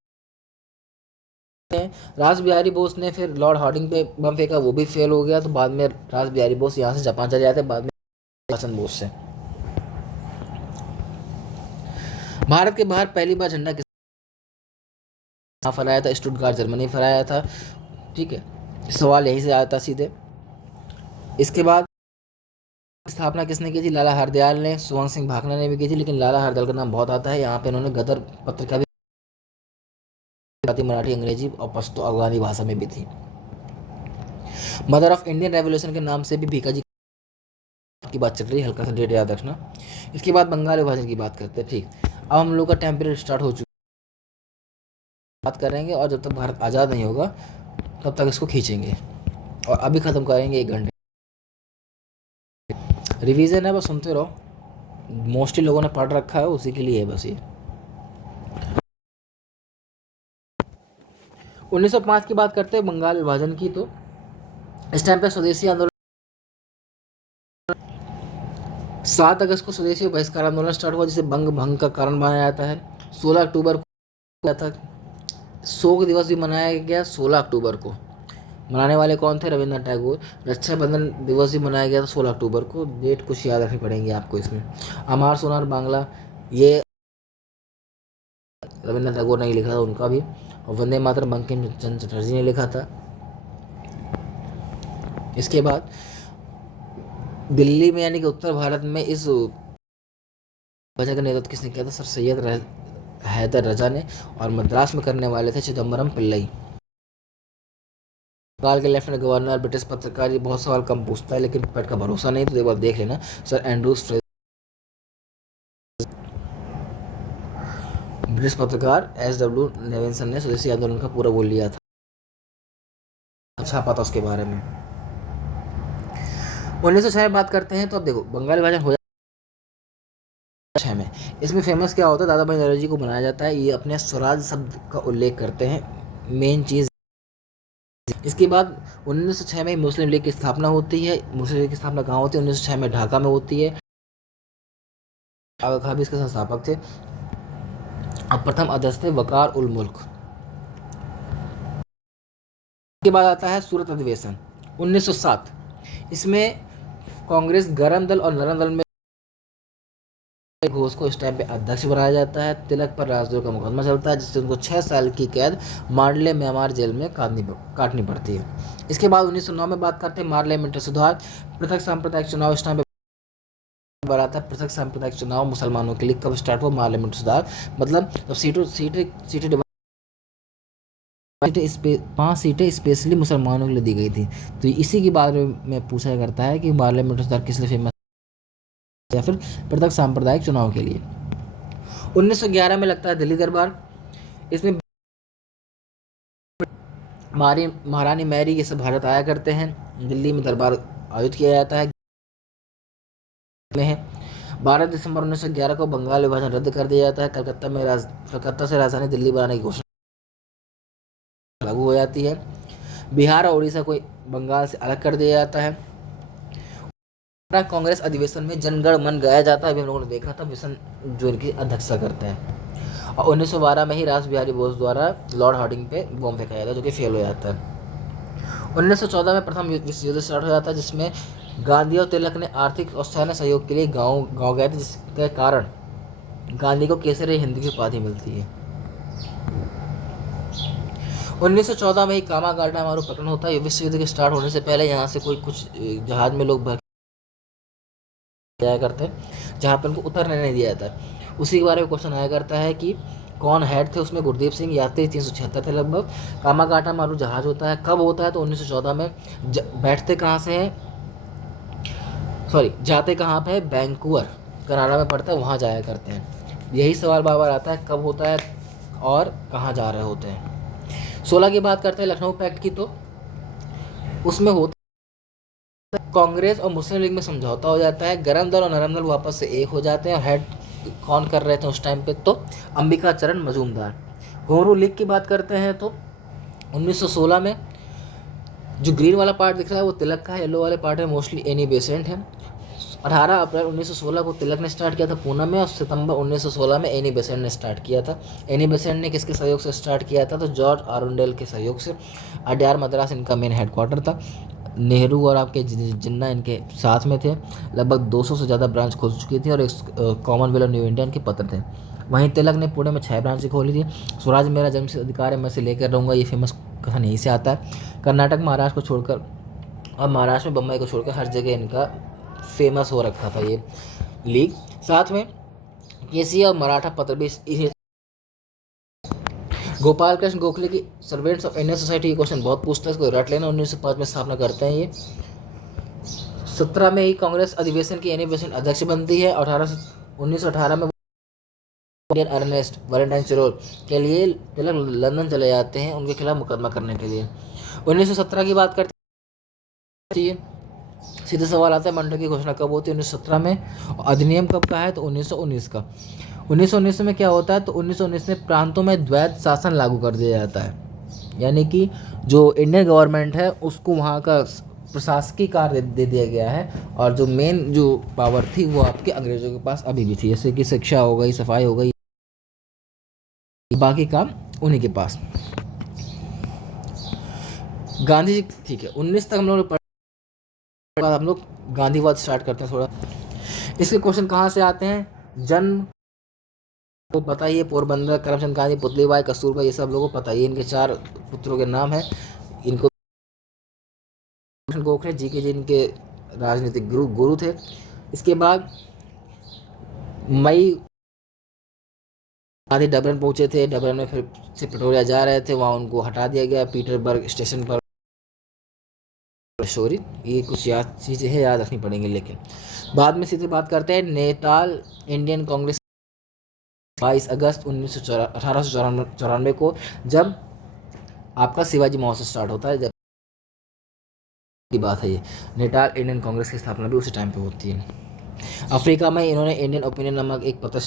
है। रास बिहारी बोस ने फिर लॉर्ड हार्डिंग पे बम फेंका, वो भी फेल हो गया, तो बाद में रास बिहारी बोस यहाँ से जापान चले जाते हैं, बाद में चंद्र बोस से। भारत के बाहर पहली बार झंडा किस फहराया था? स्टुटगार्ट जर्मनी फहराया था। ठीक है, सवाल यहीं से आया था सीधे। इसके बाद स्थापना किसने की थी? लाला हरदयाल ने। सुवर्ण सिंह भाखड़ा ने भी की थी, लेकिन लाला हरदयाल का नाम बहुत आता है। यहाँ पे इन्होंने गदर पत्रिका भी मराठी, अंग्रेजी और पश्तो अफगानी भाषा में भी थी। मदर ऑफ इंडियन रेवोल्यूशन के नाम से भी भीकाजी की बात चल रही है, हल्का सा डेट याद रखना। इसके बाद बंगाल विभाजन की बात करते हैं। ठीक, अब हम लोग का टेम्परेचर स्टार्ट हो चुका बात करेंगे, और जब तक भारत आज़ाद नहीं होगा तब तक इसको खींचेंगे, और अभी ख़त्म करेंगे 1 घंटे। रिवीजन है, बस सुनते रहो, मोस्टली लोगों ने पढ़ रखा है, उसी के लिए है बस ये। 1905 की बात करते हैं बंगाल विभाजन की, तो इस टाइम पे स्वदेशी आंदोलन 7 अगस्त को स्वदेशी बहिष्कार आंदोलन स्टार्ट हुआ, जिसे बंग भंग का कारण माना जाता है। 16 अक्टूबर को था शोक दिवस भी मनाया गया। 16 अक्टूबर को मनाने वाले कौन थे? रविन्द्रनाथ टैगोर। रक्षाबंधन दिवस भी मनाया गया था 16 अक्टूबर को। डेट कुछ याद रखनी पड़ेंगी आपको इसमें। अमार सोनार बांग्ला, ये रविन्द्रनाथ टैगोर ने लिखा था उनका भी। और वंदे मातरम बंकिम चंद्र चटर्जी ने लिखा था। इसके बाद दिल्ली में यानी कि उत्तर भारत में इस वजह का नेतृत्व किसने किया था? सर सैयद हैदर रजा ने। और मद्रास में करने वाले थे चिदम्बरम पिल्लई। बंगाल के लेफ्टिनेंट गवर्नर, ब्रिटिश पत्रकार, ये बहुत सवाल कम पूछता है, लेकिन पेट का भरोसा नहीं, तो एक बार देख लेना। सर एंड्रूज फ्रेजर, ब्रिटिश पत्रकार S.W. नेविल्सन ने स्वदेशी आंदोलन का पूरा बोल लिया था, छापा था उसके बारे में। 1906 में बात करते हैं, तो अब देखो बंगाल विभाजन हो जाता है 6 में। इसमें फेमस क्या होता है? दादा भाई नौरोजी को बनाया जाता है। ये अपने स्वराज शब्द का उल्लेख करते हैं, मेन चीज़। इसके बाद 1906 में मुस्लिम लीग की स्थापना होती है। मुस्लिम लीग की स्थापना कहाँ होती है? 1906 में ढाका में होती है। आगा खां भी इसके संस्थापक थे। अब प्रथम अध्यक्ष थे वकार उल मुल्क। के बाद आता है सूरत अधिवेशन 1907। इसमें कांग्रेस गरम दल और नरम दल में घोष को इस टाइम पे अध्यक्ष बनाया जाता है। तिलक पर राजद्रोह का मुकदमा चलता है, जिससे उनको 6 साल की कैद मार्ले म्यांमार जेल में काटनी पड़ती है। इसके बाद 1909 में बात करते हैं मार्ले मिंटो सुधार। पृथक सांप्रदायिक चुनाव इस टाइम पे आता है। पृथक सांप्रदायिक चुनाव मुसलमानों के लिए कब स्टार्ट हुआ? मार्ले मिंटो सुधार, मतलब जब सीटें 5 सीटें स्पेशली मुसलमानों के लिए दी गई थी। तो इसी के बारे में पूछा करता है कि मार्ले मिंटो सुधार किस लिए फेमस, या फिर पृथक सांप्रदायिक चुनाव के लिए। 1911 में लगता है दिल्ली दरबार। इसमें महारानी मैरी ये सब भारत आया करते हैं। दिल्ली में दरबार आयोजित किया जाता है। 12 दिसंबर 1911 को बंगाल विभाजन रद्द कर दिया जाता है। कलकत्ता से राजधानी दिल्ली बनाने की घोषणा लागू हो जाती है। बिहार और उड़ीसा को बंगाल से अलग कर दिया जाता है। कांग्रेस अधिवेशन में जनगण मन गाया जाता है, अभी हम लोगों ने देखा था, विशन जो इनकी अध्यक्षता करते हैं। और 1912 में ही रास बिहारी बोस द्वारा लॉर्ड हार्डिंग पे बॉम्ब फेंका जाता है, जो कि फेल हो जाता है। 1914 में प्रथम विश्व युद्ध स्टार्ट हो जाता है, जिसमें गांधी और तिलक ने आर्थिक और सैन्य सहयोग के लिए गाँव गए थे, जिसके कारण गांधी को केसरी हिंद की उपाधि मिलती है। 1914 में ही कामा गार्डा मारू प्रकरण होता है। विश्व युद्ध के स्टार्ट होने से पहले यहाँ से कुछ जहाज में लोग जाया करते हैं, जहाँ पर उनको उतरने नहीं दिया जाता है। उसी के बारे में क्वेश्चन आया करता है कि कौन हेड थे उसमें? गुरदीप सिंह। यात्री 376 थे लगभग। कामागाटा मारू जहाज होता है, कब होता है? तो 1914 में। बैठते कहाँ से हैं, सॉरी जाते कहाँ पे? वैंकूवर, कनाडा में पड़ता है, वहाँ जाया करते हैं। यही सवाल बार बार आता है, कब होता है और कहाँ जा रहे होते हैं। 16 की बात करते हैं लखनऊ पैक्ट की, तो उसमें होता कांग्रेस और मुस्लिम लीग में समझौता हो जाता है, गरम दल और नरम दल वापस से एक हो जाते हैं। और हेड कौन कर रहे थे उस टाइम पे? तो अंबिका चरण मजूमदार। घुंगरू लीग की बात करते हैं तो 1916 में जो ग्रीन वाला पार्ट दिख रहा है वो तिलक का है, येलो वाले पार्ट में मोस्टली एनी बेसेंट है। 18 अप्रैल 1916 को तिलक ने स्टार्ट किया था पूना में, और सितंबर 1916 में एनी बेसेंट ने स्टार्ट किया था। एनी बेसेंट ने किसके सहयोग से स्टार्ट किया था? तो जॉर्ज आरुंडेल के सहयोग से। अड्यार मद्रास इनका मेन हेडक्वार्टर था। नेहरू और आपके जिन्ना इनके साथ में थे। लगभग 200 से ज़्यादा ब्रांच खुल चुकी थी और एक कॉमनवेल्थ न्यू इंडिया इनके पत्र थे। वहीं तिलक ने पुणे में 6 ब्रांचें खोली थी। स्वराज मेरा जन्मसिद्ध अधिकार है, मैं से लेकर रहूँगा, ये फेमस कथन यहीं से आता है। कर्नाटक महाराष्ट्र को छोड़कर और महाराष्ट्र में बम्बई को छोड़कर हर जगह इनका फेमस हो रखा था ये लीग। साथ में केसी और मराठा पत्र भी गोपाल कृष्ण गोखले की सर्वेंट्स ऑफ इंडियन सोसाइटी, ये क्वेश्चन बहुत पूछता है, इसको रट लेना। 1905 में स्थापना करते हैं ये। 17 में ही कांग्रेस अधिवेशन की एनी बेसेंट अध्यक्ष बनती है। 1918 में इंडियन अर्नेस्ट वैलेंटाइन चिरोल के लिए तिलक लंदन चले जाते हैं उनके खिलाफ मुकदमा करने के लिए। 1917 की बात करते हैं, सीधे सवाल आता है मंडल की घोषणा कब होती है? 1917 में। अधिनियम कब का है? तो 1919 का। 1919 में क्या होता है? तो 1919 में प्रांतों में द्वैत शासन लागू कर दिया जाता है, यानी कि जो इंडियन गवर्नमेंट है उसको वहाँ का प्रशासकीय कार्य दे दिया गया है, और जो मेन जो पावर थी वो आपके अंग्रेजों के पास अभी भी थी, जैसे कि शिक्षा हो गई, सफाई हो गई, बाकी काम उन्हीं के पास। गांधी जी, ठीक है, 19 तक हम लोग हम लोग गांधीवाद स्टार्ट करते हैं थोड़ा। इसके क्वेश्चन कहाँ से आते हैं? जन्म को पता ही है, पोरबंदर, करमचंद गांधी, पुतलीबाई, कस्तूरबा, ये सब लोगों को पता ही है। इनके 4 पुत्रों के नाम हैं। इनको गोखले जी इनके राजनीतिक गुरु थे। इसके बाद मई गांधी डबरन पहुंचे थे। डबरन में फिर से प्रिटोरिया जा रहे थे, वहाँ उनको हटा दिया गया पीटरबर्ग स्टेशन पर। सॉरी, ये कुछ याद चीज़ें हैं, याद रखनी पड़ेंगी। लेकिन बाद में सीधे बात करते हैं नैनीताल इंडियन कांग्रेस 22 अगस्त 1894 को, जब आपका शिवाजी महोत्सव स्टार्ट होता है, जब की बात है ये। नैनीताल इंडियन कांग्रेस की स्थापना भी उसी टाइम पे होती है। अफ्रीका में इन्होंने इंडियन ओपिनियन नामक एक पत्र।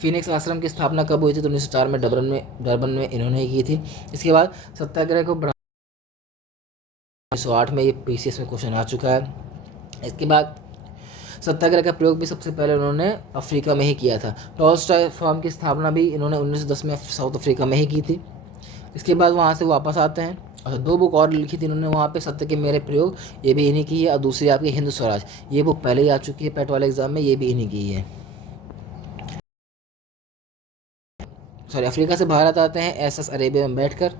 फिनिक्स आश्रम की स्थापना कब हुई थी? तो 1904 में डरबन में इन्होंने ही की थी। इसके बाद सत्याग्रह को 1908 में, ये पीसीएस में क्वेश्चन आ चुका है। इसके बाद सत्याग्रह का प्रयोग भी सबसे पहले उन्होंने अफ्रीका में ही किया था। टॉलस्टॉय फर्म की स्थापना भी इन्होंने 1910 में साउथ अफ्रीका में ही की थी। इसके बाद वहाँ से वापस आते हैं और 2 बुक और लिखी थी इन्होंने वहाँ पे, सत्य के मेरे प्रयोग, ये भी इन्हीं की है, और दूसरी आपकी हिंद स्वराज, ये बुक पहले ही आ चुकी है पेट वाले एग्जाम में, ये भी इन्हीं की है। सॉरी, अफ्रीका से भारत आते हैं एसएस अरेबिया में बैठकर।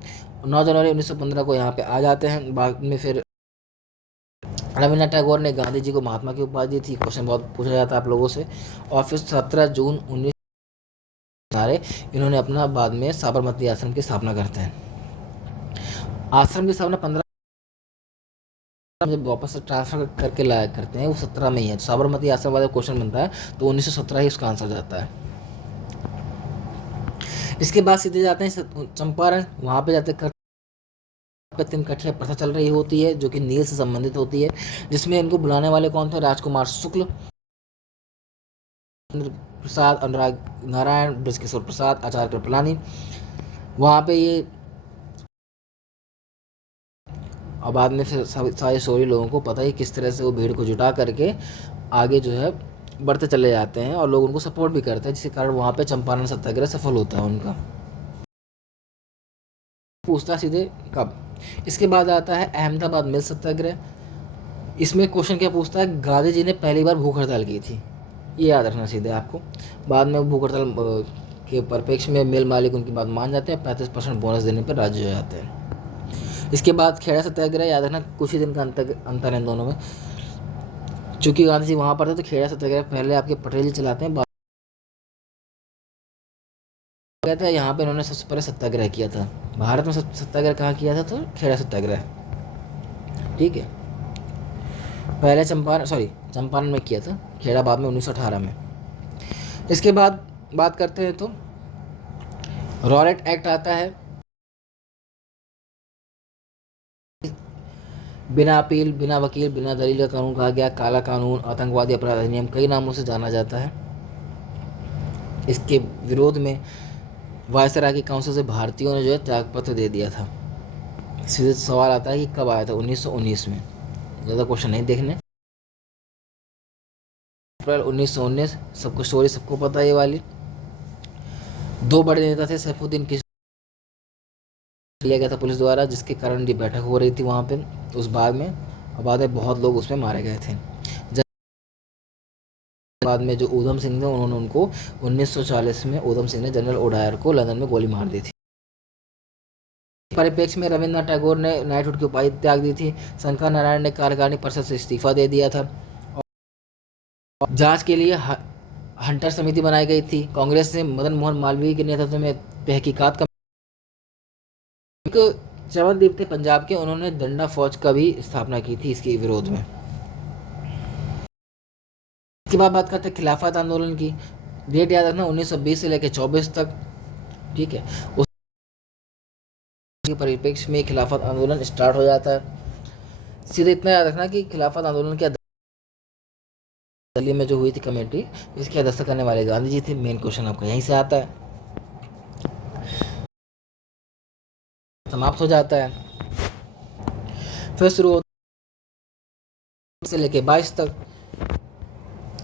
9 जनवरी 1915 को यहाँ पे आ जाते हैं। बाद में फिर रविन्द्रनाथ टैगोर ने गांधी जी को महात्मा की उपाधि दी थी, क्वेश्चन बहुत पूछा जाता है आप लोगों से। और फिर 17 जून 19 इन्होंने अपना बाद में साबरमती आश्रम की स्थापना करते हैं। आश्रम की स्थापना 15 जब वापस ट्रांसफर करके लाया करते हैं वो 17 में ही है। साबरमती आश्रम वाला क्वेश्चन बनता है तो 1917 ही उसका आंसर जाता है। इसके बाद सीधे जाते हैं चंपारण, वहाँ पे जाते कर 3 कठिया प्रथा चल रही होती है जो कि नील से संबंधित होती है, जिसमें इनको बुलाने वाले कौन थे? राजकुमार शुक्ल, प्रसाद, अनुराग नारायण, ब्रजकिशोर प्रसाद, आचार्य कृपलानी। वहाँ पे ये और बाद में फिर सारे शोरी लोगों को पता ही किस तरह से वो भीड़ को जुटा करके आगे जो है बढ़ते चले जाते हैं और लोग उनको सपोर्ट भी करते हैं, जिसके कारण वहाँ पे चंपारण सत्याग्रह सफल होता है उनका। पूछता सीधे कब? इसके बाद आता है अहमदाबाद मिल सत्याग्रह। इसमें क्वेश्चन क्या पूछता है? गांधी जी ने पहली बार भूख हड़ताल की थी, ये याद रखना सीधे आपको। बाद में भूख हड़ताल के परिप्रेक्ष्य में मिल मालिक उनकी बात मान जाते हैं, 35% बोनस देने पर राजी हो जाते हैं। इसके बाद खेड़ा सत्याग्रह, याद रखना कुछ ही दिन का अंतर है दोनों में। चूँकि गांधी जी वहाँ पर थे तो खेड़ा सत्याग्रह पहले आपके पटेल जी चलाते हैं। गया था, यहाँ पे इन्होंने सबसे पहले सत्याग्रह किया था। भारत में सत्याग्रह कहाँ किया था? तो खेड़ा सत्याग्रह, ठीक है। पहले चंपारण में किया था, खेड़ा बाद में 1918 में। इसके बाद बात करते हैं तो रॉलेट एक्ट आता है, बिना अपील, बिना वकील, बिना दलील का कानून कहा गया। काला कानून, आतंकवादी अपराध अधिनियम, कई नामों से जाना जाता है। इसके विरोध में वायसराय की काउंसिल से भारतीयों ने जो है त्यागपत्र दे दिया था। सीधे सवाल आता है कि कब आया था? 1919 में। ज़्यादा क्वेश्चन नहीं देखने। अप्रैल 1919, सबको स्टोरी सबको पता है ये वाली। दो बड़े नेता थे, सैफुद्दीन किस लिया गया था पुलिस द्वारा, जिसके कारण ये बैठक हो रही थी वहाँ पे उस बाग में, और बाद में बहुत लोग उसमें मारे गए थे। बाद में जो ऊधम सिंह थे, उन्होंने उनको 1940 में ऊधम सिंह ने जनरल ओडायर को लंदन में गोली मार दी थी। परिप्रेक्ष्य में रविन्द्रनाथ टैगोर ने नाइटहुड की उपाधि त्याग दी थी। शंकर नारायण ने कार्यकारिणी परिषद से इस्तीफा दे दिया था। और जांच के लिए हंटर समिति बनाई गई थी। कांग्रेस ने मदन मोहन मालवीय के नेतृत्व में तहकीकात का चमनदीप थे पंजाब के, उन्होंने डंडा फौज का भी स्थापना की थी इसके विरोध में। इसके बाद बात करते हैं खिलाफत आंदोलन की। डेट याद रखना, 1920 से लेकर 24 तक, ठीक है। उसके परिप्रेक्ष्य में खिलाफत आंदोलन स्टार्ट हो जाता है। सीधे इतना याद रखना कि खिलाफत आंदोलन की दिल्ली में जो हुई थी कमेटी, इसकी अध्यक्षता करने वाले गांधी जी थे। मेन क्वेश्चन आपका यहीं से आता है, समाप्त हो जाता है। फिर शुरू से लेके 22 तक।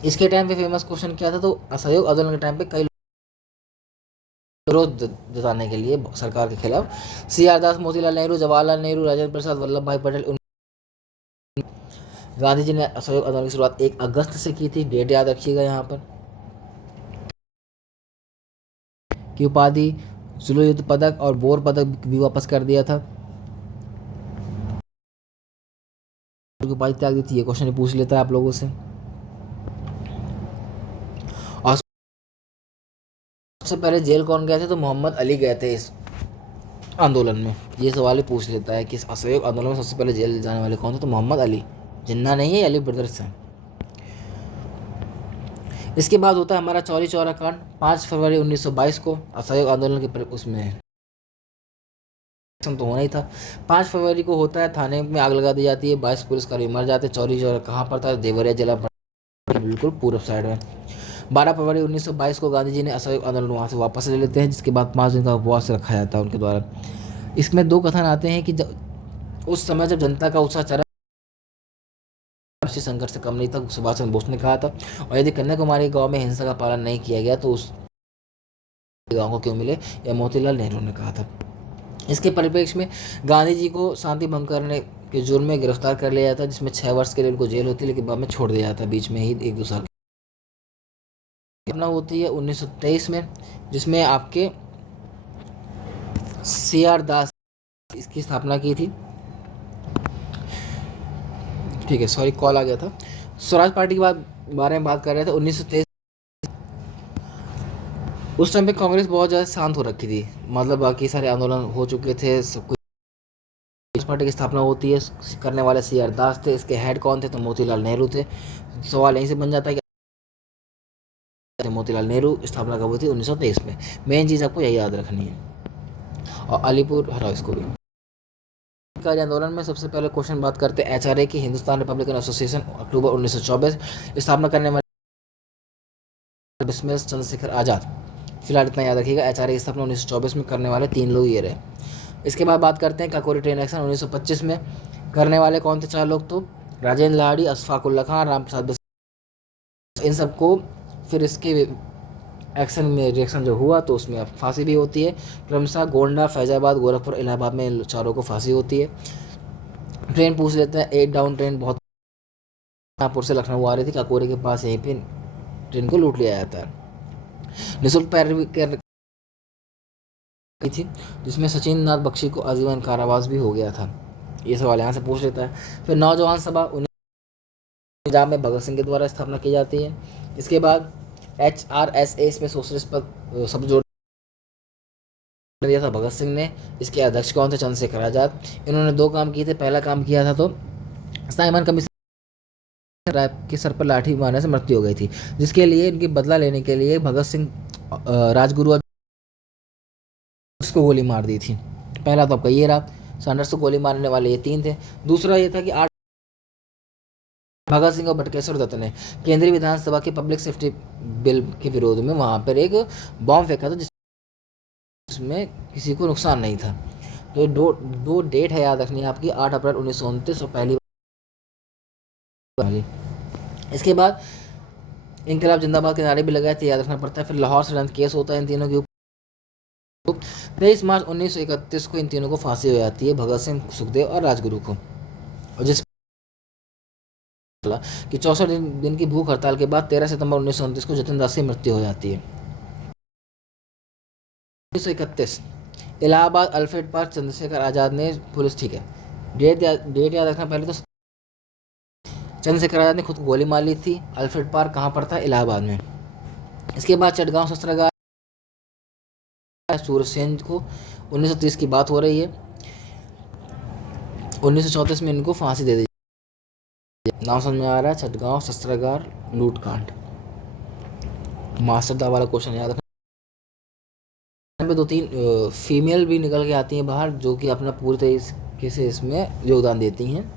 इसके टाइम पे फेमस क्वेश्चन क्या था? तो असहयोग आंदोलन के टाइम पे कई विरोध जताने के लिए सरकार के खिलाफ CR दास, मोतीलाल नेहरू, जवाहरलाल नेहरू, राजेंद्र प्रसाद, वल्लभ भाई पटेल, गांधी जी ने असहयोग आंदोलन की शुरुआत 1 अगस्त से की थी। डेट याद रखिएगा यहाँ पर। की उपाधि, जुलू युद्ध पदक और बोर पदक भी वापस कर दिया था। उपाधि त्याग दी थी, ये क्वेश्चन पूछ लेता है आप लोगों से। और सबसे पहले जेल कौन गए थे? तो मोहम्मद अली गए थे इस आंदोलन में। ये सवाल ही पूछ लेता है कि इस असहयोग आंदोलन में सबसे पहले जेल जाने वाले कौन थे? तो मोहम्मद अली, जिन्ना नहीं है, अली ब्रदर्स हैं। इसके बाद होता है हमारा चौरी चौरा कांड। 5 फरवरी 1922 को असहयोग आंदोलन के उसमें तो होना ही था। 5 फरवरी को होता है, थाने में आग लगा दी जाती है, 22 पुलिसकर्मी मर जाते हैं। चौरी चौरा कहाँ पर था? देवरिया जिला पर, बिल्कुल पूर्व साइड में। 12 फरवरी 1922 को गांधी जी ने असहयोग आंदोलन वहाँ से वापस ले लेते हैं, जिसके बाद 5 दिन का उपवास रखा जाता है उनके द्वारा। इसमें 2 कथन आते हैं कि उस समय जब जनता का उत्साह चरम संघर्ष से कम नहीं था, सुभाष चंद्र बोस ने कहा था, और यदि कन्याकुमारी गांव में हिंसा का पालन नहीं किया गया तो उस गांव को क्यों मिले, यह मोतीलाल नेहरू ने कहा था। इसके परिप्रेक्ष्य में गांधी जी को शांति भंग करने के जुर्म में गिरफ्तार कर लिया जाता है, जिसमें 6 वर्ष के लिए उनको जेल होती है, लेकिन बाद में छोड़ दिया जाता है बीच में ही 1-2 साल। घटना होती है 1923 में, जिसमें आपके CR दास इसकी स्थापना की थी, ठीक है। सॉरी, कॉल आ गया था। स्वराज पार्टी के बारे में बात कर रहे थे। 1923 उस टाइम पे कांग्रेस बहुत ज़्यादा शांत हो रखी थी, मतलब बाकी सारे आंदोलन हो चुके थे, सब कुछ। पार्टी की स्थापना होती है, करने वाले CR दास थे। इसके हेड कौन थे? तो मोतीलाल नेहरू थे। सवाल यहीं से बन जाता है कि मोतीलाल नेहरू स्थापना कब हुई थी? 1923 में। मेन चीज़ आपको यही याद रखनी है। और अलीपुर हटाओ इसको भी। आंदोलन में सबसे पहले क्वेश्चन बात करते हैं HRA की, हिंदुस्तान रिपब्लिकन एसोसिएशन, अक्टूबर 1924 स्थापना करने वाले चंद्रशेखर आज़ाद। फिलहाल इतना याद रखिएगा, HRA की स्थापना 1924 में करने वाले 3 लोग ये रहे। इसके बाद बात करते हैं काकोरी ट्रेन एक्शन 1925 में करने वाले कौन थे? 4 लोग। तो राजेंद्र लाहिड़ी, अशफाक उल्ला खां, राम प्रसाद, इन सबको फिर इसके एक्शन में रिएक्शन जो हुआ तो उसमें फांसी भी होती है। क्रमशः गोंडा, फैजाबाद, गोरखपुर, इलाहाबाद में चारों को फांसी होती है। ट्रेन पूछ लेते हैं। 8 डाउन ट्रेन बहुत नागपुर से लखनऊ आ रही थी, काकोरी के पास यहीं पे ट्रेन को लूट लिया जाता है। निःशुल्क पैरवी थी, जिसमें सचिन नाथ बख्शी को आजीवन कारावास भी हो गया था। ये सवाल यहाँ से पूछ लेता है। फिर नौजवान सभा पंजाब में भगत सिंह के द्वारा स्थापना की जाती है। इसके बाद HRSA इसमें सोशलिस्ट पर सब जोड़ दिया था भगत सिंह ने। इसके अध्यक्ष कौन थे? चंद्रशेखर आज़ाद। इन्होंने 2 काम किए थे। पहला काम किया था तो साइमन कमीशन, राय के सर पर लाठी मारने से मृत्यु हो गई थी, जिसके लिए इनकी बदला लेने के लिए भगत सिंह राजगुरु उसको गोली मार दी थी। पहला तो आपका ये रहा। सैंडर्स को गोली मारने वाले ये 3 थे। दूसरा ये था कि 8 भगत सिंह और बटुकेश्वर दत्त ने केंद्रीय विधानसभा के पब्लिक सेफ्टी बिल के विरोध में वहां पर एक बॉम्ब फेंका था, जिसमें किसी को नुकसान नहीं था। तो दो डेट है याद रखनी है आपकी, 8 अप्रैल 1929 और पहली वाली। इसके बाद इनकलाब जिंदाबाद के नारे भी लगाए थे, याद रखना पड़ता है। फिर लाहौर षड्यंत्र केस होता है इन तीनों के ऊपर। 23 मार्च 1931 को इन तीनों को फांसी हो जाती है, भगत सिंह, सुखदेव और राजगुरु को। और जिस कि 64 दिन की भूख हड़ताल के बाद 13 सितंबर 1929 को जतिन दास की मृत्यु हो जाती है। 1931 इलाहाबाद अल्फ्रेड पार्क, चंद्रशेखर आज़ाद ने पुलिस, ठीक है, डेट याद रखना। पहले तो चंद्रशेखर आज़ाद ने खुद को गोली मार ली थी। अल्फ्रेड पार्क कहाँ पर था? इलाहाबाद में। इसके बाद चटगांव शस्त्रागार, सूरसेन को 1930 की बात हो रही है। 1934 में इनको फांसी दे दी। नाम समझ में आ रहा है? चटगांव शस्त्रागार लूटकांड। मास्टर दा वाला क्वेश्चन याद रखना। पे 2-3 फीमेल भी निकल के आती हैं बाहर, जो कि अपना पूरी तरीके से इसमें योगदान देती हैं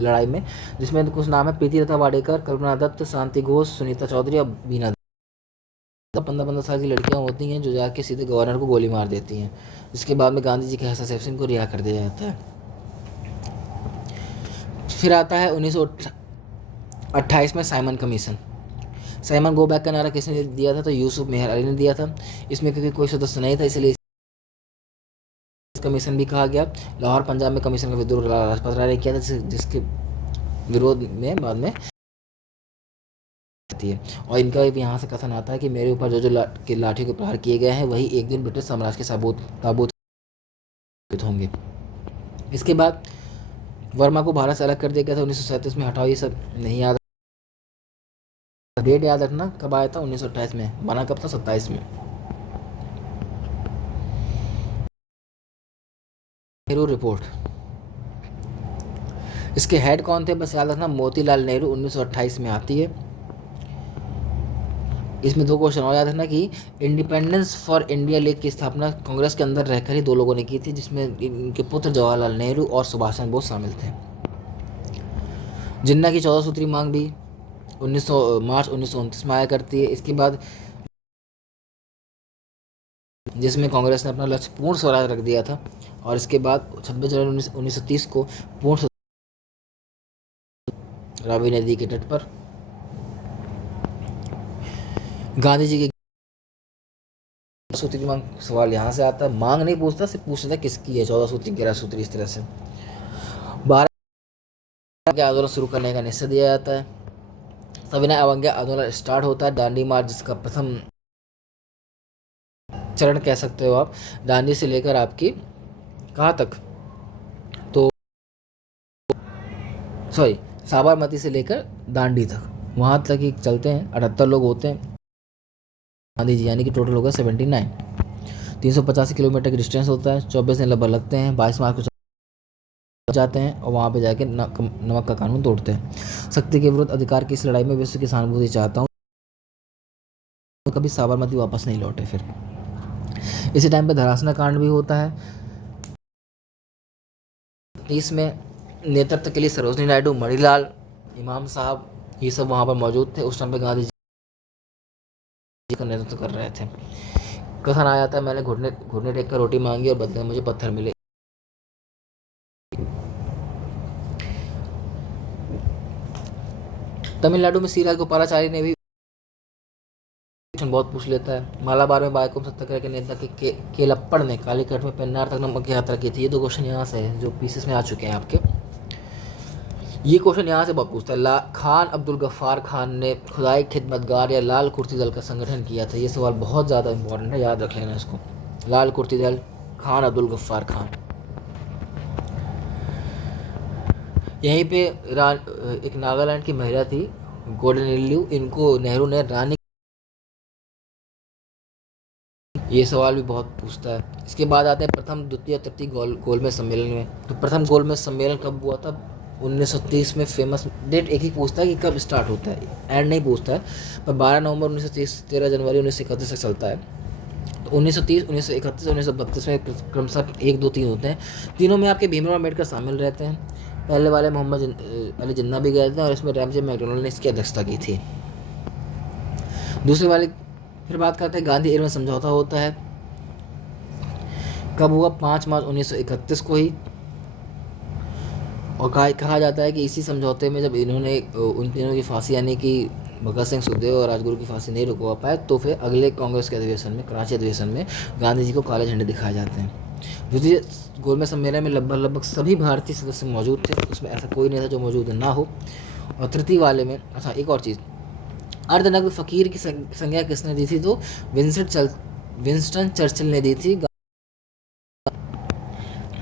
लड़ाई में, जिसमें कुछ नाम है: प्रीति लता वाडेकर, कल्पना दत्त, शांति घोष, सुनीता चौधरी और बीना। 15-15 साल की लड़कियां होती हैं जो जाके सीधे गवर्नर को गोली मार देती हैं, जिसके बाद में गांधी जी के हस्तक्षेप से इनको रिहा कर दिया जाता है। फिर आता है 1928 में Simon commission. Simon go back का नारा किसने दिया था? तो यूसुफ मेहर अली ने दिया था। इसमें क्योंकि कोई सदस्य नहीं था, इसलिए कमीशन भी कहा गया। लाहौर पंजाब में कमीशन का विद्रोह लाजपत राय ने किया था, जिसके विरोध में बाद में है। और इनका यहाँ से कथन आता है कि मेरे ऊपर जो लाठी के प्रहार किए गए हैं, वही एक दिन ब्रिटिश साम्राज्य के ताबूत होंगे। इसके बाद वर्मा को भारत से अलग कर दिया गया था 1937 में। हटाओ, ये सब नहीं याद। डेट याद रखना कब आया था? 1928 में। बना कब था? 27 में। नेहरू रिपोर्ट, इसके हेड कौन थे? बस याद रखना, मोतीलाल नेहरू। 1928 में आती है। इसमें 2 क्वेश्चन और याद रखना कि इंडिपेंडेंस फॉर इंडिया लीग की स्थापना कांग्रेस के अंदर रहकर ही 2 लोगों ने की थी, जिसमें इनके पुत्र जवाहरलाल नेहरू और सुभाष चंद्र बोस शामिल थे। जिन्ना की 14 सूत्री मांग भी मार्च 1929 में आया करती है। इसके बाद जिसमें कांग्रेस ने अपना लक्ष्य पूर्ण स्वराज रख दिया था। और इसके बाद 26 जनवरी 1930 को पूर्ण रावी नदी के तट पर गांधी जी की सूत्री मांग। सवाल यहाँ से आता है, मांग नहीं पूछता, सिर्फ पूछता है किसकी है 14 सूत्री 11 सूत्री, इस तरह से 12 के आंदोलन शुरू करने का निश्चय दिया जाता है। सविनय अवज्ञा आंदोलन स्टार्ट होता है। दांडी मार्च, जिसका प्रथम चरण कह सकते हो आप, दांडी से लेकर आपकी कहाँ तक? तो सॉरी, साबरमती से लेकर दांडी तक, वहाँ तक ही चलते हैं। 78 लोग होते हैं गांधी जी, यानी कि टोटल होगा 79। 385 किलोमीटर की डिस्टेंस होता है। 24 दिन लगभग लगते हैं। 22 मार्च को जाते हैं और वहाँ पे जाके नमक का कानून तोड़ते हैं। शक्ति के विरुद्ध अधिकार की इस लड़ाई में विश्व की सहानुभूति चाहता हूँ, तो कभी साबरमती वापस नहीं लौटे। फिर इसी टाइम पे धरासना कांड भी होता है। इसमें नेतृत्व के लिए सरोजनी नायडू, मणिलाल, इमाम साहब, ये सब वहाँ पर मौजूद थे। उस टाइम पे गांधी जी का नेतृत्व कर रहे थे। कथन आया था, मैंने घुटने टेक कर रोटी मांगी और बदले में मुझे पत्थर मिले। तमिलनाडु में सीरा गोपालाचारी ने भी बहुत पूछ लेता है। मालाबार में बायकोम सत्याग्रह के नेता केलप्पड़ ने कालीकट में पेन्नार तक नमक की यात्रा की थी। ये 2 क्वेश्चन यहाँ से है जो पीसेस में आ चुके हैं आपके। ये क्वेश्चन यहाँ से बहुत पूछता है। खान अब्दुल गफ्फार खान ने खुदाई खिदमतगार या लाल कुर्ती दल का संगठन किया था। ये सवाल बहुत ज़्यादा इंपॉर्टेंट है, याद रख लेना इसको। लाल कुर्ती दल, खान अब्दुल गफ्फार खान। यहीं पे एक नागालैंड की महिला थी गोल्डन लिल्यू, इनको नेहरू ने रानी ये सवाल भी बहुत पूछता है। इसके बाद आते हैं प्रथम द्वितीय और तृतीय गोलमेज सम्मेलन में। तो प्रथम गोलमेज सम्मेलन कब हुआ था? 1930 में। फेमस डेट एक ही पूछता है कि कब स्टार्ट होता है, एंड नहीं पूछता है। पर 12 नवंबर 1930, 13 जनवरी 1931 तक चलता है। तो 1930, 1931, 1932 में क्रमशः 1, 2, 3 होते हैं। तीनों में आपके भीमराव अम्बेडकर शामिल रहते हैं। पहले वाले मोहम्मद अली जिन्ना भी गए थे और इसमें रैमजे मैकडोनल्ड ने इसकी अध्यक्षता की थी। दूसरे वाले फिर बात करते हैं गांधी इरविन समझौता होता है। कब हुआ? 5 मार्च 1931 को ही। और कहा जाता है कि इसी समझौते में जब इन्होंने उन तीनों की फांसी, यानी कि भगत सिंह, सुखदेव और राजगुरु की फांसी नहीं रुकवा पाए, तो फिर अगले कांग्रेस के अधिवेशन में, कराची अधिवेशन में, गांधी जी को काले झंडे दिखाए जाते हैं। द्वितीय गोलमेज सम्मेलन में लगभग सभी भारतीय सदस्य मौजूद थे, उसमें ऐसा कोई नहीं था जो मौजूद ना हो। और तृतीय वाले में, अच्छा एक और चीज़, अर्धनग्न फकीर की संज्ञा किसने दी थी? तो विंस्टन चर्चिल ने दी थी।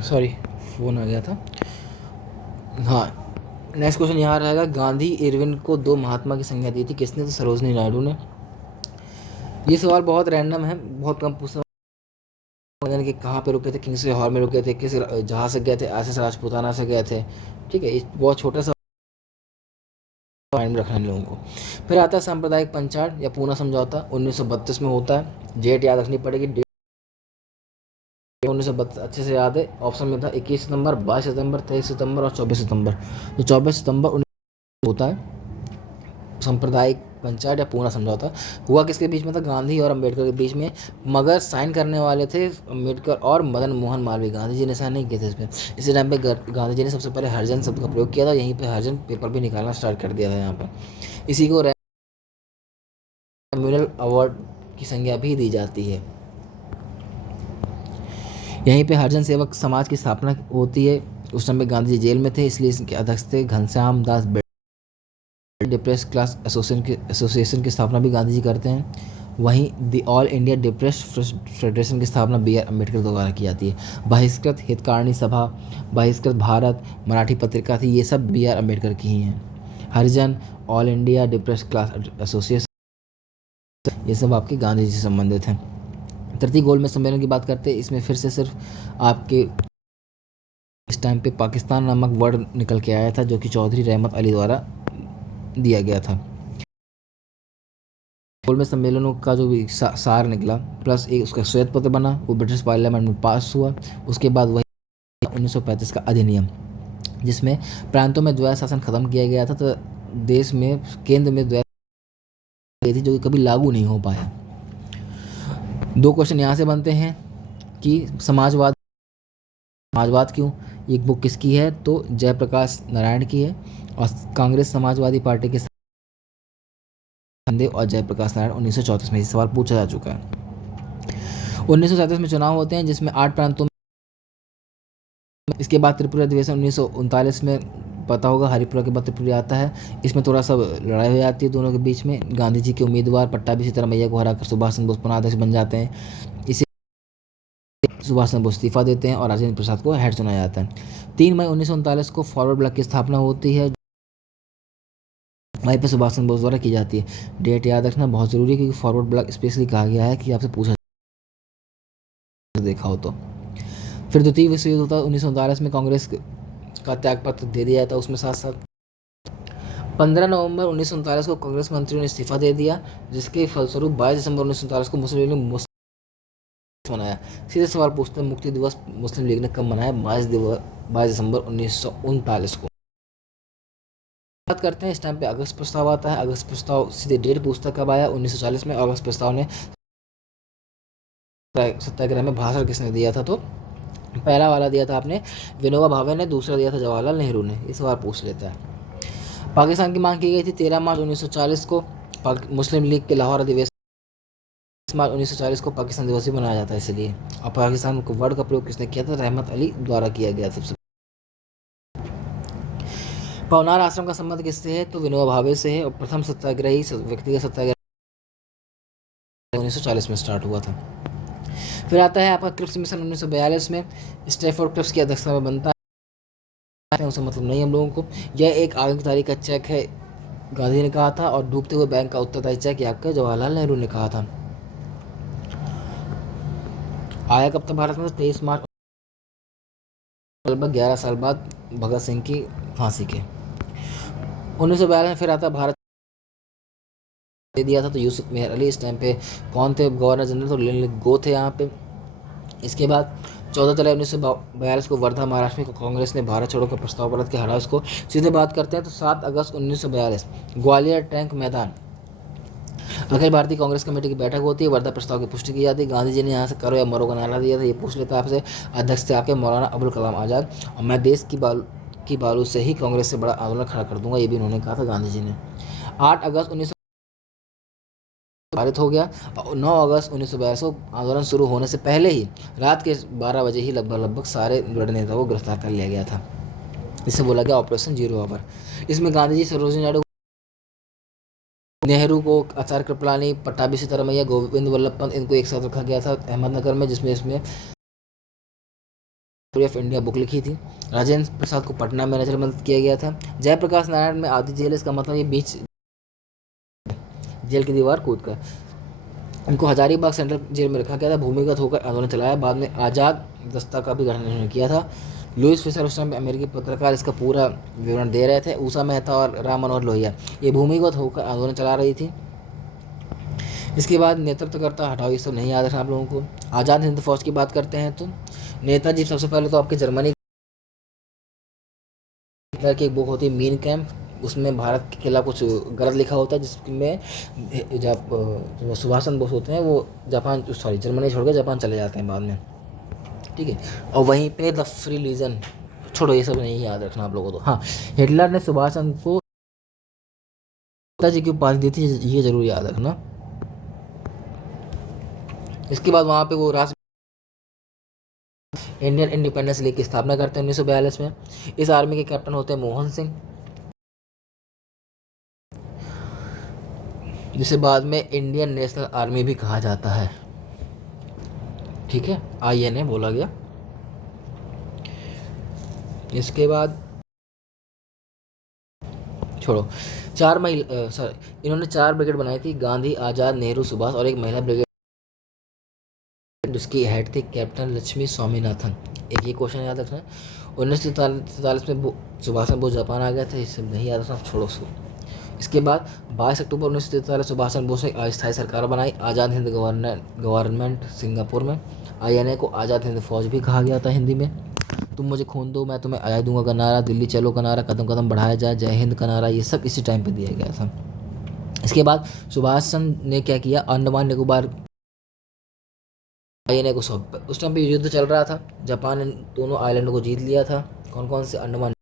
सॉरी, फ़ोन आ गया था। हाँ, नेक्स्ट क्वेश्चन यहाँ रहेगा, गांधी इरविन को 2 महात्मा की संज्ञा दी थी किसने? तो सरोजनी नायडू ने। ये सवाल बहुत रैंडम है, बहुत कम पूछा जाने कि कहाँ पे रुके थे, किंग्सवे हॉल में रुके थे, किस जहाँ से गए थे, एसएस राजपूताना से गए थे। ठीक है, बहुत छोटा सा माइंड में रखना है लोगों को। फिर आता है सांप्रदायिक पंचायत या पूना समझौता, 1932 में होता है। डेट याद रखनी पड़ेगी, डेट 1932 अच्छे से याद है। ऑप्शन में था 21 सितंबर, 22 सितंबर, 23 सितंबर और 24 सितंबर। तो 24 सितंबर 19 होता है सांप्रदायिक पंचायत या पूना समझौता। हुआ किसके बीच में था? गांधी और अम्बेडकर के बीच में। मगर साइन करने वाले थे अम्बेडकर और मदन मोहन मालवीय, गांधी जी ने साइन नहीं किए थे इसमें। इसी टाइम पे गांधी जी ने सबसे पहले हरिजन शब्द का प्रयोग किया था, यहीं पे हरिजन पेपर भी निकालना स्टार्ट कर दिया था यहाँ पर। इसी को कम्युनल अवार्ड की संज्ञा भी दी जाती है। यहीं पे हरिजन सेवक समाज की स्थापना होती है। उस समय गांधी जी जेल में थे, इसलिए इसके अध्यक्ष थे Ghanshyam Das. Depressed Class association की स्थापना भी गांधी जी करते हैं। वहीं the all India depressed federation की स्थापना बी आर अम्बेडकर द्वारा की जाती है। बहिष्कृत हितकारिणी सभा, बहिष्कृत भारत, मराठी पत्रिका थी, ये सब बी आर अम्बेडकर की ही हैं। Harijan, All India Depressed Class Association, ये सब आपके गांधी जी से संबंधित हैं। तृतीय गोलमेज सम्मेलन की बात करते हैं, इसमें फिर से सिर्फ आपके इस टाइम पे पाकिस्तान नामक वर्ड निकल के आया था, जो कि चौधरी रहमत अली द्वारा दिया गया था। गोलमेज सम्मेलनों का जो भी सार निकला, प्लस एक उसका श्वेत पत्र बना, वो ब्रिटिश पार्लियामेंट में पास हुआ। उसके बाद वही 1935 का अधिनियम, जिसमें प्रांतों में द्वैध शासन खत्म किया गया था, तो देश में केंद्र में द्वैध थी जो कि कभी लागू नहीं हो पाया। 2 क्वेश्चन यहाँ से बनते हैं कि समाजवाद क्यों? एक बुक किसकी है? तो जयप्रकाश नारायण की है। और कांग्रेस समाजवादी पार्टी के और जयप्रकाश नारायण 1934 में। सवाल पूछा जा चुका है। 1937 में चुनाव होते हैं, जिसमें 8 प्रांतों में। इसके बाद त्रिपुरा अधिवेशन 1939 में, पता होगा हरिपुरा के बाद त्रिपुरा आता है। इसमें थोड़ा सा लड़ाई हो जाती है दोनों के बीच में। गांधी जी के उम्मीदवार पट्टाभी सीतारामैया को हराकर सुभाष चंद्र बोस पुनः अध्यक्ष बन जाते हैं। इसे सुभाष चंद्र बोस इस्तीफा देते हैं और राजेंद्र प्रसाद को हेड चुना जाता है। 3 मई 1939 को फॉरवर्ड ब्लॉक की स्थापना होती है, वहीं पर सुभाष चंद्र बोस द्वारा की जाती है। डेट याद रखना बहुत ज़रूरी है, क्योंकि फॉरवर्ड ब्लॉक स्पेशली कहा गया है कि आपसे पूछा देखा हो तो। फिर द्वितीय विश्व युद्ध होता है 1939 में, कांग्रेस का त्यागपत्र दे दिया जाता है। उसमें साथ साथ 15 नवंबर 1939 को कांग्रेस मंत्रियों ने इस्तीफा दे दिया, जिसके फलस्वरूप 22 दिसंबर 1939 को मुस्लिम लीग ने मनाया। सीधे सवाल पूछते हैं, मुक्ति दिवस मुस्लिम लीग ने कब मनाया? 22 दिसंबर 1939 को। बात करते हैं, इस टाइम पे अगस्त प्रस्ताव आता है। अगस्त प्रस्ताव सीधे डेट पूछता कब आया? 1940 में। अगस्त प्रस्ताव ने सत्याग्रह में भाषण किसने दिया था? तो पहला वाला दिया था आपने विनोबा भावे ने, दूसरा दिया था जवाहरलाल नेहरू ने। ये सवाल पूछ लेता है। पाकिस्तान की मांग की गई थी 13 मार्च 1940 को। मुस्लिम लीग के लाहौर अधिवेशन मार्च 1940 को पाकिस्तान दिवस भी मनाया जाता है इसलिए। और पाकिस्तान को वर्ड का प्रयोग किसने किया था? रहमत अली द्वारा किया गया था। पवनार आश्रम का संबंध किससे है? तो विनोबा भावे से है। और प्रथम सत्याग्रही व्यक्तिगत सत्याग्रह 1940 में स्टार्ट हुआ था। फिर आता है आपका क्रिप्स मिशन 1942 में। स्टैफोर्ड क्रिप्स की अध्यक्षता में बनता है, उसे मतलब नहीं हम लोगों को। यह एक आज्ञाकारी का चेक है, गांधी ने कहा था, और डूबते हुए बैंक का उत्तरदायी चेक आपका जवाहरलाल नेहरू ने कहा था। आया कब था भारत में? 23 मार्च, लगभग 11 साल बाद भगत सिंह की फांसी के। 1942 में फिर आता भारत दे दिया था, तो यूसुफ मेहर अली इस टाइम पे कौन थे गवर्नर जनरल? तो लिनलिथ गो थे यहाँ पे। इसके बाद 14 जुलाई 1942 को वर्धा महाराष्ट्र में कांग्रेस ने भारत छोड़ो का प्रस्ताव पारित के हरा इसको। सीधे बात करते हैं तो 7 अगस्त 1942 ग्वालियर टैंक मैदान अखिल भारतीय कांग्रेस कमेटी की बैठक होती है। वर्धा प्रस्ताव की पुष्टि की जाती है। गांधी जी ने यहाँ से करो या मरो का नारा दिया था। ये पूछ लेता आपसे अध्यक्ष थे आपके मौलाना अबुल कलाम आज़ाद, और मैं देश की बालू से ही कांग्रेस से बड़ा आंदोलन खड़ा कर दूंगा, ये भी उन्होंने कहा था गांधी जी ने। 8 अगस्त 19 पारित हो गया, और 9 अगस्त 1942 को आंदोलन शुरू होने से पहले ही रात के 12 बजे ही लगभग सारे बड़े नेताओं को गिरफ्तार कर लिया गया था। इसे बोला गया ऑपरेशन जीरो आवर। इसमें गांधी जी, सरोजिनी नायडू, नेहरू को, आचार्य कृपलानी, पट्टाभी सीतारामैया, गोविंद वल्लभ पंत, इनको एक साथ रखा गया था अहमदनगर में, जिसमें इसमें ऑफ इंडिया बुक लिखी थी। राजेंद्र प्रसाद को पटना में नजरबंद किया गया था। जयप्रकाश नारायण में आदि जेल, इसका मतलब ये बीच जेल की दीवार कूद कर। इनको हजारीबाग सेंट्रल जेल में रखा गया था। भूमिगत होकर आंदोलन चलाया। बाद में आज़ाद दस्ता का भी गठन इन्होंने किया था। लुइस फिशर उस टाइम अमेरिकी पत्रकार इसका पूरा विवरण दे रहे थे। उषा मेहता और राम मनोहर लोहिया ये भूमिगत होकर आंदोलन चला रही थी। इसके बाद नेतृत्वकर्ता हटाओ, ये सब नहीं याद रखना आप लोगों को। आज़ाद हिंद फौज की बात करते हैं तो नेताजी सबसे पहले तो आपके जर्मनी की एक बुक होती है मीन कैम्प, उसमें भारत के खिलाफ कुछ गलत लिखा होता है, जिसमें जब सुभाष चंद्र बोस होते हैं वो जर्मनी छोड़कर जापान चले जाते हैं बाद में, ठीक है। और वहीं पे द फ्री लीजन, छोड़ो ये सब नहीं याद रखना आप लोगों को। हाँ, हिटलर ने सुभाष चंद्र को नेताजी की उपाधि दी थी, ये जरूर याद रखना। इसके बाद वहाँ पे वो राष्ट्र इंडियन इंडिपेंडेंस लीग की स्थापना करते हैं 1942 में। इस आर्मी के कैप्टन होते हैं मोहन सिंह, जिसे बाद में इंडियन नेशनल आर्मी भी कहा जाता है, ठीक है, INA बोला गया। इसके बाद छोड़ो, इन्होंने 4 ब्रिगेड बनाई थी, गांधी, आज़ाद, नेहरू, सुभाष, और एक महिला ब्रिगेड जिसकी हेड थी कैप्टन लक्ष्मी स्वामीनाथन। एक ये क्वेश्चन याद रखना। 1943 में सुभाष चंद्र बोस जापान आ गया था, ये सब नहीं याद रखना, छोड़ो उसको। इसके बाद 22 अक्टूबर 1943 सुभाष चंद्र बोस ने अस्थायी सरकार बनाई। आज़ाद हिंद गवर्नमेंट सिंगापुर में। INA को आज़ाद हिंद फौज भी कहा गया था हिंदी में। तुम मुझे खून दो मैं तुम्हें आज़ाद दूंगा का नारा, दिल्ली चलो का नारा, कदम कदम बढ़ाया जाए, जय हिंद का नारा, ये सब इसी टाइम पे दिया गया था। इसके बाद सुभाष चंद्र ने क्या किया, अंडमान निकोबार INA को सौंप। उस टाइम पे युद्ध चल रहा था, जापान ने दोनों आइलैंड को जीत लिया था। कौन कौन से? अंडमान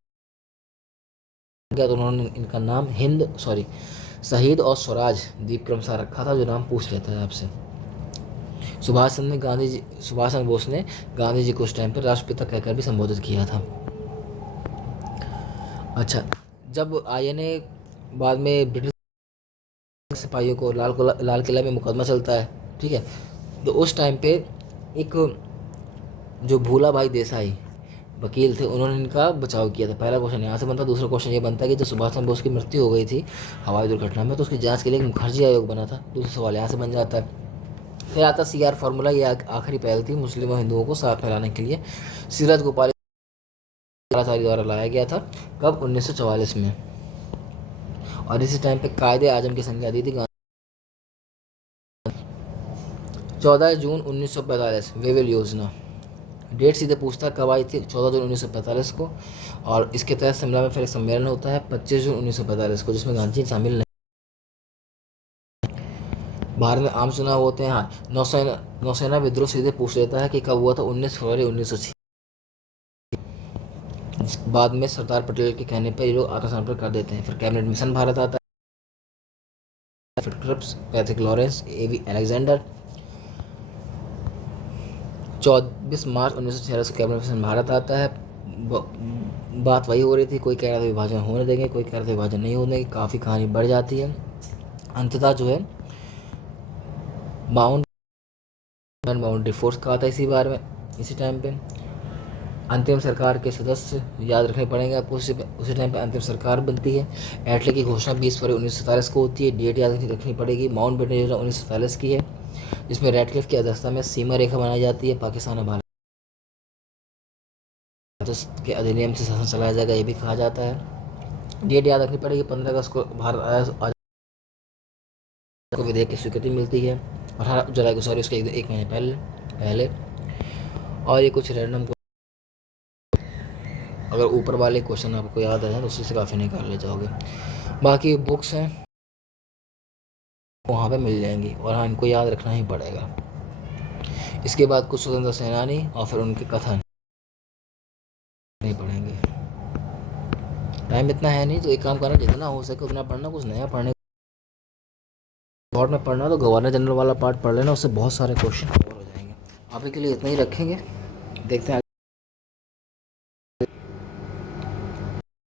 गया, तो उन्होंने इनका नाम शहीद और स्वराज द्वीप क्रमशः रखा था, जो नाम पूछ लेता है आपसे। सुभाष चंद्र बोस ने गांधी जी को उस टाइम पर राष्ट्रपिता कहकर भी संबोधित किया था। अच्छा, जब INA बाद में ब्रिटिश सिपाहियों को लाल किला में मुकदमा चलता है, ठीक है, तो उस टाइम पे एक जो भूला भाई देसाई वकील थे, उन्होंने इनका बचाव किया था। पहला क्वेश्चन यहाँ से बनता। दूसरा क्वेश्चन ये बनता है कि जब सुभाष चंद्र बोस की मृत्यु हो गई थी हवाई दुर्घटना में, तो उसकी जांच के लिए एक मुखर्जी आयोग बना था। दूसरा सवाल यहाँ से बन जाता है। फिर आता CR फार्मूला, ये आखिरी पहल थी मुस्लिम और हिंदुओं को साथ फैलाने के लिए। सीरज गोपालाचारी द्वारा लाया गया था। कब? 1944 में। और इसी टाइम पे कायदे आजम की संज्ञा दी थी 14 जून 1945 वेवेल योजना। डेट सीधे पूछता है कब आई थी, 14 जून 1945 को। और इसके तहत शिमला में फिर एक सम्मेलन होता है 25 जून 1945 को, जिसमें गांधी जी शामिल नहीं। भारत में आम चुनाव होते हैं। हाँ, नौसेना विद्रोह सीधे पूछ लेता है कि कब हुआ था, 19 फरवरी 1906। बाद में सरदार पटेल के कहने पर ये लोग आत्मसमर्पण कर देते हैं। फिर कैबिनेट मिशन भारत आता है। फिर Cripps, Patrick Lawrence, AV Alexander. 24 मार्च 1946 को कैबिनेट मिशन भारत आता है। बात वही हो रही थी, कोई कह रहा था विभाजन होने देंगे, कोई कह रहा था विभाजन नहीं होने देंगे। काफ़ी कहानी बढ़ जाती है। अंततः जो है बाउंड्री फोर्स कहा था इसी टाइम पे। अंतिम सरकार के सदस्य याद रखने पड़ेंगे आपको। उसी टाइम पे अंतिम सरकार बनती है। एटले की घोषणा 20 फरवरी 1947 को होती है। डेट याद रखनी पड़ेगी। माउंटबेटन योजना 1947 की है। जिसमें रेडक्लिफ की अध्यक्षता में सीमा रेखा बनाई जाती है। पाकिस्तान और भारत के अधिनियम से शासन चलाया जाएगा, ये भी कहा जाता है। डेट याद रखनी पड़ेगी, 15 अगस्त को भारत को विधेयक की स्वीकृति मिलती है, 18 जुलाई को, सॉरी, उसके एक महीने पहले। और ये कुछ रैंडम, अगर ऊपर वाले क्वेश्चन आपको याद आ जाए तो उसी से काफ़ी निकाल ले जाओगे। बाकी बुक्स हैं वहाँ पे मिल जाएंगी, और हाँ, इनको याद रखना ही पड़ेगा। इसके बाद कुछ स्वतंत्रता सेनानी और फिर उनके कथन नहीं पढ़ेंगे, टाइम इतना है नहीं, तो एक काम करना, जितना हो सके उतना पढ़ना, कुछ नया पढ़ने। बोर्ड में पढ़ना तो गवर्नर जनरल वाला पार्ट पढ़ लेना, उससे बहुत सारे क्वेश्चन कवर हो जाएंगे। अभी के लिए इतना ही रखेंगे, देखते हैं।